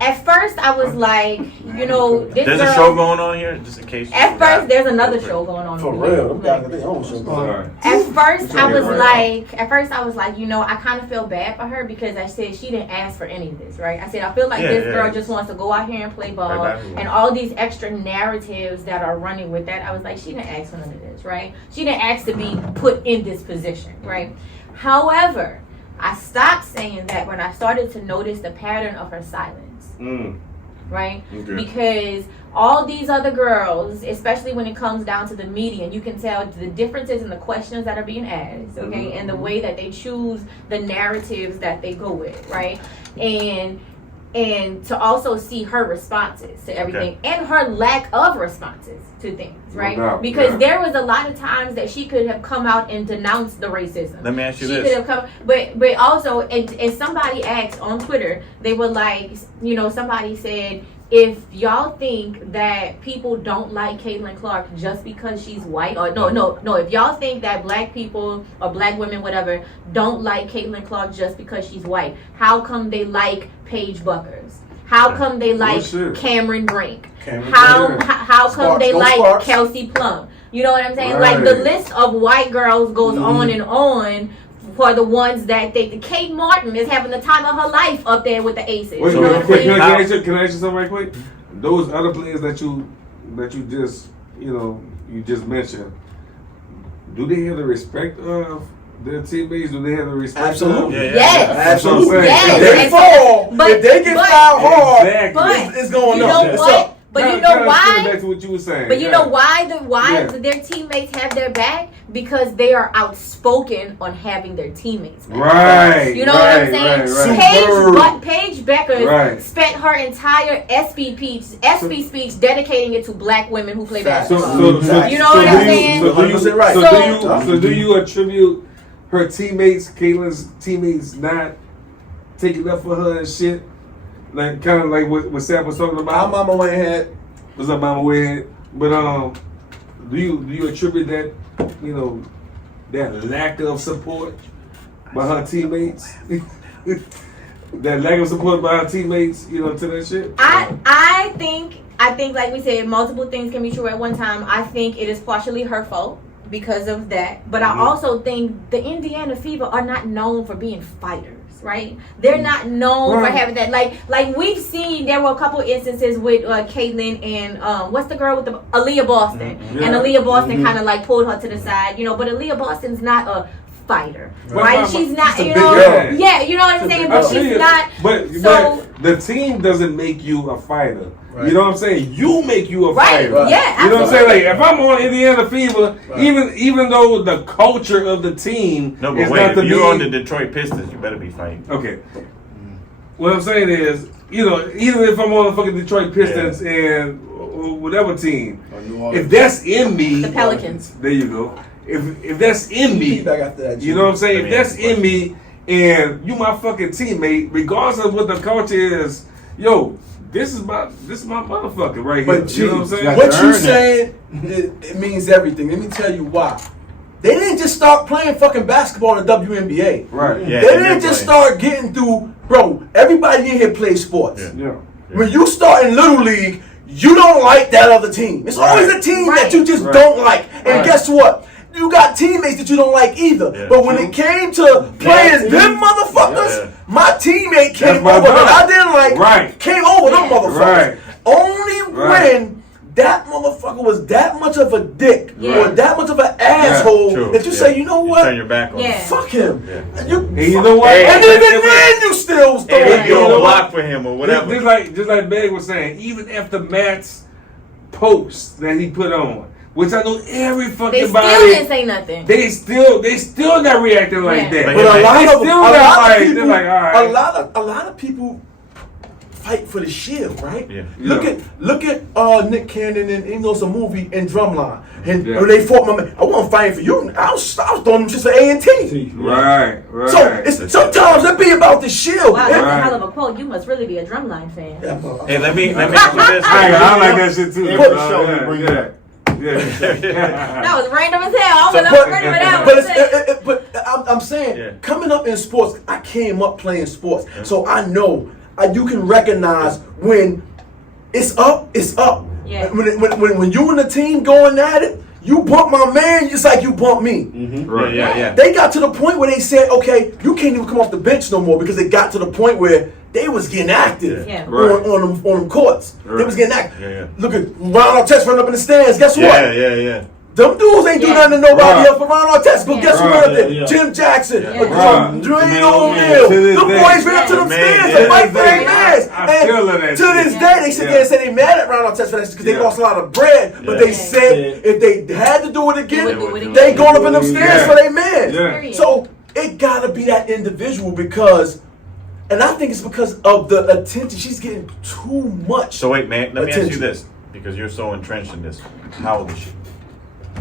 at first I was like, this There's girl. a show going on here, just in case. you At forgot. first, there's another show going on. For over here. real, them guys got their own show. Sorry. At first, I was Right. like, I kind of feel bad for her because I said she didn't ask for any of this, right? I said, I feel like Yeah, this yeah. girl just wants to go out here and play ball Play basketball. and all these extra narratives that are running with that. I was like, she didn't ask for none of this, right? She didn't ask to be put in this position, right? However, I stopped saying that when I started to notice the pattern of her silence. Right? Okay. Because all these other girls, especially when it comes down to the media, and you can tell the differences in the questions that are being asked, okay, and the way that they choose the narratives that they go with, right? And to also see her responses to everything and her lack of responses to things, right? No doubt, because yeah. there was a lot of times that she could have come out and denounced the racism. Let me ask you She this. could have come, but also, and somebody asked on Twitter, they were like, somebody said, if y'all think that people don't like Caitlin Clark just because she's white, or no, if y'all think that black people or black women, whatever, don't like Caitlin Clark just because she's white, how come they like Paige Buckers? How come they like shit. Cameron Brink? Cameron How Brink. how come Sparks, they go like Sparks. Kelsey Plum? You know what I'm saying? Like the Right. list of white girls goes on and on for the ones that Kate Martin is having the time of her life up there with the aces. Wait, you know real what I'm quick, saying? can I ask you something right quick? Those other players that you just you just mentioned, do they have the respect of their teammates? Do they have the respect? Absolutely. Of, Yeah, Yes. Absolutely. Yes. If they fall, But- if they get but- fouled hard, Exactly. it's going you up. know It's what? up. But you Kinda know spin it why? Back to what you were saying. But you yeah. know why Yeah. their teammates have their back? Because they are outspoken on having their teammates back. Right. You know what I'm saying? Right. Paige Beckers Right. spent her entire SB speech dedicating it to black women who play basketball. You know what I'm saying? 100% right. So- do you attribute her teammates, Caitlin's teammates, not taking up for her and shit? Like kind of like what Sam was talking Our about. mama went ahead. What's up, Mama Waynehead? But do you attribute that that lack of support by her teammates? That lack of support by her teammates, to that shit. I think like we said, multiple things can be true at one time. I think it is partially her fault because of that. But I also think the Indiana Fever are not known for being fighters. Right? They're not known for having that. Like we've seen, there were a couple instances with Caitlin and what's the girl with the Aaliyah Boston, and Aaliyah Boston kind of like pulled her to the side, but Aaliyah Boston's not a fighter, But right? She's not, she's a you big know, girl. yeah, you know what I'm saying. But I see she's it. not. But So- the team doesn't make you a fighter. Right. You know what I'm saying? You make you a Right? fighter. Yeah, You know what I'm saying? absolutely. Like if I'm on Indiana Fever, even though the culture of the team No, but is wait, not if to you're be on the Detroit Pistons, you better be fighting. okay. What I'm saying is, you know, even if I'm on the fucking Detroit Pistons and whatever team, if that's in me, The Pelicans. there you go. If that's in me, Feedback after that, you know what I'm saying? Let If me that's ask you a in me and you my fucking teammate, regardless of what the culture is, yo, this is my motherfucker right here. But You know what I'm G, saying? what you Earn it. saying, it means everything. Let me tell you why. They didn't just start playing fucking basketball in the WNBA. Right. Yeah, They they've didn't been just playing. start getting through, bro. Everybody in here plays sports. Yeah. Yeah. When you start in Little League, you don't like that other team. It's always a team that Right. you just Right. don't like. And Right. guess what? You got teammates that you don't like either. Yeah. But when it came to playing them motherfuckers, Yeah. my teammate came my over that brother. I didn't like. Right. Came over them Yeah. motherfuckers. Right. Only Right. when that motherfucker was that much of a dick Yeah. or that much of an asshole True. that you Yeah. say, you know You what? turn your back on Yeah. him. Fuck him. Yeah. And And you know what? Hey, and even then, you still And throwing if you You know don't what? block for him or whatever. Just like Meg was saying, even after Matt's post that he put on, which I know every They fucking still body, didn't say nothing. they still not reacting like Yeah. that. But But a Yeah, lot they of still not like, people, they're like, all right. a lot of people fight for the shield, right? Yeah. Look at Nick Cannon and a movie and Drumline, and Yeah. when they fought my man. I wasn't fighting for you. I was throwing them shit for A&T. Right, right. So it's sometimes it be about the shield. Wow, that's Right. a hell of a quote. You must really be a Drumline fan. Yeah, bro. Hey, let me ask you this. I like that shit too. Every show we bring it yeah. up. Yeah. That was random as hell. I was But- ready for that But one. I'm saying, Yeah. coming up in sports, I came up playing sports, so I know you can recognize when it's up, it's up. Yeah. When you and the team going at it, you bump my man, it's like you bump me. Right. Yeah. They got to the point where they said, okay, you can't even come off the bench no more because it got to the point where they was getting active Yeah. Right. on them courts. They Right. was getting active. Yeah. Look at Ron Artest running up in the stands. Guess what? Yeah. Them dudes ain't do Yeah. nothing to nobody Right. else but Ron Artest. But Yeah. guess who Right. ran up there? Yeah. Jim Jackson, Yeah. Right. Dwayne Man, O'Neal. to this Them day. boys ran up to them Man, stands yeah. to fight for To their this day. mans. I And feel that to this shit. day, they sit there and say they mad at Ron Artest for that because they Yeah. lost a lot of bread. But Yeah. they said if they had to do it They again, would do it again. they going up in them stands Yeah. for their man. Yeah. So it gotta be that individual because, and I think it's because of the attention. She's getting too much. So wait, man, let me ask you Attention. this because you're so entrenched in this. How old is she?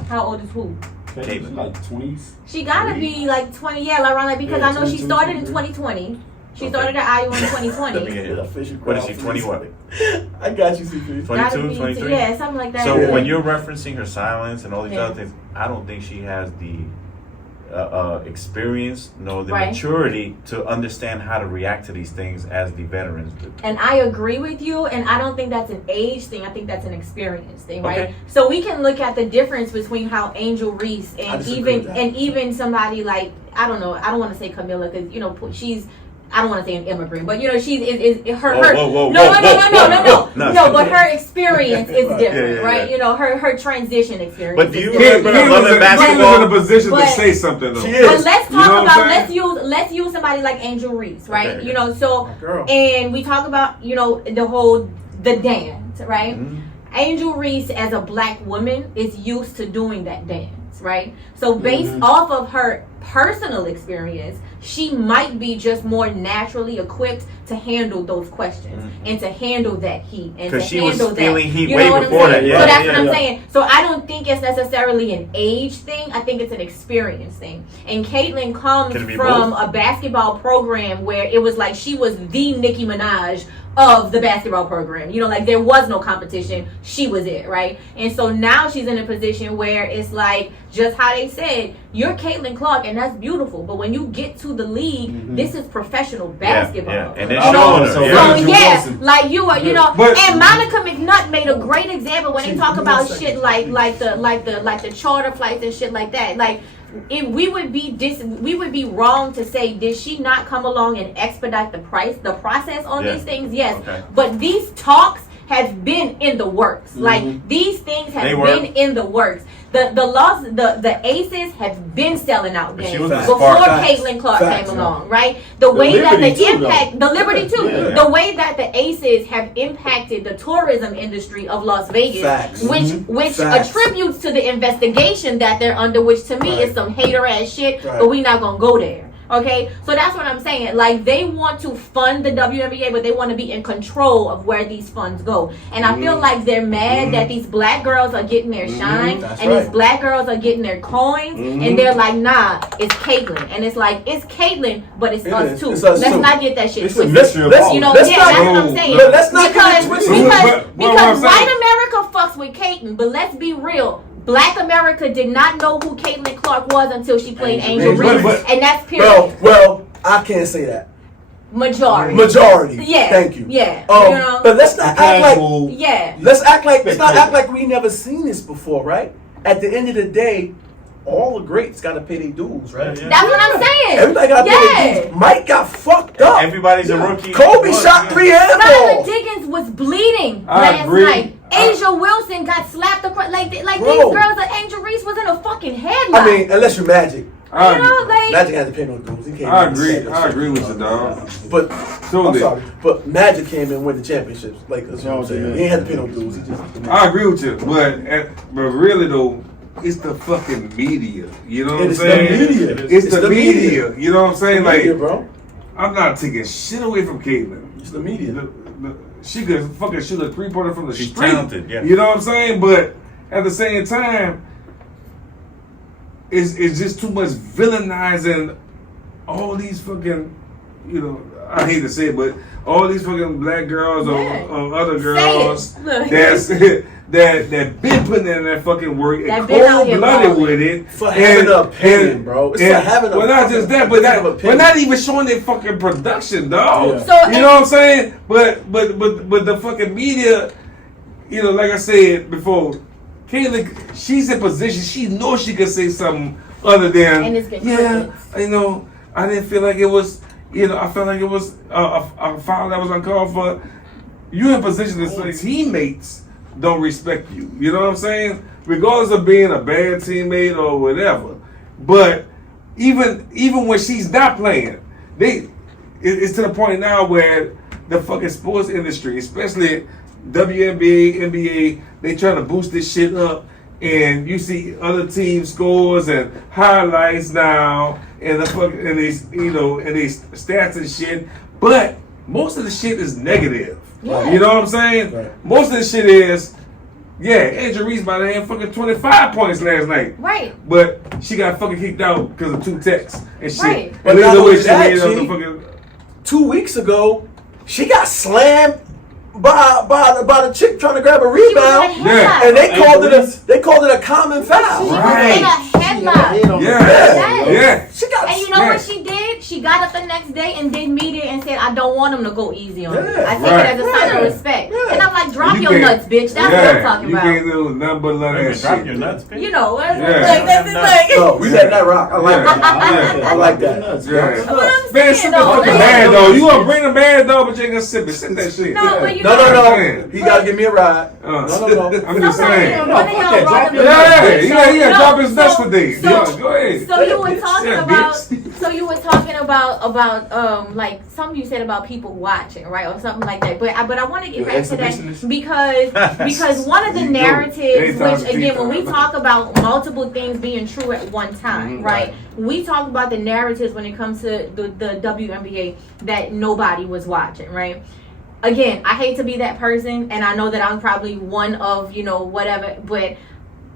How old is who? Caitlin. Like 20s. She gotta be like 20, yeah, like around that because Yeah, I know she 22, started in 23. 2020. She Okay. started at IU in Let me 2020. get Yeah, it. official What is crowd, she, 20 what? I got you, CP. 22, Gotta be- 23? Yeah, something like that. So Yeah. when you're referencing her silence and all these Yeah. other things, I don't think she has the experience nor the Right. maturity to understand how to react to these things as the veterans do. And I agree with you, and I don't think that's an age thing. I think that's an experience thing, right? Okay. So we can look at the difference between how Angel Reese I and disagree with that. even somebody like I don't know. I don't want to say Camilla because she's. I don't want to say an immigrant, but she's is her. Whoa, No, but her experience is different, Yeah. right? Her transition experience. But do is you different. remember the Love and Basketball? in a position But- to say something though. She But is. let's You know talk what about I'm saying? let's use somebody like Angel Reese, right? Okay. So Girl. and we talk about the dance, right? Angel Reese as a black woman is used to doing that dance, right? So based off of her personal experience, she might be just more naturally equipped to handle those questions and to handle that heat and to 'Cause she was handle that. feeling heat You way know what I'm before saying? that, yeah, So that's yeah, what I'm yeah. saying. So I don't think it's necessarily an age thing. I think it's an experience thing. And Caitlyn comes Can it be from a basketball program where it was like she was the Nicki Minaj of the basketball program. Like there was no competition. She was it, right? And so now she's in a position where it's like just how they said, you're Caitlin Clark and that's beautiful. But when you get to the league, this is professional basketball. Yeah. And they're You know? showing her. So Yeah. yeah, Wilson. like you are, But- and Monica McNutt made a great example when they talk about shit like the charter flights and shit like that. Like, we would be wrong to say, did she not come along and expedite the process on Yeah. these things? Yes, Okay. but these talks have been in the works. Like these things They have were. been in the works. the Aces have been selling out But she games was the before spark. Caitlin Clark Facts, came along, right? The way that Liberty the too, impact, though. the Liberty too, Yeah. the way that the Aces have impacted the tourism industry of Las Vegas, Facts. which Facts. attributes to the investigation that they're under, which to me is some hater ass shit. Right. But we not gonna go there. Okay, so that's what I'm saying. Like, they want to fund the WNBA, but they want to be in control of where these funds go. And I feel like they're mad that these black girls are getting their shine, That's and right. these black girls are getting their coins, and they're like, nah, it's Caitlyn. And it's like, it's Caitlyn, but it's It us is. too. It's us Let's too. not get that shit It's a twisted. mystery of Let's- all. You know, Let's yeah, not- that's what I'm saying. But let's not get it because twisted. What I'm saying- white America fucks with Caitlyn, but let's be real. Black America did not know who Caitlin Clark was until she played Angel Angel Reese, Reese. and that's period. Well, I can't say that. Majority. Majority. Yeah. Thank you. Yeah. Um, You know? But let's not act like Casual. Yeah. let's not act like we never seen this before, right? At the end of the day, all the greats got to pay their dues, right? Yeah. That's what I'm saying. Everybody got to pay their Yeah. dues. Mike got fucked up. Everybody's a rookie. Kobe shot 3 Skylar handballs. Diggins was bleeding I last agree. night. Asia Wilson got slapped across like these Bro. girls at Angel Reese was in a fucking headlock. I mean, unless you're Magic. I you know, like Magic had to pay no dues. He came I in and agree. said that I shit. agree with you, dog. But I'm Totally. sorry, but Magic came in and win the championships. Like that's what I'm saying. He ain't had to pay no dues. He just. I agree with you, but really though, it's the fucking media. You know what I'm It's the saying? media. It's It's the the media. media. You know what I'm saying? Like, Like, bro, I'm not taking shit away from Caitlyn. it's the media. She could fucking shoot a 3-pointer from the She's street. talented, yeah. You know what I'm saying? But at the same time, it's just too much villainizing all these fucking, you know, I hate to say it, but all these fucking black girls Yeah. or other Say girls it. Look. that been putting in that fucking work That and been out here cold-blooded balling. with it. For having an opinion, bro. It's for having a well, not just that, but fucking opinion. not even showing their fucking production, dog. Yeah. So, You know what I'm saying? But the fucking media, you know, like I said before, Caitlyn, she's in position. She knows she can say something other than, And it's been yeah, crickets. you know, I didn't feel like it was, you know, I felt like it was a foul that was uncalled for. You in position to say teammates don't respect you. You know what I'm saying? Regardless of being a bad teammate or whatever. But even when she's not playing, it's to the point now where the fucking sports industry, especially WNBA, NBA, they trying to boost this shit up, and you see other team scores and highlights now, and the fucking and these stats and shit. But most of the shit is negative. Yeah. You know what I'm saying? Right. Most of the shit is, yeah, Angel Reese by the hand fucking 25 points last night. Right. But she got fucking kicked out because of 2 texts and shit. Right. And But either not way, only she that, made up the G. fucking. 2 weeks ago, she got slammed by the chick trying to grab a She was in a rebound, headlock. and they called it a common foul. She was Right. in a headlock. Yeah. Yes. Yeah. She got. And you know Yeah. what she did? She got up the next day and did media and said, I don't want him to go easy on me. Yeah. I take Right. it as a sign of Yeah. respect. Yeah. And I'm like, drop You your can't- nuts, bitch. That's yeah, what I'm talking you about. can't do nothing but love that Drop shit. your nuts, bitch. You know, Yeah. No, we let that rock. I like Yeah. that. Yeah. I like that. Yeah. That's what I'm Man, saying, sip the though. fucking bad though. You gonna bring the bad though, but you ain't gonna sip it. Sip that shit. No, but you No, know. no. He gotta give me a ride. No. No. I'm just Sometimes saying. one of y'all brought them Yeah, nuts. he gotta No, drop his nuts so- today. so- Yeah, go ahead. So you were talking Yeah, about. bitch. So you were talking about like something you said about people watching, right, or something like that. But I want to get You're back to that exhibitionist? because one of the You do. narratives, Anytime which again, when we people- talk about multiple things being true at one time, Mhm, right? We talk about the narratives when it comes to the WNBA that nobody was watching, right? Again, I hate to be that person, and I know that I'm probably one of, you know, whatever, but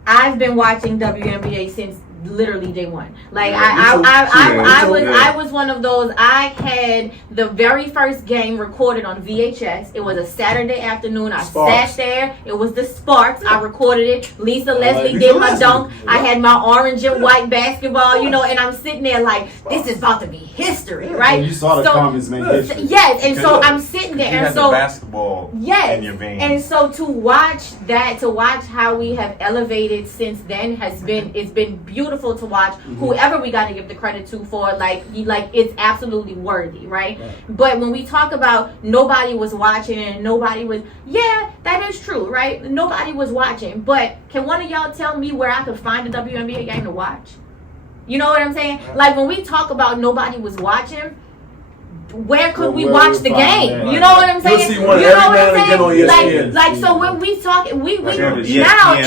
I've been watching WNBA since literally day one. Like I was one of those. I had the very first game recorded on VHS. It was a Saturday afternoon. I Sparks. sat there. It was the Sparks. I recorded it. Lisa Leslie Lisa did my Leslie. dunk. I Yeah. had my orange and white basketball, you know, and I'm sitting there like, this is about to be history, right? And you saw the So- comments made history. Yes, and so Because I'm sitting there, You and had so the basketball yes, in your veins. and so to watch how we have elevated since then it's been beautiful. beautiful to watch. Whoever we got to give the credit to for it's absolutely worthy, right? But when we talk about nobody was watching, that is true, right? Nobody was watching. But can one of y'all tell me where I could find a WNBA game to watch? You know what I'm saying? Like when we talk about nobody was watching, where could we watch the game? You know what I'm saying? You'll see one every now and again on ESPN. Like so when we talk, we now ESPN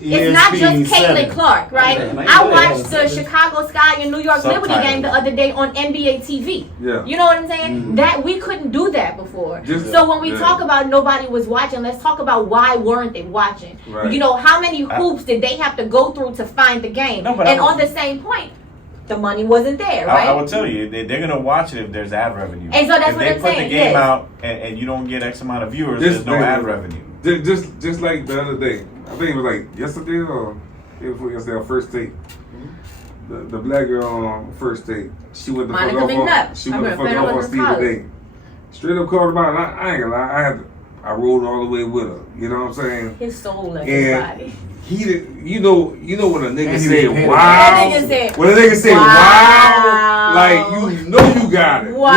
it's not just Caitlin Clark, right? I watched the Chicago Sky and New York Liberty game the other day on NBA TV. Yeah. You know what I'm saying? That we couldn't do that before. So when we talk about nobody was watching, let's talk about why weren't they watching? Right. You know, how many hoops did they have to go through to find the game? And on the same point, the money wasn't there, right? I will tell you, they're going to watch it if there's ad revenue. And so that's if what they I'm put saying, the game yes. out and you don't get X amount of viewers, This there's no thing- ad revenue. Just like the other day, I think it was like yesterday or before yesterday, our first date. The black girl on first date, she went to fuck Monica off McNutt. on, she I went to remember fuck off her on Steve college. today. Straight up called about it. I ain't gonna lie, I rolled all the way with her. You know what I'm saying? His soul and his And body. he did, you know when a nigga And he say was petty. wow, That nigga said, when a nigga say wow. wow, like you know you got it. Wow.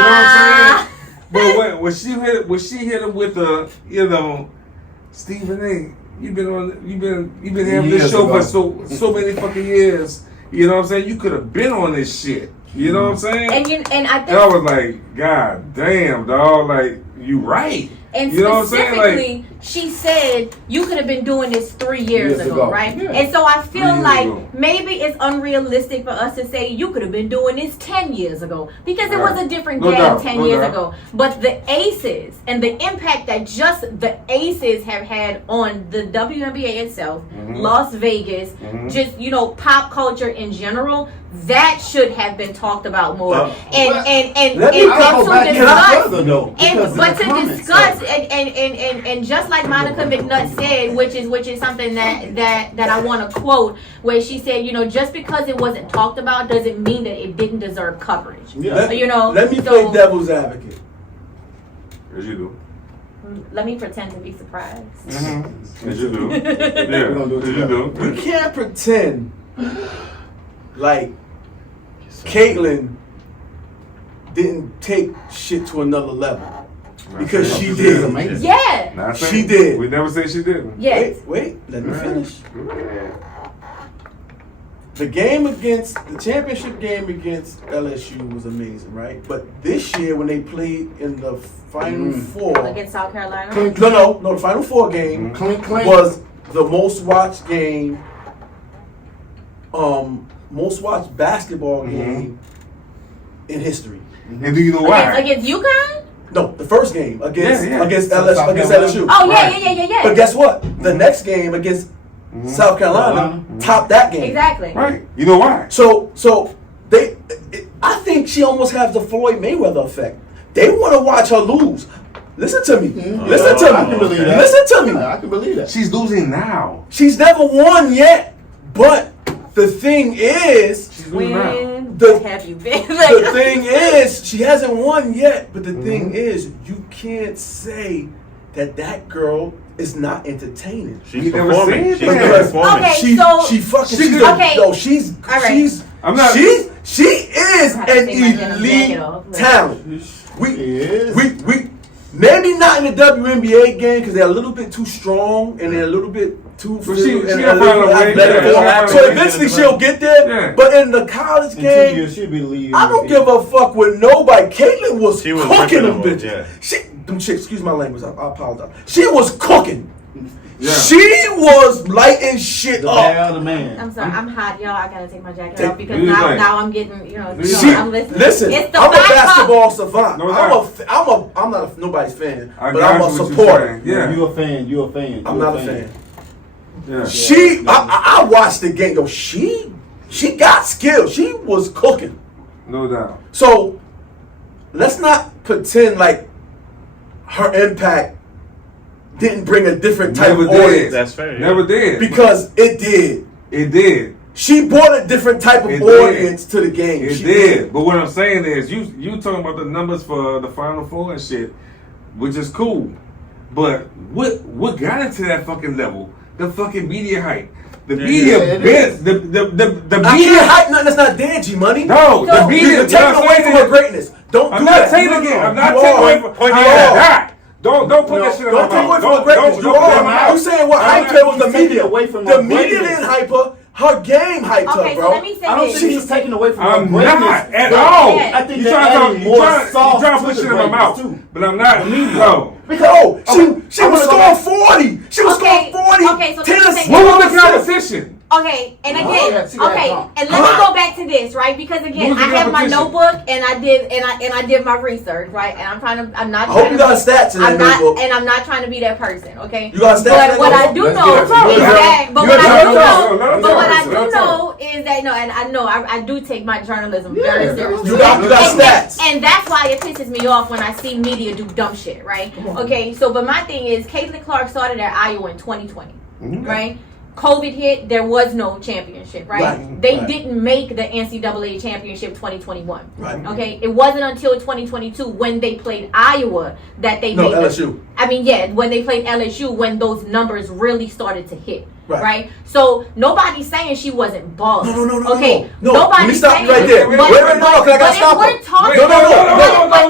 You know what I'm saying? But when she hit him with the, Stephen A, you've been having this Years show ago. for so many fucking years. You know what I'm saying? You could have been on this shit. You know what I'm saying? And I think And I was like, God damn, dog, like you right. And You know what I'm saying? specifically, she said you could have been doing this 3 years Years ago, ago. right? Yeah. And so I 3 feel years like ago. maybe it's unrealistic for us to say you could have been doing this 10 years ago because it was a different No game doubt, 10 no years doubt. ago. But the Aces and the impact that just the Aces have had on the WNBA itself, Las Vegas, just pop culture in general, that should have been talked about more. And Let me I'll go back to even discuss. further, though, because But in the to comments, discuss though. and just like Monica McNutt said, which is something that I want to quote, where she said, just because it wasn't talked about doesn't mean that it didn't deserve coverage. Yeah. Let me play devil's advocate. As you do. Let me pretend to be surprised. As you do. Yeah. We're gonna do it As you do. We can't pretend like Caitlyn didn't take shit to another level. Because she It's did. amazing. Yeah. Not She saying- did. We never say she didn't. Yes. Wait, let me Right. finish. The championship game against LSU was amazing, right? But this year when they played in the Final Four, Against South Carolina. no, the Final Four game Clink, clink. was the most watched game, most watched basketball game in history. And do you know why? Against UConn? No, the first game against Yeah. against South LSU. Oh yeah, Right. yeah. But guess what? The next game against South Carolina topped that game. Exactly. Right. You know why? So I think she almost has the Floyd Mayweather effect. They want to watch her lose. Listen to me. Listen to I can believe me. that. Listen to me. Yeah, I can believe that. She's losing now. She's never won yet. But the thing is, She's losing now. When The- have you been? the thing is, she hasn't won yet. But the thing is, you can't say that girl is not entertaining. She's You never performing. said She's that. good performing. Okay. She so- she fucking She she's could- Okay. no she's All right. she's I'm not- she is I have to an take my denim elite jacket off. talent. We Yes. we maybe not in the WNBA game because they're a little bit too strong and they're a little bit too But fit she and gotta a little find a way. athletic. Yeah, she gotta So find a way. eventually she'll get there. Yeah. But in the college In 2 game, years, she'll be leading. I don't give a fuck with nobody. Caitlyn was She was cooking them ripping them, bitches. yeah. Them chicks, excuse my language, I apologize. She was cooking. Yeah. She was lighting shit The up. bad of the man. I'm sorry, I'm hot, y'all. I gotta take my jacket Take- off because do your thing. now I'm getting, She, I'm listening. listen, It's the I'm a black basketball savant. No I'm not a, nobody's fan, I but got I'm a you what you're supporter. saying. Yeah. You a fan. You a fan. I'm you not a fan. Yeah. I watched the game. Yo, she got skills. She was cooking. No doubt. So let's not pretend like her impact didn't bring a different type Never of did. audience That's fair. Yeah. Never did. because it did. It did. She brought a different type of It did. audience to the game. It She did. But what I'm saying is, you talking about the numbers for the Final Four and shit, which is cool. But what got it to that fucking level? The fucking media hype. The media bent. The I media. can't hype nothing that's not dead, G Money. No, the media. You're taking away from her greatness. Don't I'm do not that. saying it again. I'm not You taking are. away from. Point I you am are. not. Don't put that shit in my Don't take away mouth. from her greatness. You Don't put that in my are. You mouth. saying what I'm hyped not- her was the He's taking media. away from The her media greatness. didn't hype her. Her game hyped Okay, her, so bro. let me say I don't this. think he's taking away from I'm her greatness. not at but all. Yeah. I think You they're trying adding to more you sauce trying to to put the shit in my greatness, mouth, too. but I'm not. No. Because she I'm was gonna go scoring 40. She was Okay, scoring 40. okay, so let me 10 say assists. What was the competition? Okay, and Oh, again, yeah, see that okay, now. and let me go back to this, right? Because again, Who's the I have my competition? notebook and I did my research, right? And I'm not I hope trying you to got stats in I'm that not, notebook. and I'm not trying to be that person, okay? You got stats in But that what I notebook? do Let's know get is it. that, but You what gotta I do tell know, us. Let us but what I talk. do Let us know is that no, and I know I do take my journalism very Yeah, seriously. You got stats. And that's why it pisses me off when I see media do dumb shit, right? Okay, so but my thing is, Caitlin Clark started at Iowa in 2020, right? COVID hit, there was no championship, right? Right, They right. didn't make the NCAA championship 2021. Right. Okay, it wasn't until 2022 when they played Iowa that they No, made LSU. when they played LSU when those numbers really started to hit. Right. Right. So nobody's saying she wasn't balling. No. Okay. No. Nobody's Let me stop saying you right there. Wait, Wait, wait, no, because I gotta stop we're her. talking.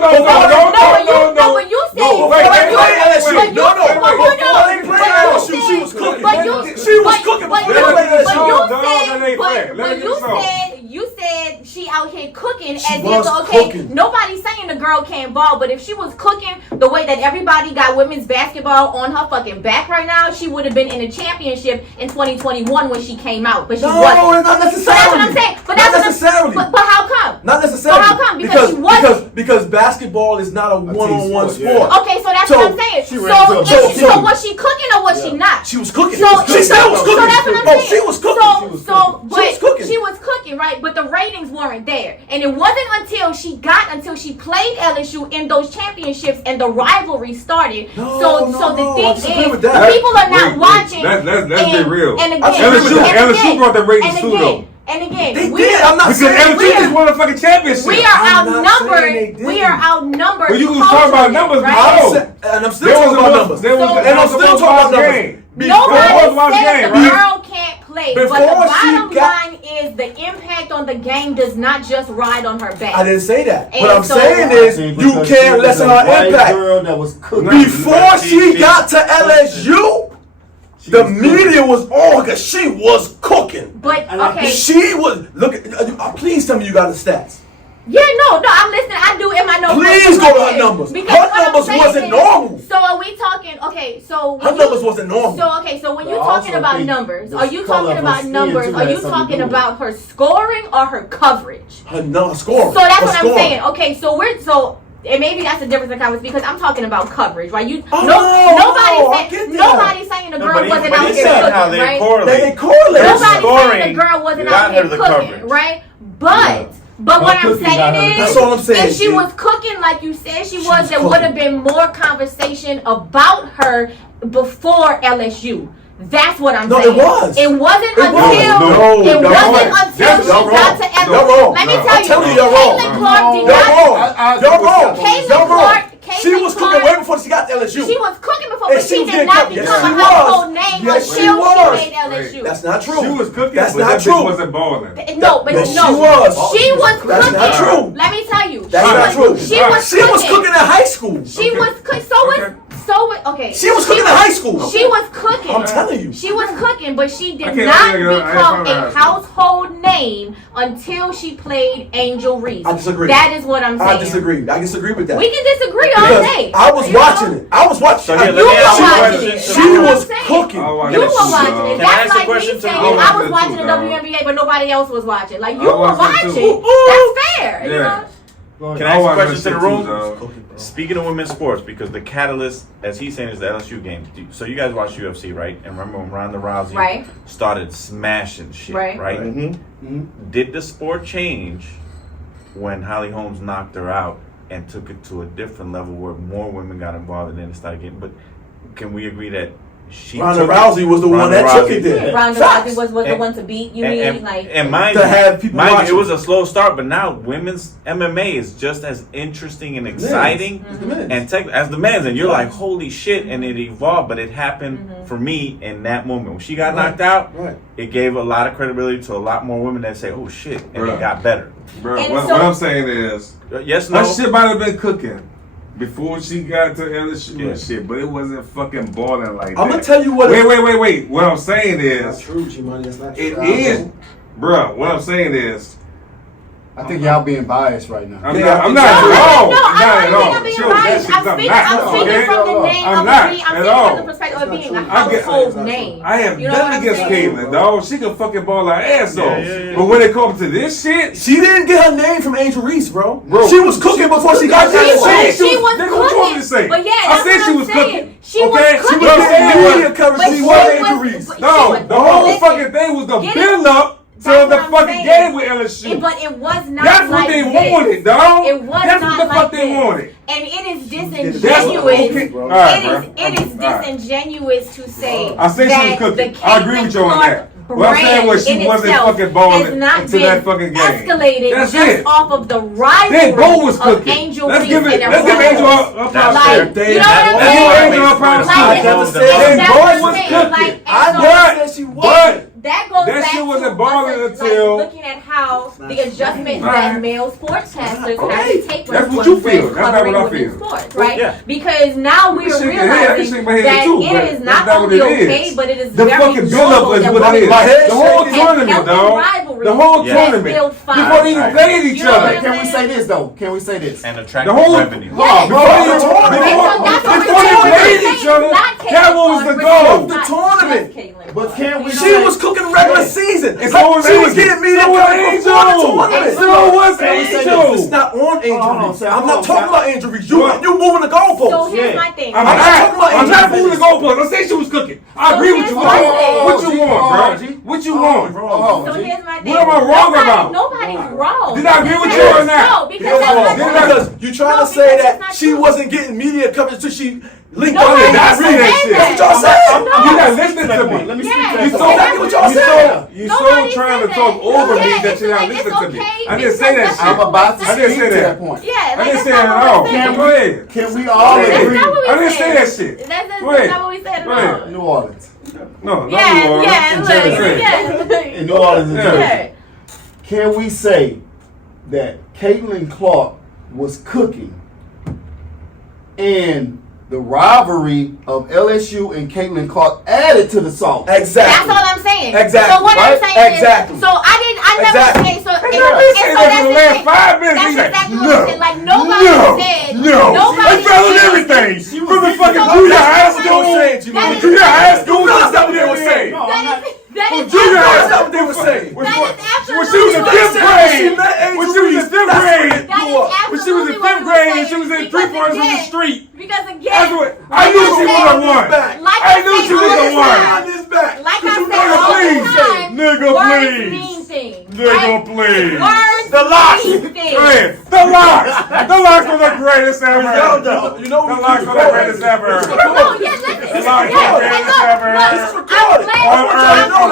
No. No, when you said, No, wait, but wait, you- wait, LSU. but you- No, but before you- they played but LSU, you she was said- cooking. but you- She was cooking but before you- they played but LSU. you No, that ain't fair. said, Let me but get this off. you said she out here cooking She as was if okay, cooking. nobody's saying the girl can't ball, but if she was cooking the way that everybody got women's basketball on her fucking back right now, she would have been in a championship in 2021 when she came out, but she wasn't. No, not But that's necessarily. what I'm saying. But Not that's what I'm- necessarily. But how come? Not necessarily. So how come? Because she wasn't. because basketball is not a one-on-one sport, sport. yeah. Okay, so that's So, what I'm saying. she ran into a bull. So was she cooking or was she not? She was cooking. So She still was cooking. So that's what I'm Oh, saying. she was cooking. She was cooking, right? But the ratings weren't there, and it wasn't until she played LSU in those championships and the rivalry started. So the I thing disagree is, with that. people are not Wait, watching. let's be real. And again, LSU brought the ratings too, though. And again, They did. I'm not Because saying LSU just won a fucking championship. we are I'm not saying they outnumbered. didn't. We are outnumbered. Well, you can talk about numbers, right? no. And I'm still There talking was about a numbers. there was So- the- And I'm there was still a talking about game. numbers. Nobody Before said game, the right? girl can't play, but the Before she bottom got- line is the impact on the game does not just ride on her back. I didn't say that. And What I'm so- saying is you can't lessen her impact. Girl that was cooking. Before she got to LSU, the media was on because she was cooking. But okay, She was look. Please tell me you got the stats. yeah, no, I'm listening. I do in my notebook. Please go to her numbers. Because Her what I'm numbers saying wasn't is- normal. So are we talking? Okay, so Her when numbers wasn't normal. So when you're But I talking also about think numbers, the are you color talking of her about skin, numbers? too, Are you has something to talking do with about her scoring or her coverage? Her scoring. So that's Her what scoring. I'm saying. Okay, and maybe that's a difference in comments because I'm talking about coverage, right? I Nobody's get that. nobody's saying the girl wasn't out he's here saying how cooking, they right? correlate. They correlate. Nobody's saying scoring the girl wasn't got out here her the cooking, coverage. right? But what I'm cooking got her saying the is, That's all I'm saying, if she G. was cooking like you said she was, was there cooking. would have been more conversation about her before LSU. That's what I'm No, saying. it was. It wasn't It was. until No, it y'all wasn't wrong. until Y'all she got wrong. to Y'all LSU. wrong. Let me I'm tell you, telling you, y'all wrong. Caitlin Clark did Y'all not. wrong. Y'all wrong. Caitlin Y'all wrong. Clark- She Caitlin was Clark- cooking way before she got to LSU. She was cooking before, And but she she was did getting not covered. become Yes, a she household was. name Yes, until she she was. made LSU. That's not true. She was cooking, That's but not that bitch true. wasn't balling. No, but Yes, no, she was. She was cooking. That's not true. Let me tell you, That's she not was, true. She was She was cooking in high school. She Okay. was cooking. Okay. She was cooking in high school. She was cooking. I'm telling you. She was cooking, but she I did can't not believe I become found a out. household name until she played Angel Reese. I disagree. That is what I'm saying. I disagree with that. We can disagree all Because day. I was You know? watching it. I was watching. So here, You let me were ask you a watching question. it. She That's what I'm was saying. cooking. I watched You it were too, watching dog. it. Can I That's ask a like me question to saying the room? I was I watching watched the it too, dog. WNBA, but nobody else was watching. Like I you were watched it watching. too. That's fair. You Yeah. know? Can I ask a question to the too, room? dog. Speaking of women's sports, because the catalyst, as he's saying, is the LSU games. So you guys watch UFC, right? And remember when Ronda Rousey Right. started smashing shit, Right. right? Mm-hmm. Did the sport change when Holly Holmes knocked her out and took it to a different level where more women got involved and then it started getting? But can we agree that Ronda Rousey was the one that took it there. Ronda Rousey was the one to beat. You mean like? And mind to have people you, watching. it was a slow start, but now women's MMA is just as interesting and exciting and as the men's, and you're like, holy shit! And it evolved, but it happened for me in that moment when she got knocked out. Right. It gave a lot of credibility to a lot more women that say, "Oh shit," and it got better. Bro, And what so- I'm saying is, Yes, no. that shit might have been cooking before she got to LSU and shit, but it wasn't fucking balling like that. I'm gonna tell you what. Wait. What I'm saying That's is, true, G-Money. That's not true. it is, bro. What I'm saying is, I think y'all being biased right now. I'm Yeah, not. I'm no, not No, at all. no, Not at I'm all. not being Sure, biased. that I'm shit's speaking, not, I'm speaking okay? from the name I'm of not it being, I'm at speaking all. from the perspective of That's being not a true. I get- household name. I have You know what nothing I'm against saying? Caitlyn, dog. She can fucking ball her ass off. yeah. But when it comes to this shit, She didn't get her name from Angel Reese, bro. Bro. She was cooking before she got She that was- shit. She was Nigga, what you want me to say? cooking. But yeah, I that's said what she I'm was saying. cooking. She was Okay? cooking. What I'm saying was, media coverage. But She she was was- Angel Reese. but she no, was- the whole listen, fucking thing was the get it? build up to That's the what I'm fucking saying. game with LSU. But it was not That's like what they this. wanted, dog. It was That's not what the fuck like they this. wanted. And it is That's disingenuous. okay. All right, bro. It is disingenuous to say I said she was that cooking. the I agree with you on Caitlyn that. Clark What I'm saying was she brand in wasn't itself fucking balling has not into been that fucking game. escalated That's just it. off of the Then rivalry Bo was of cooking. Angel Let's Reese give it. and Let's give Angel Ross. a props Like, there. you know what I'm Let's give saying? Angel a props Like, too. I never said Then that's Bo what I'm was saying. cooking. Like, and I so- never said she But wasn't. that goes that back shit wasn't to balling us, until- like, looking at how the adjustments Right. that male sportscasters Okay. have to take That's when what you feel. when That's not covering what I women's feel. sports, right? Yeah. Because now we This are shit in here, this realizing shit in my head that too, but it is that's not not what only it okay, is. but it is The very fucking build normal up is that what it women is. My head The whole shaking. tournament, healthy dog. rivalry The whole can tournament. still Before fight. they even played each You know what other. I'm Can we say this though? Can we say this? And The attractive whole revenue. Yes. before they The tournament. before they played each other, that was the goal. The tournament. But can we She say was cooking regular season. And so was She was Angel. getting media So was coverage before the Angel. tournament. So was Can we say Angel. It's not on Angel Hold on, Reese. Sam, I'm hold not on, talking Sam. about Angel Reese. You moving the So goalposts. here's Yeah. my thing. I'm not talking about not Angel moving the goalposts. I said she was cooking. I agree with you. here's my thing. What you want, bro? G. What you want? So here's my thing. What am I wrong about? Nobody's wrong. Did I agree with you or not? No, because Because, that's not because you trying No, to say because that that's not she true. wasn't getting media coverage until she linked No, on it. That's not that saying shit. that. That's what y'all said. You're not listening to me. Let me Yeah. speak to You that. so Exactly what y'all said. you so Nobody trying said to talk that. over me Yeah, that it's you're not like, listening it's to me. okay I didn't say that because shit. I'm about to I didn't speak say to that. that point. Yeah, I like, didn't that's say not that at what all. we Can said. Go ahead. Can we all Go ahead. agree? That's not what we I didn't said. say that shit. That's Go ahead. not what we said at Go ahead. all. New Orleans. No, no, Yeah, you are. yeah, In look, Jersey. yeah. In New Orleans, in Yeah. Jersey. Yeah. Can we say that Caitlyn Clark was cooking and the rivalry of LSU and Caitlyn Clark added to the sauce? Exactly. That's all I'm saying. Exactly, So what right? I'm saying Exactly. is, so I never Exactly. say, so, Hey, and y'all been saying that that's for the the last thing. 5 minutes. That's He's like, exactly no, what I'm saying. Like, nobody said, no. nobody They found said- everything. From the fucking So junior that's high what school. I'm saying, That is- Junior high school. That's not what they were saying. No, I'm not. That From is junior high That's school. not what they were saying. When That she is when she was in absolutely fifth what grade. I'm saying. When she was in fifth grade. That is When she was in absolutely what fifth I'm grade and saying. she was in Because 3/4 of the again- street. Because That's again, what I knew she was the one. Like I knew she was the all one. time. This back. Like I Nigga, said all please. the time, Nigga, words please. mean things. Nigga, right? please. Words The locks. mean things. Hey, the locks. The locks were the greatest ever. You know The locks were the greatest ever. No, yeah, listen. The locks were the greatest ever. I'm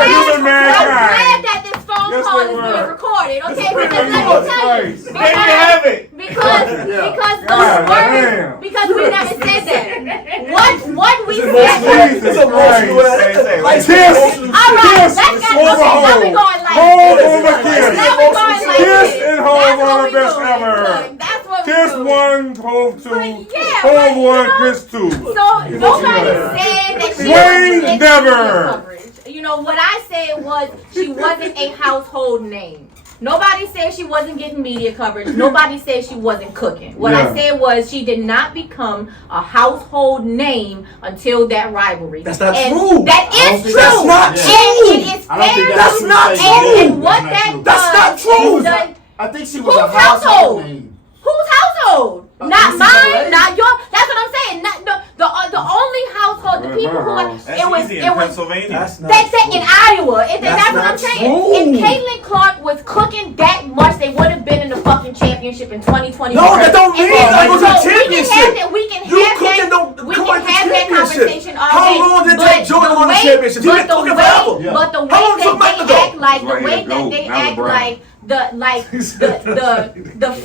glad that this phone Yes, call they is were. being recorded, okay? Yes, Because let me Jesus tell you, Christ. because, There you have it. because God those words, damn. because we never said that. What we Jesus said. It's emotional. Christ. Like Kiss. emotional. All right, Kiss. let's get Over okay. Now we home. going like Home this. over Now kiss. we going like Kiss this. and home That's what are we the best doing. ever. Look, that's what we Kiss doing. 1, home 2, yeah, home but, you 1, know, kiss 2. So nobody said that she Wayne wasn't never. media coverage. You know what I said was she wasn't a household name. Nobody said she wasn't getting media coverage. Nobody said she wasn't cooking. What I Yeah. said was she did not become a household name until that rivalry. That's not And true. That I don't is think true. that's not And true. it is I don't think fair that's to- not and- true. And what That's that not That's does not true. is that- I think she was Whose a household household? name. Whose household? Not NCAA. mine, not yours. That's what I'm saying. Not the only household, the people who are, That's easy in Pennsylvania. That's not that's true. in Iowa. That's That's what I'm not saying. true. If Caitlyn Clark was cooking that much, they would have been in the fucking championship. championship in 2020. No, that don't mean I go to the championship. We can You have cooking that. don't We come can on the have that championship. conversation all How day. long did it but take Jordan to win the way- championship? He's been But cooking the forever. way, but the How way long did that Mike they ago? act like, the Right way here, that go. they Now act LeBron. like. The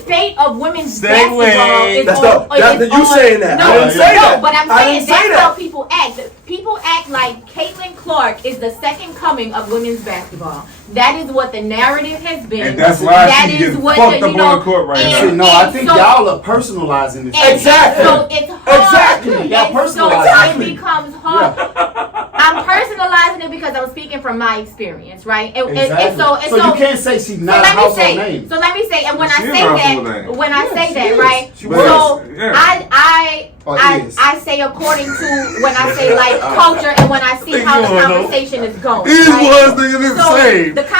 fate of women's Segue. basketball is That's you saying that. No, I didn't say that. but I'm I saying didn't say that's that. how people act. People act like Caitlin Clark is the second coming of women's basketball. That is what the narrative has been. And that's why that she is gets what fucked the, up you know, on the court right now. See, no, I think so- y'all are personalizing this. and Exactly. So it's hard. Exactly. Y'all And so personalizing it becomes hard. I'm personalizing it because I'm speaking from my experience, right? And so you can't say she's not a let me household say, name. so let me say, and when She I is say a household name. that, when I say she that, is. right? She So was. Yeah. I say according to when I say like culture and when I see how the conversation is going. It right? was nigga the So same. the Prison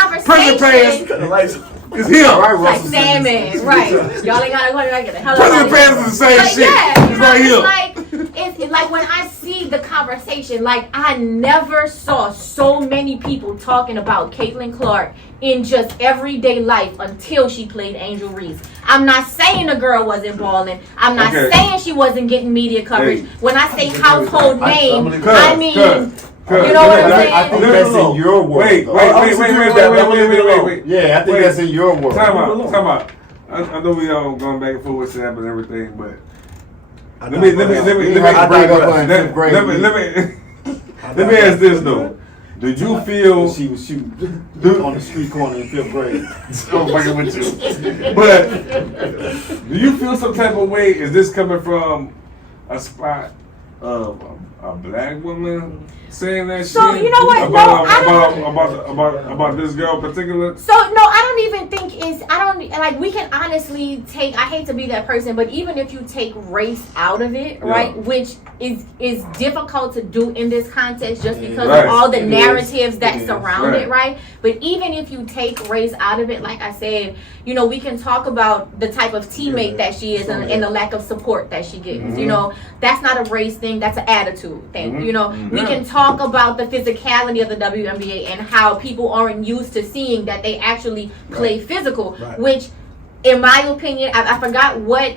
conversation. pants is him. All right, Like Russell. salmon, right? Y'all ain't gotta go like it. Prison pants is the same But shit. yeah, you It's know, right here. it's like when I see the conversation, like I never saw so many people talking about Caitlin Clark in just everyday life until she played Angel Reese. I'm not saying the girl wasn't balling. I'm not Okay. saying she wasn't getting media coverage. Hey. When I say household name, Cuz, I mean, cuz. you know what I'm saying? I think that's in your world. Wait, though. wait. Yeah, I think that's in your world. Time out. I know we all going back and forth with Sam and everything, but let me ask this though. Did you feel She was shooting on the street corner in 5th grade. I'm fucking with you. But do you feel some type of way? Is this coming from a spot of a black woman saying that So, shit? you know what? No, I don't- about this girl in particular? So no, I don't even think like we can honestly take. I hate to be that person, but even if you take race out of it, Yeah. right, which is difficult to do in this context, just because Right. of all the It narratives is. that It is. surround Right. it, right? But even if you take race out of it, like I said, you know, we can talk about the type of teammate that she is and the lack of support that she gives. Mm-hmm. You know, that's not a race thing. That's an attitude thing. You know, we Yeah. can talk about the physicality of the WNBA and how people aren't used to seeing that they actually play physical, which, in my opinion, I forgot what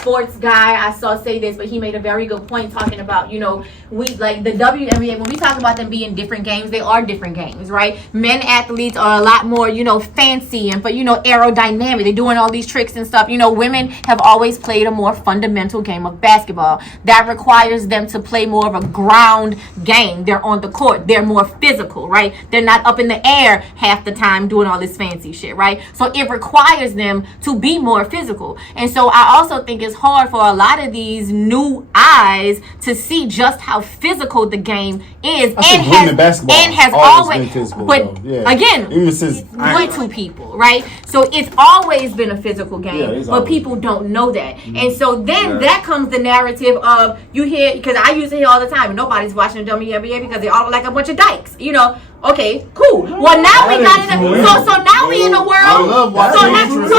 sports guy I saw say this, but he made a very good point talking about, you know, we like the WNBA, when we talk about them being different games, they are different games, right? Men athletes are a lot more, you know, fancy and, but, you know, aerodynamic. They're doing all these tricks and stuff. You know, women have always played a more fundamental game of basketball that requires them to play more of a ground game. They're on the court. They're more physical, right? They're not up in the air half the time doing all this fancy shit, right? So it requires them to be more physical. And so I also think it's hard for a lot of these new eyes to see just how physical the game is, I think women basketball has always always been physical, but though. Yeah. again, Even since with two people, right? So it's always been a physical game, Yeah, it's but always people don't know that. And so then Yeah. that comes the narrative of, you hear, because I used to hear all the time, nobody's watching the WNBA because they all look like a bunch of dykes, you know. Okay, cool. Well, now we got it. So now we in a I world. love So watching now, it. so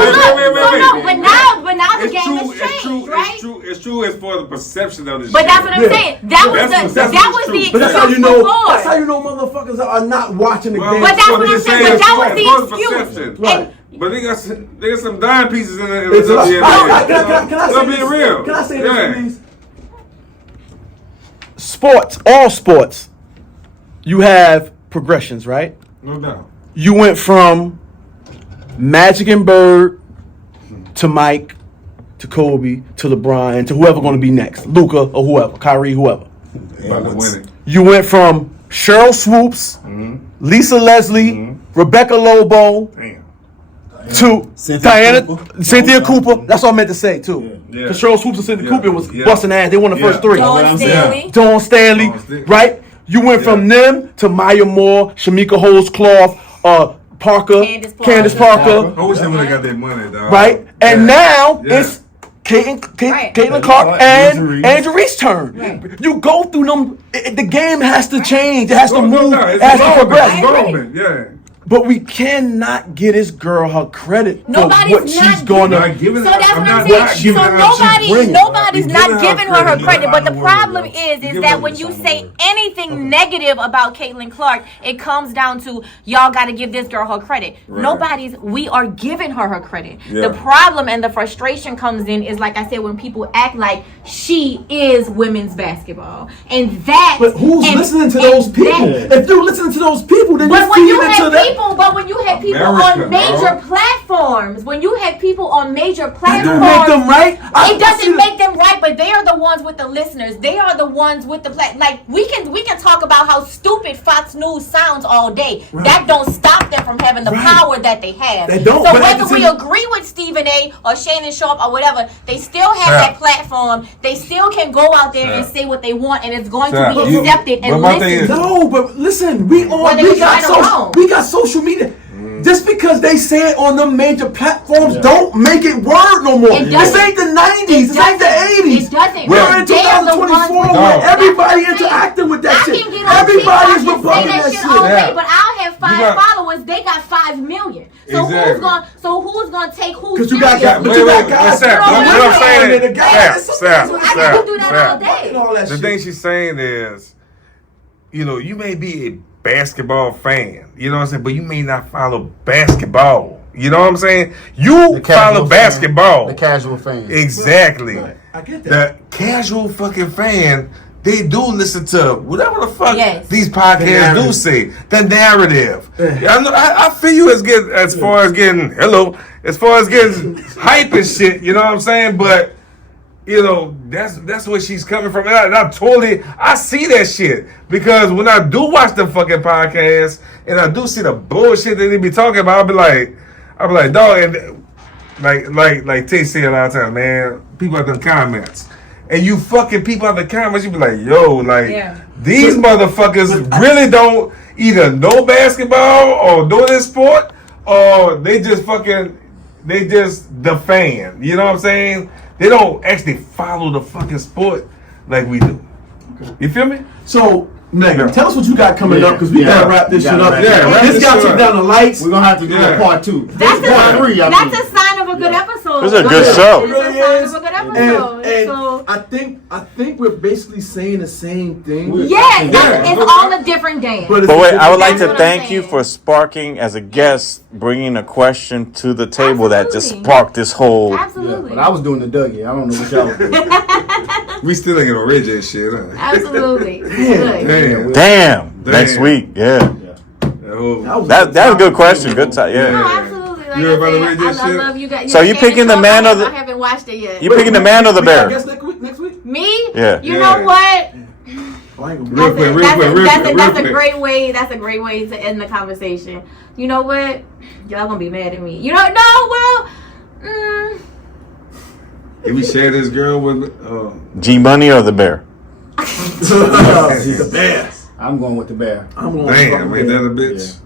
Wait, no, but now the It's game true, has it's changed, true, right? it's true as for the perception of this But shit. that's what I'm saying. That was That's the true. But that's how you excuse know. before. That's how you know motherfuckers are not watching the Well, game. But that's what what I'm you're saying, saying but that is was the for excuse. perception. Right. But they got some dime pieces in the It's a lot. WNBA. Can I say Let's be this? real. Can I say Yeah. this, please? Sports, all sports, you have progressions, right? No doubt. You went from Magic and Bird to Mike to Kobe to LeBron and to whoever going to be next, Luka or whoever, Kyrie, whoever. About to win it. You went from Cheryl Swoops, Lisa Leslie, Rebecca Lobo Damn. to Cynthia Cooper. Cynthia Cooper. That's what I meant to say too. Yeah. Because Cheryl Swoops and Cynthia Yeah. Cooper was Yeah. busting ass. They won the first three. Dawn Dawn Stanley. Stanley. Dawn Stanley, Dawn Stanley. right? You went from them to Maya Moore, Shamika Holtzcloth, Parker, Candace Parker, I wish they would have got their money, dog. right? And now Yeah. it's Caitlin Clark, Clark and Reese. Andrew Reese turn. You go through them. The game has to change. It has to No move. doubt. It It's has to development. progress. It's development. Yeah. But we cannot get this girl her credit for Nobody's what she's going to. giving So her- that's I'm what I'm not saying. So giving her- she's bringing- nobody's You're not giving her giving her credit. credit. But the You're problem giving is her that the when you final say word. anything negative about Caitlin Clark, it comes down to y'all got to give this girl her credit. Right. We are giving her credit. Yeah. The problem and the frustration comes in is, like I said, when people act like she is women's basketball, and that. But who's listening to those people? If you're listening to those people, then But you're when you feeding have into that. people, America, on major bro. platforms, when you have people on major That platforms, don't make them right. it doesn't make them right. But they are the ones with the listeners. They are the ones with the like. We can talk about how stupid Fox News sounds all day. Right. That don't stop them from having the Right. power that they have. They don't, So but at whether the we same- agree with Stephen A. or Shannon Sharp or whatever, they still have Sir. that platform. They still can go out there and Sir. say what they want, and it's going Sir, to be you- accepted and but my thing listened is- to. No, but listen, we Whether you're right or wrong. got social media. Just because they say it on the major platforms, don't make it word no more. It This doesn't. ain't the 90s. This ain't the 80s. It doesn't. We're in They are the 2024 ones- where No. everybody That's what I'm interacting with that I shit. can get on Everybody's TikTok and say reporting that shit. all day, Yeah. but I'll have 5 You got- followers. They got 5 million. So Exactly. who's gonna take who's Because you got serious? but you got wait, guys. Sam, what I'm saying is- the guys. Sam, I can do that all day. And all that The shit. thing she's saying is, you may be a basketball fan, you know what I'm saying, but you may not follow basketball. You know what I'm saying? You The casual follow fan. basketball. The casual fan. Exactly. I get that. The casual fucking fan, they do listen to whatever the fuck Yes. these podcasts do say. The narrative. I feel you as far as getting hype and shit. You know what I'm saying? But that's where she's coming from. And I see that shit because when I do watch the fucking podcast and I do see the bullshit that they be talking about, I'll be like, dog, and like Tay say a lot of times, man, people at the comments. And you fucking people at the comments, you be like, yo, these motherfuckers really don't either know basketball or know this sport, or they just the fan. You know what I'm saying? They don't actually follow the fucking sport like we do. You feel me? So, Megan, tell us what you got coming up because we Yeah. gotta wrap this We shit gotta up. wrap it up. This got took down the lights. We're gonna have to do a part 2. That's Part 3, I that's mean. a sign of a good episode. This is a good It's show. a It really sign is. of a good episode. And So I think we're basically saying the same thing. yes, Yeah. it's all a different dance. But But wait, I would like That's to what I'm thank you saying. for sparking as a guest, bringing a question to the table that just Absolutely. sparked this whole. Absolutely. But I was doing the Dougie. I don't know what y'all was doing. We still ain't gonna ridge that shit, huh? Absolutely. Good. Damn. Next week, yeah. Oh, That's a good question. Good time, No, yeah. absolutely. Like You I everybody said, read this I shit? love you guys. So you Shannon picking the Sharp, man of the- I haven't watched it yet. You picking the man or the We got bear? guests next week? Me? Yeah. You Yeah. know what? Real quick. That's a great way. That's a great way to end the conversation. You know what? Y'all gonna be mad at me. You don't know? Well, If we share this girl with, G Money or the bear? The bear. I'm going with the bear. I'm going damn, ain't that a bitch?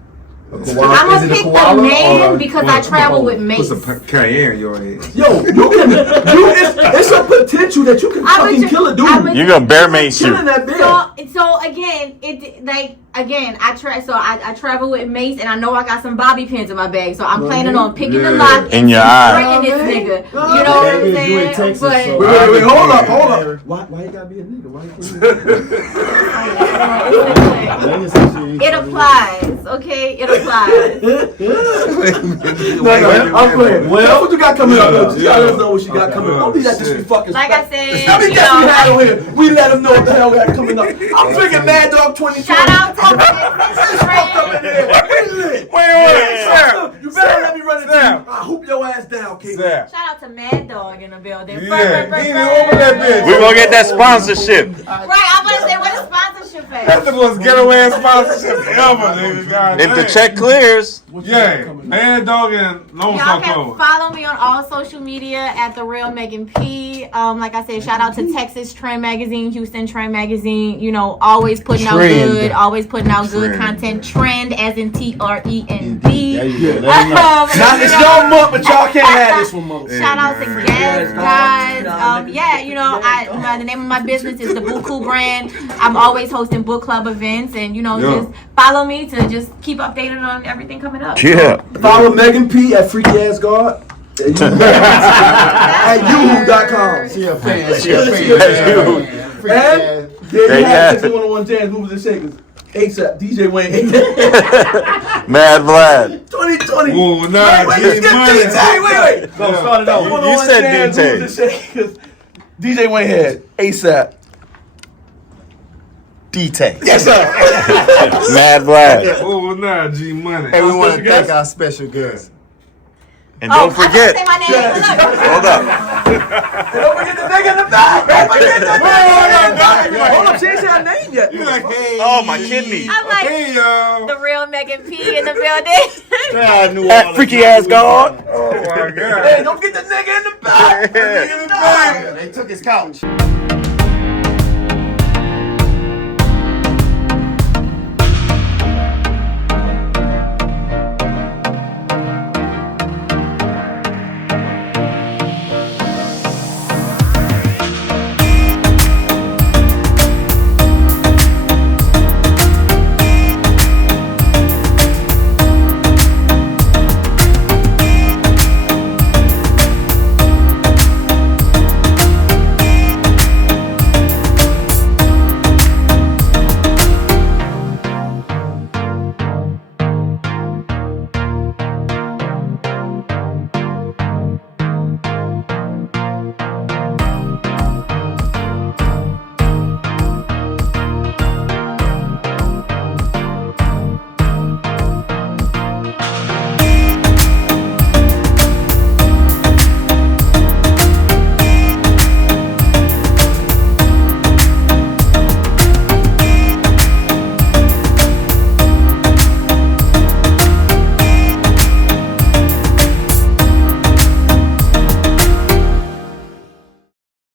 I'm gonna pick the man because I travel with Put mates. some cayenne in your head. Yo, it's a potential that you can I would fucking ju- kill a dude. I would- You're gonna bear mace you. Killing that bear. So again, I travel with Mace, and I know I got some bobby pins in my bag, so I'm planning on picking the Yeah. lock In your eye. threatening this nigga. Oh, You know what I'm man. You in saying? Texas, But so- Wait, hold up. Why you gotta be a nigga? Why you it applies, okay? It applies. I'm playing. Well, what you got coming up? You gotta let us know what you got coming up. Don't be that Shit. disrespectful. Like I said, How many you guests we had know, on here? We let them know what the hell we got coming up. I'm drinking Mad Dog 2020. shout out to Fucked up in there. We lit. You better let me run it down. I hoop your ass down, Kate. Shout out to Mad Dog in the building. Yeah, he didn't open that bitch. We're gonna get that sponsorship. Right, I'm gonna say where the sponsorship That's at. the most ghetto ass sponsorship ever, nigga. God If the damn. check clears, Yeah, Mad Dog and Lone Y'all Star can Clover. follow me on all social media at The Real Megan P. Like I said, shout out to Texas Trend Magazine, Houston Trend Magazine. You know, always putting out Trend. good, always putting out good Trend. content. Trend as in TREND. There you go. Let him know. It's your month, but y'all can't have this one, motherfucker. Shout out to guests, guys. The name of my business is the Buku brand. I'm always hosting book club events, and just follow me to just keep updated on everything coming up. Yeah. Follow Megan P at Freaky Ass God. At YOU.com. She a fan. She a She fan. a Freaky And ass. there you Yeah. have 611 Jams, Movers and Shakers. ASAP, DJ Wayne. Mad Vlad. 2020. Whoa, nah, Wait, G let's get Money. DJ. Wait. Go start it out. You said DJ. DJ Waynehead. ASAP. D-Tech. Yes, sir. Mad Vlad. Oh, nah, G Money. And we want to thank our special guest. And don't forget. Say my name. Hold up. Don't forget the nigga in the back. Don't forget the nigga in the back. Hold up, she ain't said her name yet. You like, hey. Oh, my kidney. I'm like Hey, y'all. the real Megan P in the building. That freaky ass God. Oh, my God. Hey, don't forget the nigga in the back. The nigga in the back. They took his couch.